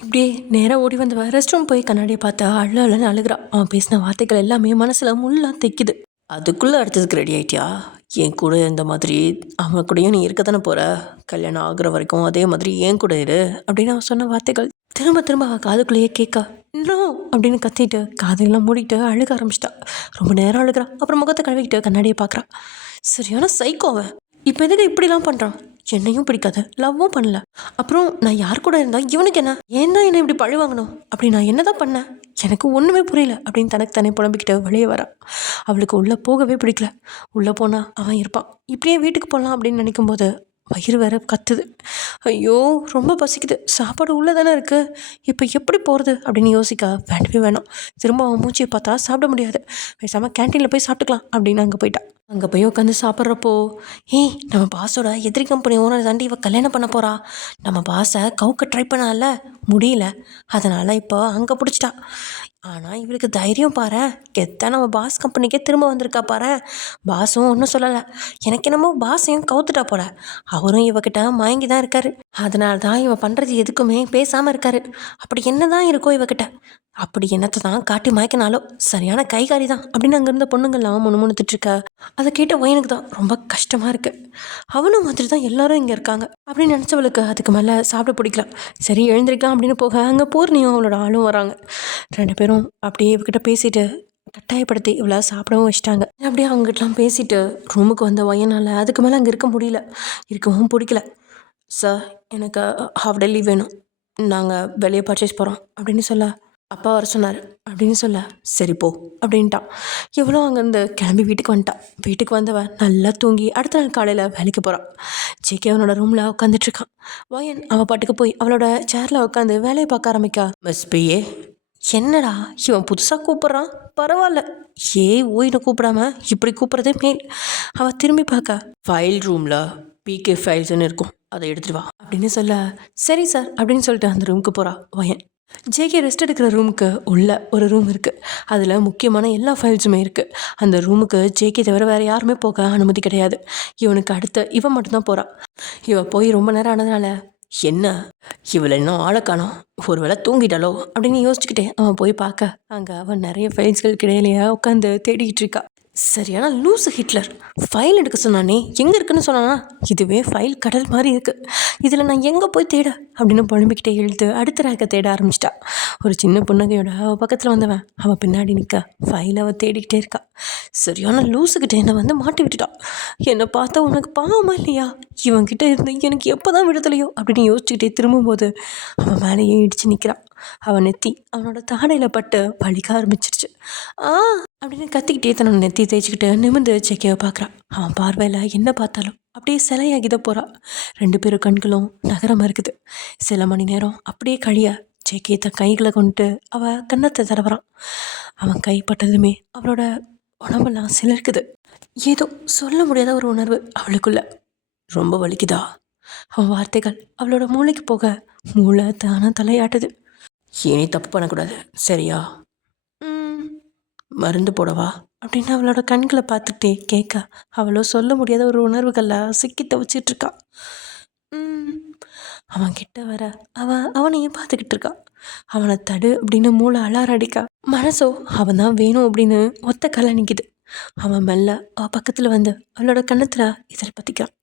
இப்படியே நேராக ஓடி வந்தவ ரெஸ்ட் ரூம் போய் கண்ணாடியை பார்த்தா அழுன்னு அழுகிறான். அவன் பேசின வார்த்தைகள் எல்லாமே மனசில் முள்ளாக தைக்குது. அதுக்குள்ளே அடுத்ததுக்கு ரெடி ஆகிட்டியா? என் கூட இந்த மாதிரி அவன் கூடயும் நீ இருக்க தானே போகிற, கல்யாணம் ஆகுற வரைக்கும் அதே மாதிரி என் கூட இரு அப்படின்னு அவன் சொன்ன வார்த்தைகள் திரும்ப திரும்ப அவள் காதுக்குள்ளேயே கேட்கா. இன்னும் அப்படின்னு கத்திட்டு காதையெல்லாம் மூடிட்டு அழுக ஆரம்பிச்சிட்டா. ரொம்ப நேரம் அழுகிறான். அப்புறம் முகத்தை கழுவிக்கிட்டு கண்ணாடியை பார்க்குறான். சரியான சைக்கோ அவன். இப்போ எதுக்கு இப்படிலாம் பண்ணுறான்? என்னையும் பிடிக்காது, லவ்வும் பண்ணல, அப்புறம் நான் யார் கூட இருந்தால் இவனுக்கு என்ன? ஏன் தான் என்னை இப்படி பழி வாங்கணும்? அப்படி நான் என்ன தான் பண்ணேன்? எனக்கு ஒன்றுமே புரியல அப்படின்னு தனக்கு தானே புலம்பிக்கிட்டு வெளியே வரான். அவளுக்கு உள்ளே போகவே பிடிக்கல. உள்ளே போனால் அவன் இருப்பான். இப்படியே வீட்டுக்கு போகலாம் அப்படின்னு நினைக்கும் போது வயிறு வேற கத்துது. ஐயோ ரொம்ப பசிக்குது, சாப்பாடு உள்ளே தானே இருக்குது, இப்போ எப்படி போகிறது அப்படின்னு யோசிக்க வேண்டவே வேணாம். திரும்ப அவன் மூச்சியை பார்த்தா சாப்பிட முடியாது. பேசாமல் கேன்டீனில் போய் சாப்பிட்டுக்கலாம் அப்படின்னு அங்கே போயிட்டான். அங்கே போய் உட்காந்து சாப்பிட்றப்போ, ஏய் நம்ம பாஸோட எதிரி கம்பெனி ஓனர் தாண்டி இவ கல்யாணம் பண்ண போகிறா. நம்ம பாஸை கவுக்க ட்ரை பண்ணால, முடியல, அதனால் இப்போ அங்கே பிடிச்சிட்டா. ஆனால் இவளுக்கு தைரியம் பாரு, கெத்தா நம்ம பாஸ் கம்பெனிக்கே திரும்ப வந்திருக்கா பாரு. பாஸும் ஒன்றும் சொல்லலை. எனக்கு என்னமோ பாஸையும் கவுத்துட்டா போல. அவரும் இவகிட்ட மயங்கி தான் இருக்காரு. அதனால தான் இவன் பண்ணுறது எதுக்குமே பேசாமல் இருக்காரு. அப்படி என்ன தான் இருக்கோ இவகிட்ட, அப்படி என்னத்தை தான் காட்டி மயக்கினாலும் சரியான கைகாரி தான் அப்படின்னு அங்கே இருந்த பொண்ணுங்கள்லாம் முணுமுணுத்துட்ருக்க. அதை கேட்ட வயனுக்கு தான் ரொம்ப கஷ்டமாக இருக்குது. அவனும் மாதிரி தான் எல்லாரும் இங்கே இருக்காங்க அப்படின்னு நினச்சவளுக்கு அதுக்கு மேலே சாப்பிட பிடிக்கல. சரி எழுந்திரிக்கலாம் அப்படின்னு போக அங்கே பூர்ணியும் அவளோட ஆளும் வராங்க. 2 பேரும் அப்படியே இவகிட்ட பேசிட்டு கட்டாயப்படுத்தி இவ்வளோ சாப்பிடவும் வச்சிட்டாங்க. அப்படியே அவங்ககிட்டலாம் பேசிட்டு ரூமுக்கு வந்த வயனால் அதுக்கு மேலே அங்கே இருக்க முடியல, இருக்கவும் பிடிக்கல. சார் எனக்கு ஹாஃப் டே லீவ் வேணும், நாங்கள் வெளியே பர்ச்சேஸ் போகிறோம் அப்படின்னு சொல்ல, அப்பா வர சொன்னார் அப்படின்னு சொல்ல, சரி போ அப்படின்ட்டான். எவ்வளோ அங்கேருந்து கிளம்பி வீட்டுக்கு வந்துட்டான். வீட்டுக்கு வந்தவன் நல்லா தூங்கி அடுத்த நாள் காலையில் வேலைக்கு போகிறான். ஜேகே அவனோட ரூமில் உட்காந்துட்ருக்கான். வயன் அவள் பாட்டுக்கு போய் அவளோட சேரில் உட்காந்து வேலையை பார்க்க ஆரம்பிக்கா. மிஸ் பிஏ, என்னடா இவன் புதுசாக கூப்பிட்றான், பரவாயில்ல, ஓய்னு கூப்பிடாம இப்படி கூப்பிட்றதே மேல். அவள் திரும்பி பார்க்க, ஃபைல் ரூமில் பிகே ஃபைல்ஸ்ன்னு இருக்கும், அதை எடுத்துகிட்டு வா அப்படின்னு சொல்ல, சரி சார் அப்படின்னு சொல்லிட்டு அந்த ரூமுக்கு போகிறா வயன். ஜேகே ரெஸ்ட் எடுக்கிற ரூமுக்கு உள்ள ஒரு ரூம் இருக்குது. அதில் முக்கியமான எல்லா ஃபைல்ஸுமே இருக்குது. அந்த ரூமுக்கு ஜேகே தவிர வேறு யாருமே போக அனுமதி கிடையாது. இவனுக்கு அடுத்த இவன் மட்டும்தான் போகிறான். இவன் போய் ரொம்ப நேரம் ஆனதுனால, என்ன இவளை இன்னும் ஆளை காணோம், ஒரு வேளை தூங்கிட்டாலோ அப்படின்னு யோசிச்சுக்கிட்டே அவன் போய் பார்க்க, அங்கே அவன் நிறைய ஃபைல்ஸ்களுக்கு இடையிலேயே உட்காந்து தேடிக்கிட்டு இருக்கா. சரியான லூசு ஹிட்லர், ஃபைல் எடுக்க சொன்னானே, எங்கே இருக்குன்னு சொன்னானா, இதுவே ஃபைல் கடல் மாதிரி இருக்குது, இதில் நான் எங்கே போய் தேட அப்படின்னு புலம்பிக்கிட்டே இழுத்து அடுத்த ரேக்கை தேட ஆரம்பிச்சிட்டா. ஒரு சின்ன புன்னகையோட அவள் பக்கத்தில் வந்தவன் அவள் பின்னாடி நிற்க ஃபைலை அவள் தேடிக்கிட்டே இருக்கா. சரியான லூசுக்கிட்ட என்னை வந்து மாட்டி விட்டுட்டான். என்னை பார்த்தா உனக்கு பாவமா இல்லையா, இவன்கிட்ட இருந்து எனக்கு எப்போ தான் விடுதலையோ அப்படின்னு யோசிச்சுக்கிட்டே திரும்பும்போது அவன் மேலேயே இடித்து நிற்கிறான். அவன் நெத்தி அவனோட தாடையில் பட்டு வலிக்க ஆரம்பிச்சிருச்சு. அப்படின்னு கத்திக்கிட்டே தன்னோட நெத்தி தேய்ச்சிக்கிட்டு நிமிந்து ஜேகேவை பார்க்குறான். அவன் பார்வையில் என்ன பார்த்தாலும் அப்படியே சிலையாகித போகிறான். 2 பேரும் கண்களும் நகரமாக இருக்குது. சில மணி நேரம் அப்படியே கழிய ஜேகே தன் கைகளை கொண்டு அவள் கன்னத்தை தடவுறான். அவன் கைப்பட்டதுமே அவளோட உடம்பெல்லாம் சிலிர்க்குது. ஏதோ சொல்ல முடியாத ஒரு உணர்வு அவளுக்குள்ள. ரொம்ப வலிக்குதா? அவன் வார்த்தைகள் அவளோட மூளைக்கு போக மூளை தானே தலையாட்டுது. இனி தப்பு பண்ணக்கூடாது, சரியா? மருந்து போடவா அப்படின்னு அவளோட கண்களை பார்த்துக்கிட்டே கேட்க, அவளோ சொல்ல முடியாத ஒரு உணர்வுகளில் சிக்கி தவிச்சிட்ருக்கா. அவன் கிட்ட வர அவனையே பார்த்துக்கிட்டு இருக்கா. அவனை தடு அப்படின்னு மூளை அலாரம் அடிக்கா. மனசோ அவன் தான் வேணும் அப்படின்னு ஒத்த கலை நிற்கிது. அவன் மெல்ல அவள் பக்கத்தில் வந்து அவளோட கன்னத்தில் இதில் பற்றிக்கான்.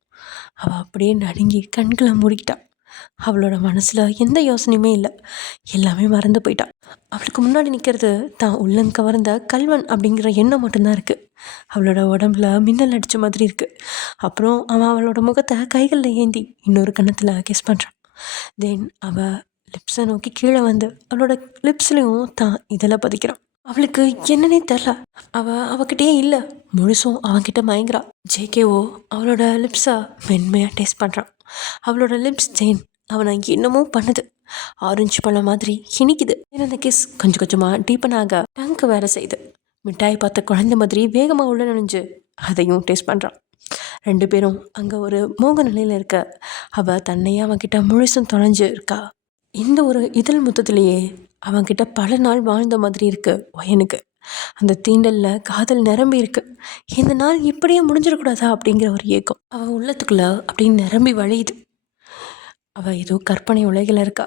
அவள் அப்படியே நடுங்கி கண்களை மூடிக்கிட்டான். அவளோட மனசில் எந்த யோசனையுமே இல்லை, எல்லாமே மறந்து போயிட்டான். அவளுக்கு முன்னாடி நிற்கிறது தான் உள்ளங்கவர்ந்த கல்வன் அப்படிங்கிற எண்ணம் மட்டும்தான் இருக்குது. அவளோட உடம்புல மின்னல் அடித்த மாதிரி இருக்குது. அப்புறம் அவன் அவளோட முகத்தை கைகளில் ஏந்தி இன்னொரு கன்னத்தில் கிஸ் பண்ணுறான். தென் அவள் லிப்ஸை நோக்கி கீழே வந்து அவளோட லிப்ஸ்லேயும் தான் இதெல்லாம் பதிக்கிறான். அவளுக்கு என்னன்னே தெரில. அவகிட்டே இல்லை, முழுசும் அவன்கிட்ட மயங்குறா. ஜேகேவோ அவளோட லிப்ஸை மென்மையாக டேஸ்ட் பண்ணுறான். அவளோட லிப்ஸ் செயின் அவனை என்னமோ பண்ணுது. ஆரஞ்சு பழம் மாதிரி இனிக்குது. அந்த கிஸ் கொஞ்சம் கொஞ்சமாக டீப்பன் ஆக டங்கு வேற செய்யுது. மிட்டாய் பார்த்த குழந்தை மாதிரி வேகமாக உள்ள நுழைஞ்சு அதையும் டேஸ்ட் பண்ணுறான். 2 பேரும் அங்கே ஒரு மோக நிலையில் இருக்க அவள் தன்னையே அவன்கிட்ட முழுசும் தொலைஞ்சு இருக்கா. இந்த ஒரு இதழ் முத்தத்திலேயே அவன்கிட்ட பல நாள் வாழ்ந்த மாதிரி இருக்கு ஒயனுக்கு. அந்த தீண்டலில் காதல் நிரம்பி இருக்கு. இந்த நாள் இப்படியே முடிஞ்சிடக்கூடாதா அப்படிங்கிற ஒரு ஏக்கம் அவள் உள்ளத்துக்குள்ள அப்படின்னு நிரம்பி வழியுது. அவள் ஏதோ கற்பனை உலகில் இருக்கா.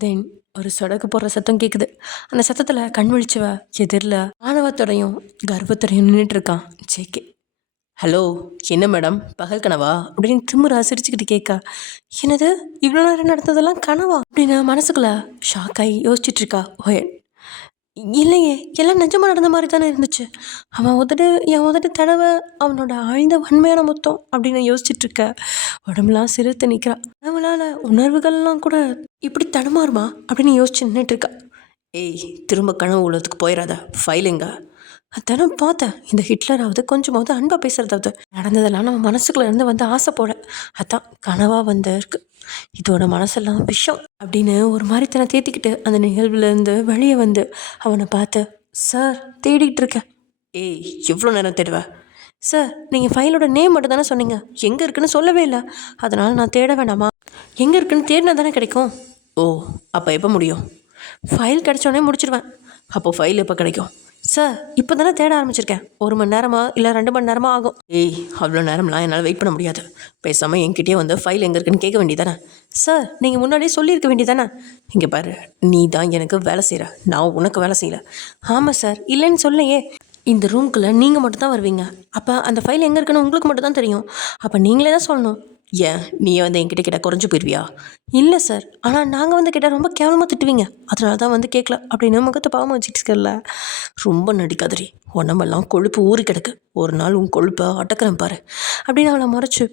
தென் ஒரு சொடக்கு போடுற சத்தம் கேட்குது. அந்த சத்தத்தில் கண் விழிச்சவ எதிரில் ஆணவத்தோடையும் கர்வத்தோடையும் நின்றுட்டு இருக்கான் ஜேகே. ஹலோ, என்ன மேடம், பகல் கனவா அப்படின்னு திமுறா சிரிச்சுக்கிட்டு கேட்க, என்னது இவ்வளோ நேரம் நடந்ததெல்லாம் கனவா அப்படின்னு மனசுக்குள்ள ஷாக்காகி யோசிச்சுட்ருக்கா ஓயன். இல்லையே, எல்லாம் நிஜமாக நடந்த மாதிரி தானே இருந்துச்சு. என் உதட்டு தடவை அவனோட ஆழ்ந்த வன்மையான முத்தம் அப்படின்னு யோசிச்சுட்ருக்க உடம்புலாம் சிறுத்து நிற்கிறா. அவளால் உணர்வுகள்லாம் கூட இப்படி தடுமாறுமா அப்படின்னு யோசிச்சு நின்றுட்டுருக்கா. ஏய், திரும்ப கனவு உள்ளதுக்கு போயிடாத, ஃபைல் எங்க? அதானே பார்த்தேன், இந்த ஹிட்லராவது கொஞ்சமாவது அன்பாக பேசுகிறதாவது. நடந்ததெல்லாம் நம்ம மனசுக்குள்ளே இருந்து வந்து ஆசை போட, அதான் கனவாக வந்து இருக்கு. இதோட மனசெல்லாம் விஷம் அப்படின்னு ஒரு மாதிரி தன்னை தேத்திக்கிட்டு அந்த நிகழ்வுலேருந்து வெளியே வந்து அவனை பார்த்து, சார் தேடிக்கிட்டு இருக்கேன். ஏய், எவ்வளோ நேரம் தேடுவ? சார், நீங்கள் ஃபைலோட நேம் மட்டும் தானே சொன்னீங்க, எங்கே இருக்குன்னு சொல்லவே இல்லை. அதனால் நான் தேட வேண்டாமா? எங்கே இருக்குன்னு தேடினா தானே கிடைக்கும். ஓ, அப்போ எப்போ முடியும்? ஃபைல் கிடைச்சோடனே முடிச்சிடுவேன். அப்போது ஃபைல் எப்போ கிடைக்கும்? சார், இப்போ தானே தேட ஆரம்பிச்சிருக்கேன், 1 மணி நேரமா இல்லை 2 மணி நேரமா ஆகும். ஏய், அவ்வளோ நேரம்லாம் என்னால் வெயிட் பண்ண முடியாது. பேசாமல் என்கிட்டயே வந்து ஃபைல் எங்கே இருக்குன்னு கேட்க வேண்டியதானே? சார், நீங்கள் முன்னாடியே சொல்லியிருக்க வேண்டியதானே? இங்கே பாரு, நீ தான் எனக்கு வேலை செய்கிற, நான் உனக்கு வேலை செய்யலை. ஆமாம் சார், இல்லைன்னு சொல்லையே. இந்த ரூம்குள்ளே நீங்கள் மட்டும் தான் வருவீங்க. அப்போ அந்த ஃபைல் எங்கே இருக்குன்னு உங்களுக்கு மட்டும் தான் தெரியும். அப்போ நீங்களே தான் சொல்லணும். ஏன், நீயே வந்து என்கிட்ட கேட்டால் குறைஞ்சி போயிடுவியா? இல்லை சார், ஆனால் நாங்கள் வந்து கேட்டால் ரொம்ப கேவலமாக திட்டுவீங்க, அதனால தான் வந்து கேட்கல அப்படின்னு முகத்தை பாவமாக வச்சுக்கிட்டுல. ரொம்ப நடிக்காதடி, உடம்பெல்லாம் கொழுப்பு ஊறி கிடக்கு, ஒரு நாள் உன் கொழுப்பை அடக்கிறேன் பாரு அப்படின்னு அவளை முறைச்சி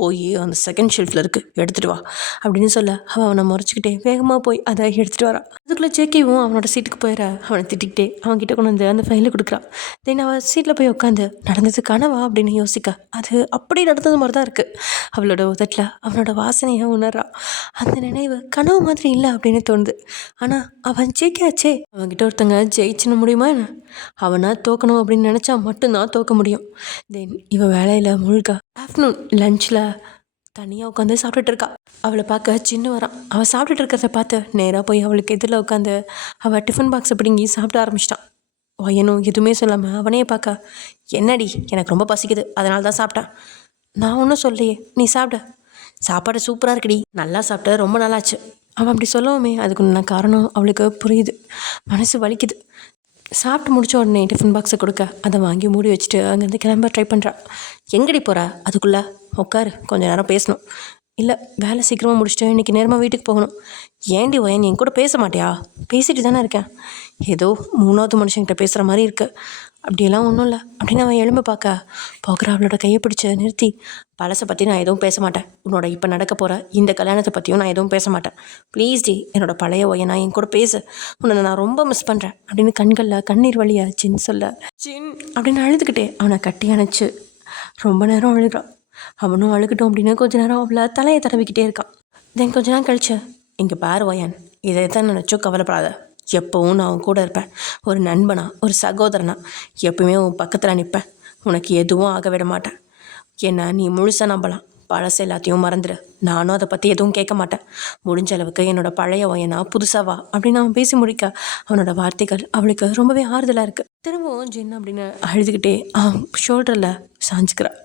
போய் அந்த செகண்ட் ஷெல்ஃபில் இருக்குது எடுத்துகிட்டு வா அப்படின்னு சொல்ல அவனை முறைச்சிக்கிட்டே வேகமாக போய் அதை எடுத்துகிட்டு வரான். அதுக்குள்ளே ஜேகேவும் அவனோட சீட்டுக்கு போயிட அவனை திட்டிக்கிட்டே அவன்கிட்ட கொண்டு வந்து அந்த ஃபைலை கொடுக்குறான். தென் அவள் சீட்டில் போய் உட்காந்து நடந்தது கனவா அப்படின்னு யோசிக்க அது அப்படி நடந்தது மாதிரி தான் இருக்குது. அவளோட உதட்டில் அவனோட வாசனையை உணர்றான். அந்த நினைவு கனவு மாதிரி இல்லை அப்படின்னு தோணுது. ஆனால் அவன் ஜெயிக்காச்சே. அவன்கிட்ட ஒருத்தங்க ஜெயிச்சிட முடியுமா என்ன? அவனா தோக்கணும் அப்படின்னு நினச்சா மட்டும்தான் தோக்க முடியும். தென் இவன் வேலையில் முழுக்க ஆஃப்டர்நூன் லஞ்சில் தனியாக உட்காந்து சாப்பிட்டுட்டு இருக்கா. அவளை பார்க்க சின்ன வரான். அவள் சாப்பிட்டுட்டு இருக்கிறத பார்த்து நேராக போய் அவளுக்கு எதிரில் உட்காந்து அவள் டிஃபன் பாக்ஸை பிடுங்கி சாப்பிட ஆரம்பிச்சிட்டான். பையனும் எதுவுமே சொல்லாமல் அவனையே பார்க்க, என்னடி எனக்கு ரொம்ப பசிக்குது அதனால தான் சாப்பிட்டேன். நான் ஒன்றும் சொல்லலையே, நீ சாப்பிட. சாப்பாடு சூப்பராக இருக்குடி, நல்லா சாப்பிட்ட, ரொம்ப நல்லாச்சு. அவன் அப்படி சொல்லவுமே அதுக்கு நான் காரணம் அவளுக்கு புரியுது. மனசு வலிக்குது. சாப்பிட்டு முடிச்ச உடனே டிஃபன் பாக்ஸை கொடுக்க அதை வாங்கி மூடி வச்சுட்டு அங்கேருந்து கிளம்ப ட்ரை பண்ணுறான். எங்கடி போகிற? அதுக்குள்ளே உட்காரு, கொஞ்சம் நேரம் பேசணும். இல்லை, வேலை சீக்கிரமாக முடிச்சுட்டு இன்றைக்கி நேரமாக வீட்டுக்கு போகணும். ஏண்டி ஒயன் என் கூட பேச மாட்டியா? பேசிட்டு தானே இருக்கேன். ஏதோ மூணாவது மனுஷங்கிட்ட பேசுகிற மாதிரி இருக்கு. அப்படியெல்லாம் ஒன்றும் இல்லை அப்படின்னு அவன் எழும்ப பார்க்க போகிற அவளோட கையை பிடிச்சி நிறுத்தி, பழசை பற்றி நான் எதுவும் பேச மாட்டேன். உன்னோட இப்போ நடக்க போகிற இந்த கல்யாணத்தை பற்றியும் நான் எதுவும் பேச மாட்டேன். ப்ளீஸ் டி, என்னோட பழைய ஒயனா என் கூட பேசு, உன்னை நான் ரொம்ப மிஸ் பண்ணுறேன் அப்படின்னு கண்களில் கண்ணீர் வழியா சின் சொல்ல, சின் அப்படின்னு அழுதுகிட்டே அவனை கட்டி அணைச்சு ரொம்ப நேரம் அழுகிறான். அவனும் அழுகட்டும் அப்படின்னு கொஞ்ச நேரம் அவளை தலையை தடவிக்கிட்டே இருக்கான். தென் கொஞ்ச நேரம் கழிச்சு, இங்கே பாரு ஒயன், இதை தான் நினச்சோ கவலைப்படாத. எப்போவும் நான் உன் கூட இருப்பேன். ஒரு நண்பனா, ஒரு சகோதரனா எப்பவுமே உன் பக்கத்தில் நிற்பேன். உனக்கு எதுவும் ஆக விட மாட்டேன். என்ன நீ முழுசாக நம்பலாம். பழசு எல்லாத்தையும் மறந்துடு. நானும் அதை பற்றி எதுவும் கேட்க மாட்டேன். முடிஞ்ச அளவுக்கு என்னோட பழைய ஒயனா புதுசாக வா அப்படின்னு அவன் பேசி முடிக்க அவனோட வார்த்தைகள் அவளுக்கு ரொம்பவே ஆறுதலாக இருக்குது. திரும்பவும் ஜின் அப்படின்னு அழுதுகிட்டே அவன் ஷோல்டரில் சாஞ்சிக்கிறான்.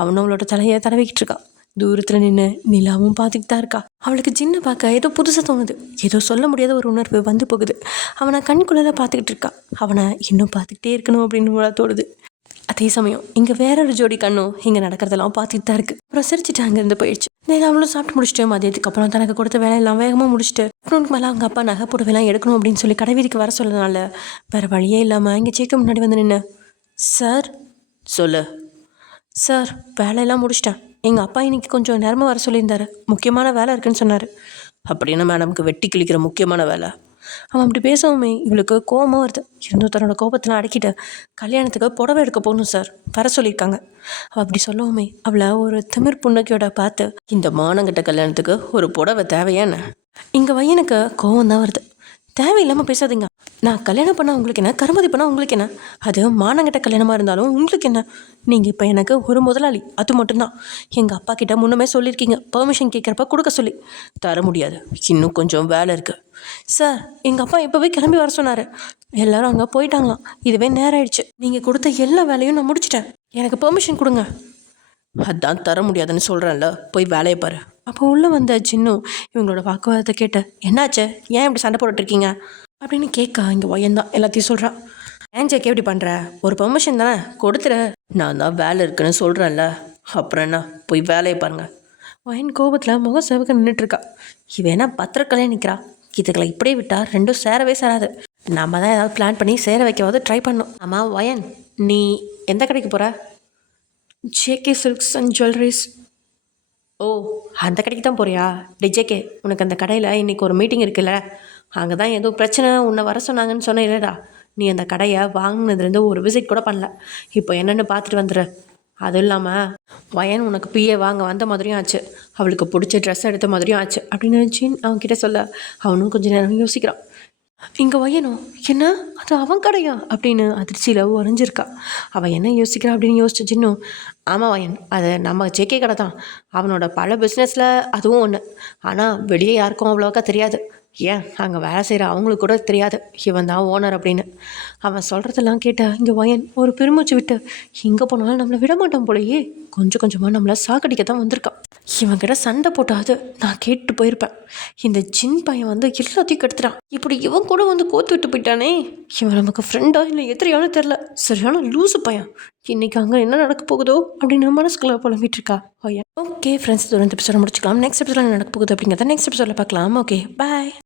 அவனும் அவளோட தலையை தடவிக்கிட்டு இருக்கான். தூரத்தில் நின்று நிலாவும் பார்த்துக்கிட்டு தான் இருக்கா. அவளுக்கு ஜின்னை பார்க்க ஏதோ புதுசாக தோணுது. ஏதோ சொல்ல முடியாத ஒரு உணர்வு வந்து போகுது. அவனை கண்குள்ளே பார்த்துக்கிட்டு இருக்கா. அவனை இன்னும் பார்த்துக்கிட்டே இருக்கணும் அப்படின்னு தோணுது. அதே சமயம் இங்கே வேற ஒரு ஜோடி கண்ணும் இங்கே நடக்கிறதெல்லாம் பார்த்துட்டு தான் இருக்குது. அப்புறம் சிரிச்சுட்டு அங்கேருந்து போயிடுச்சு. நான் அவளும் சாப்பிட்டு முடிச்சுட்டு மதியத்துக்கு அப்புறம் தனக்கு கொடுத்த வேலையெல்லாம் வேகமாக முடிச்சுட்டு அப்புறம் மேலே அவங்க அப்பா நகை புடவைலாம் எடுக்கணும் அப்படின்னு சொல்லி கடைவீதிக்கு வர சொல்லனால வேறு வழியே இல்லாமல் இங்கே சேக்க முன்னாடி வந்து நின்று, சார். சொல்லு. சார், வேலையெல்லாம் முடிச்சிட்டேன். எங்கள் அப்பா இன்னைக்கு கொஞ்சம் நேரமாக வர சொல்லியிருந்தாரு. முக்கியமான வேலை இருக்குன்னு சொன்னார். அப்படின்னு மேடம்க்கு வெட்டி கிழிக்கிற முக்கியமான வேலை? அவன் அப்படி பேசவுமே இவளுக்கு கோபமாக வருது. இருந்தும் தன்னோட கோபத்தில் அடக்கிட்டு, கல்யாணத்துக்கு புடவை எடுக்க போகணும் சார், வர சொல்லியிருக்காங்க. அவள் அப்படி சொல்லவுமே அவளை ஒரு திமிர் புன்னகையோட பார்த்து, இந்த மானங்கிட்ட கல்யாணத்துக்கு ஒரு புடவை தேவையான? இங்கே பையனுக்கு கோபம் தான் வருது. தேவையில்லாமல் பேசாதீங்க. நான் கல்யாணம் பண்ணால் உங்களுக்கு என்ன, கருமதி பண்ணால் உங்களுக்கு என்ன? அது மானங்கிட்ட கல்யாணமாக இருந்தாலும் உங்களுக்கு என்ன? நீங்கள் இப்போ எனக்கு ஒரு முதலாளி, அது மட்டும்தான். எங்கள் அப்பா கிட்ட முன்னமே சொல்லியிருக்கீங்க, பெர்மிஷன் கேட்குறப்ப கொடுக்க சொல்லி. தர முடியாது, இன்னும் கொஞ்சம் வேலை இருக்குது. சார், எங்கள் அப்பா இப்போவே கிளம்பி வர சொன்னார். எல்லோரும் அங்கே போயிட்டாங்களாம். இதுவே நேரம் ஆயிடுச்சு. நீங்கள் கொடுத்த எல்லா வேலையும் நான் முடிச்சிட்டேன். எனக்கு பெர்மிஷன் கொடுங்க. அதான் தர முடியாதுன்னு சொல்கிறேன்ல, போய் வேலையை பாரு. அப்போ உள்ளே வந்த சின்னும் இவங்களோட வாக்குவாதத்தை கேட்டு, என்னாச்சு, ஏன் இப்படி சண்டை போட்டுட்ருக்கீங்க அப்படின்னு கேட்க இங்கே ஒயந்தான் எல்லாத்தையும் சொல்கிறான். ஏன் ஜேக்கே இப்படி பண்ணுற? ஒரு பெர்மிஷன் தானே, கொடுத்துரு. நான் தான் வேலை இருக்குன்னு சொல்கிறேன்ல, அப்புறம் என்ன, போய் வேலையை பாருங்கள். ஒயன் கோபத்தில் முகம் செவக்க நின்றுட்டுருக்கா. இவன் என்ன பத்திரக்கலையே நிற்கிறா. இதுக்களை இப்படியே விட்டால் ரெண்டும் சேரவே சேராது. நம்ம தான் ஏதாவது பிளான் பண்ணி சேர வைக்கவாது ட்ரை பண்ணோம். ஆமாம் ஒயன், நீ எந்த கடைக்கு போகிற? JK silks and jewelleries. Oh, அந்த கடைக்கு தான் போறியா? ஜேகே, உனக்கு அந்த கடையில் இன்றைக்கி ஒரு மீட்டிங் இருக்குல்ல, அங்கே தான் ஏதோ பிரச்சனை உன்னை வர சொன்னாங்கன்னு சொன்ன இல்லைடா. நீ அந்த கடையை வாங்கினதுலேருந்து ஒரு விசிட் கூட பண்ணல. இப்போ என்னென்னு பார்த்துட்டு வந்துடு. அதுவும் இல்லாமல் வயன் உனக்கு பிஏ வாங்க வந்த மாதிரியும் ஆச்சு, அவளுக்கு பிடிச்ச ட்ரெஸ் எடுத்த மாதிரியும் ஆச்சு அப்படின்னு நினச்சின்னு அவன்கிட்ட சொல்ல அவனும் கொஞ்சம் நேரம் யோசிக்கிறான். இங்கே வயனும் என்ன, அது அவன் கடையா அப்படின்னு அதிர்ச்சியில் உறைஞ்சிருக்கா. அவன் என்ன யோசிக்கிறான் அப்படின்னு யோசிச்சு சின்னும், ஆமாம் வயன், அது நம்ம ஜேகே கடை தான். அவனோட பல பிஸ்னஸில் அதுவும் ஒன்று. ஆனால் வெளியே யாருக்கும் அவ்வளோக்கா தெரியாது. ஏன் அங்கே வேலை செய்கிற அவங்களுக்கு கூட தெரியாது இவன் தான் ஓனர் அப்படின்னு. அவன் சொல்கிறதெல்லாம் கேட்டால் இங்கே வயன் ஒரு பெருமூச்சு விட்டு, எங்கே போனாலும் நம்மளை விட மாட்டான் போலையே, கொஞ்சம் கொஞ்சமாக நம்மளை சாக்கடிக்க தான் வந்திருக்கான். இவன்கிட்ட சண்டை போட்டாது நான் கேட்டு போயிருப்பேன். இந்த ஜின் பையன் வந்து எல்லாத்தையும் கெடுத்துட்டான். இப்படி இவன் கூட வந்து கோத்து விட்டு போயிட்டானே. இவன் நமக்கு ஃப்ரெண்டா இல்லை எதிரியானு தெரில. சரியான லூசு பையன். இன்றைக்கி அங்கே என்ன நடக்க போகுதோ அப்படின்னு மனசுக்குள்ள புலம்பிட்டு இருக்கா பையன். ஓகே ஃப்ரெண்ட்ஸ், இது ஒரு எபிசோட முடிச்சுக்கலாம். நெக்ஸ்ட் எபிசோட நடக்க போகுது அப்படிங்கிறத நெக்ஸ்ட் எபிசோட பார்க்கலாம். ஓகே, பாய்.